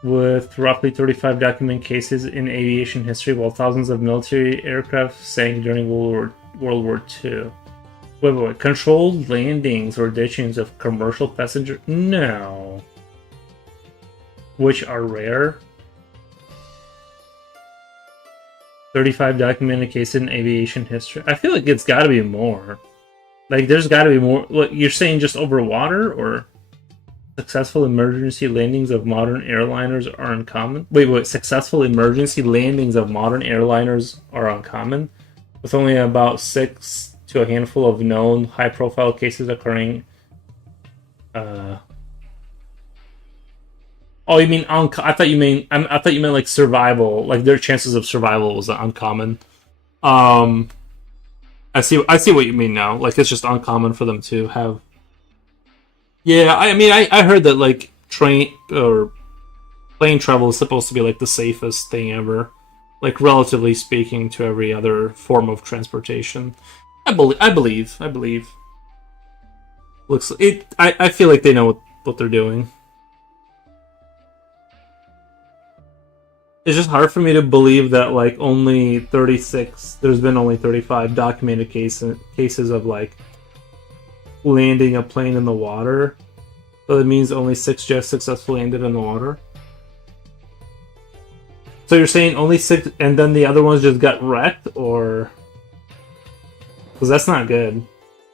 with roughly 35 documented cases in aviation history, while thousands of military aircraft sank during World War II. Wait. Controlled landings or ditchings of commercial passenger? No. Which are rare? 35 documented cases in aviation history. I feel like it's got to be more. Like, there's got to be more. What, you're saying just over water, or successful emergency landings of modern airliners are uncommon? Wait. Successful emergency landings of modern airliners are uncommon, with only about 6 to a handful of known high-profile cases occurring. Uh, oh, you mean I thought I thought you meant like survival. Like their chances of survival was uncommon. Um, I see what you mean now. Like it's just uncommon for them to have. Yeah, I mean I heard that like train or plane travel is supposed to be like the safest thing ever. Like relatively speaking to every other form of transportation. I believe. Looks it. I feel like they know what they're doing. It's just hard for me to believe that like only 36. There's been only 35 documented cases of like landing a plane in the water. So it means only 6 jets successfully landed in the water. So you're saying only 6, and then the other ones just got wrecked, or because that's not good.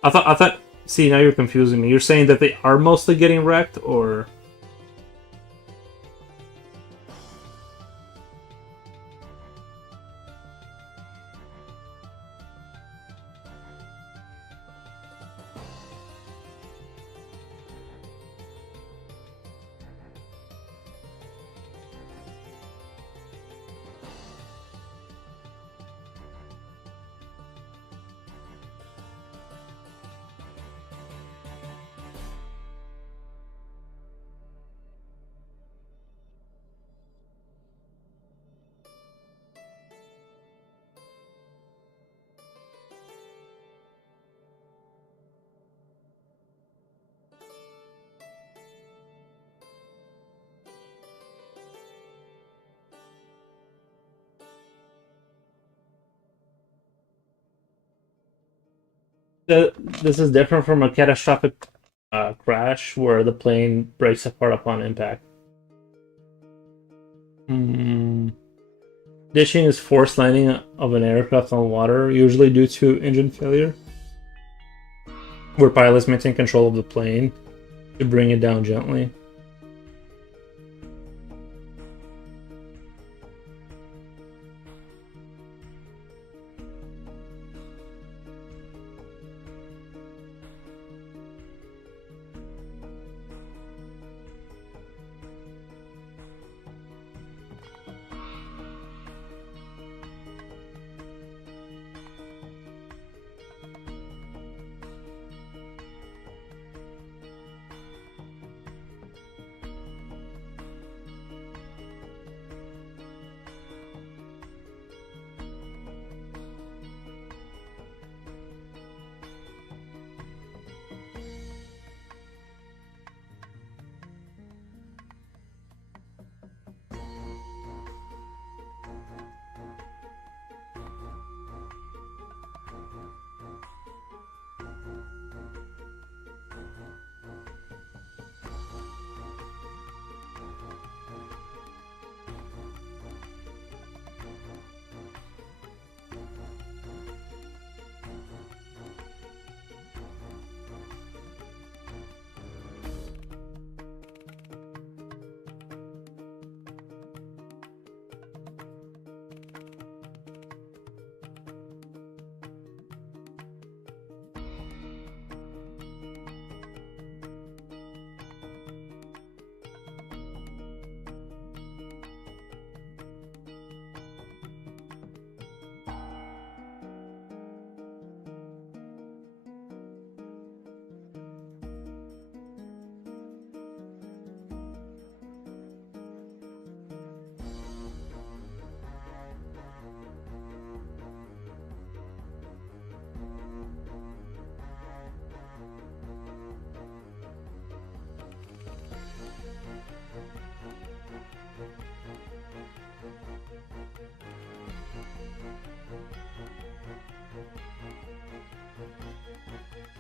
I thought. See, now you're confusing me. You're saying that they are mostly getting wrecked, or This is different from a catastrophic crash where the plane breaks apart upon impact. Mm. Ditching is forced landing of an aircraft on water, usually due to engine failure, where pilots maintain control of the plane to bring it down gently.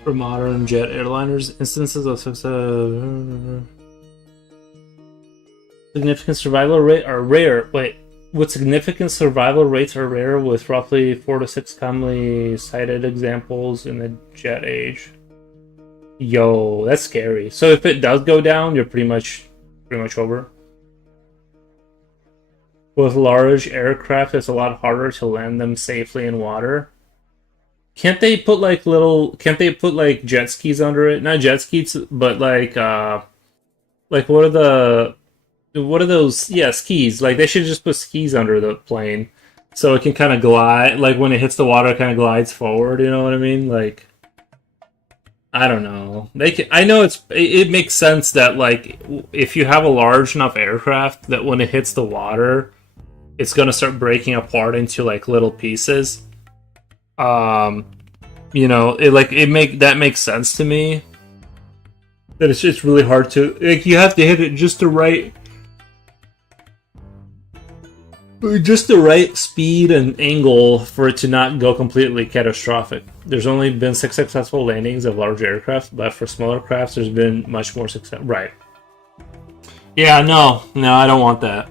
For modern jet airliners, instances of significant survival rate are rare. Wait, with significant survival rates are rare, with roughly 4 to 6 commonly cited examples in the jet age. Yo, that's scary. So if it does go down, you're pretty much over. With large aircraft, it's a lot harder to land them safely in water. Can't they put like jet skis under it? Not jet skis, but like what are those? Yeah, skis. Like they should just put skis under the plane so it can kind of glide. Like when it hits the water, it kind of glides forward. You know what I mean? Like I don't know. They can. I know it makes sense that like if you have a large enough aircraft that when it hits the water, it's gonna start breaking apart into like little pieces. You know, that makes sense to me. That it's just really hard to like you have to hit it just the right speed and angle for it to not go completely catastrophic. There's only been 6 successful landings of large aircraft, but for smaller crafts, there's been much more success. Right? Yeah, no, I don't want that.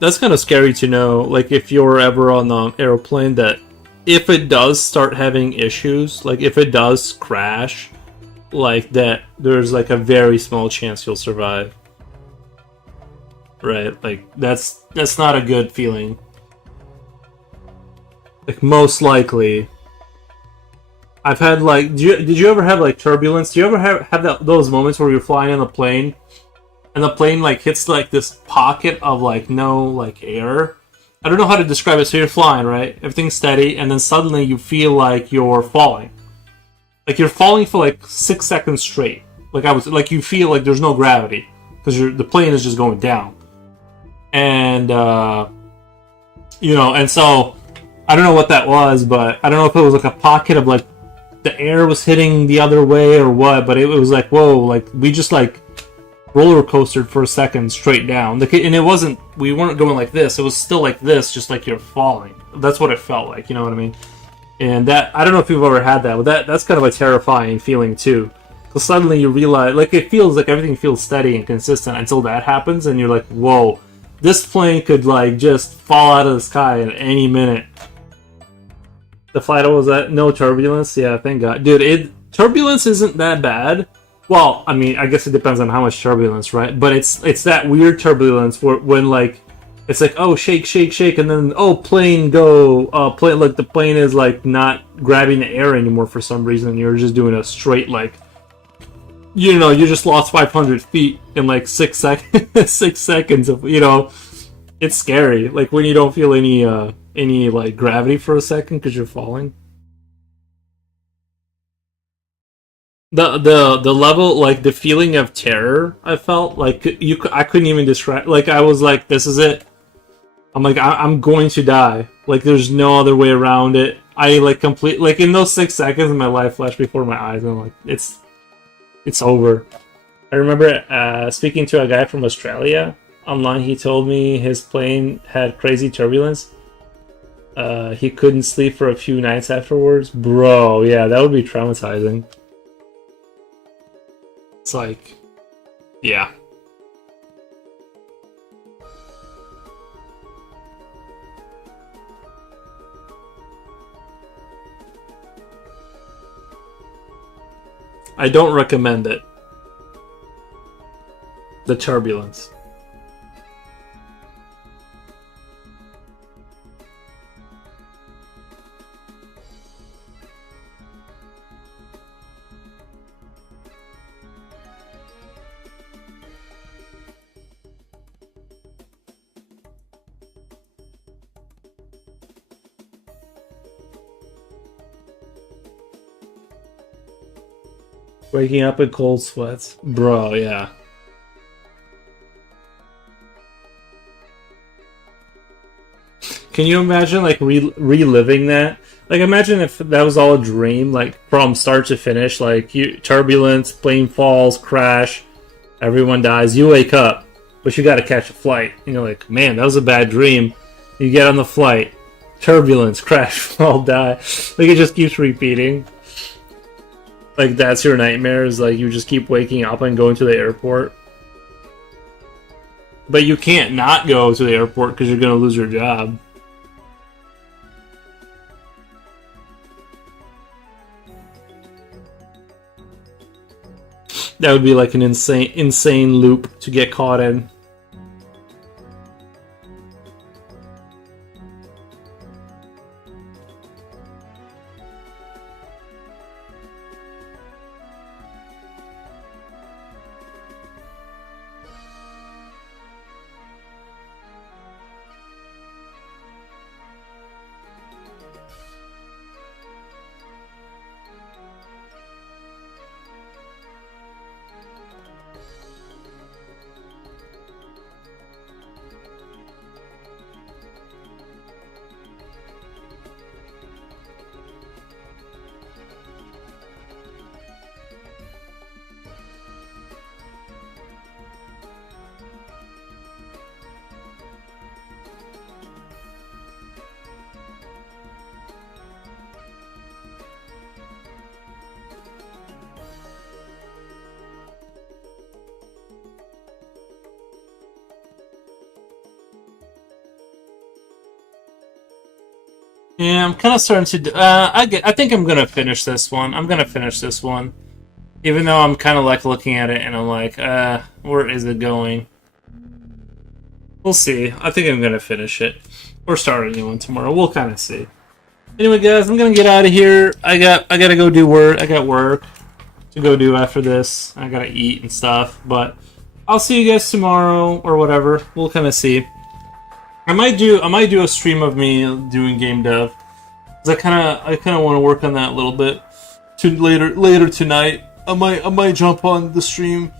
That's kind of scary to know. Like if you're ever on the airplane, that if it does start having issues, like if it does crash, like that, there's like a very small chance you'll survive. Right? Like that's not a good feeling. Like most likely, I've had like, did you ever have like turbulence? Do you ever have those moments where you're flying in the plane? And the plane like hits like this pocket of like no like air. I don't know how to describe it. So you're flying, right? Everything's steady, and then suddenly you feel like you're falling. Like you're falling for like 6 seconds straight. Like you feel like there's no gravity because the plane is just going down. And you know, and so I don't know what that was, but I don't know if it was like a pocket of like the air was hitting the other way or what. But it was like whoa, like we just like roller coastered for a second straight down. And we weren't going like this. It was still like this, just like you're falling. That's what it felt like, you know what I mean? And that, I don't know if you've ever had that, but that's kind of a terrifying feeling too. Because suddenly you realize, like, it feels like everything feels steady and consistent until that happens, and you're like, whoa, this plane could, like, just fall out of the sky at any minute. The flight was at no turbulence? Yeah, thank God. Dude, turbulence isn't that bad. Well, I mean, I guess it depends on how much turbulence, right? But it's that weird turbulence when, like, it's like, oh, shake, shake, shake, and then, oh, plane go, plane, like, the plane is, like, not grabbing the air anymore for some reason. You're just doing a straight, like, you know, you just lost 500 feet in, like, 6 seconds, 6 seconds of, you know, it's scary. Like, when you don't feel any, like, gravity for a second because you're falling. The level, like, the feeling of terror I felt, like, I couldn't even describe, like, I was like, this is it. I'm like, I'm going to die. Like, there's no other way around it. I, like, like, in those 6 seconds, my life flashed before my eyes, and I'm like, it's over. I remember speaking to a guy from Australia online. He told me his plane had crazy turbulence. He couldn't sleep for a few nights afterwards. Bro, yeah, that would be traumatizing. It's like, yeah. I don't recommend it. The turbulence. Waking up in cold sweats. Bro, yeah. Can you imagine, like, reliving that? Like, imagine if that was all a dream, like, from start to finish. Like, turbulence, plane falls, crash, everyone dies. You wake up, but you gotta catch a flight. And you're like, man, that was a bad dream. You get on the flight, turbulence, crash, fall, die. Like, it just keeps repeating. Like, that's your nightmare, is like you just keep waking up and going to the airport. But you can't not go to the airport because you're going to lose your job. That would be like an insane loop to get caught in. Yeah, I'm kind of starting to. I think I'm gonna finish this one. I'm gonna finish this one, even though I'm kind of like looking at it and I'm like, where is it going? We'll see. I think I'm gonna finish it or start a new one tomorrow. We'll kind of see. Anyway, guys, I'm gonna get out of here. I gotta go do work. I got work to go do after this. I gotta eat and stuff. But I'll see you guys tomorrow or whatever. We'll kind of see. I might do a stream of me doing game dev. 'Cause I kind of want to work on that a little bit. Later tonight, I might jump on the stream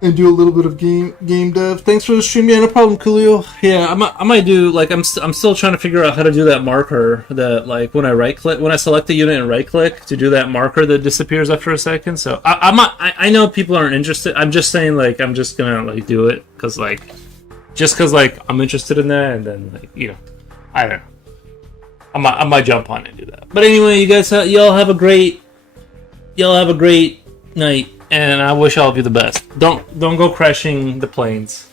and do a little bit of game dev. Thanks for the stream, yeah, no problem, Coolio. Yeah, I might do, like, I'm still trying to figure out how to do that marker that, like, when I select the unit and right click to do that marker that disappears after a second. So I know people aren't interested. I'm just saying, like, I'm just gonna, like, do it because, like, I'm interested in that, and then, like, you know, I don't know. I might jump on and do that. But anyway, you guys, y'all have a great night, and I wish all of you the best. Don't go crashing the planes.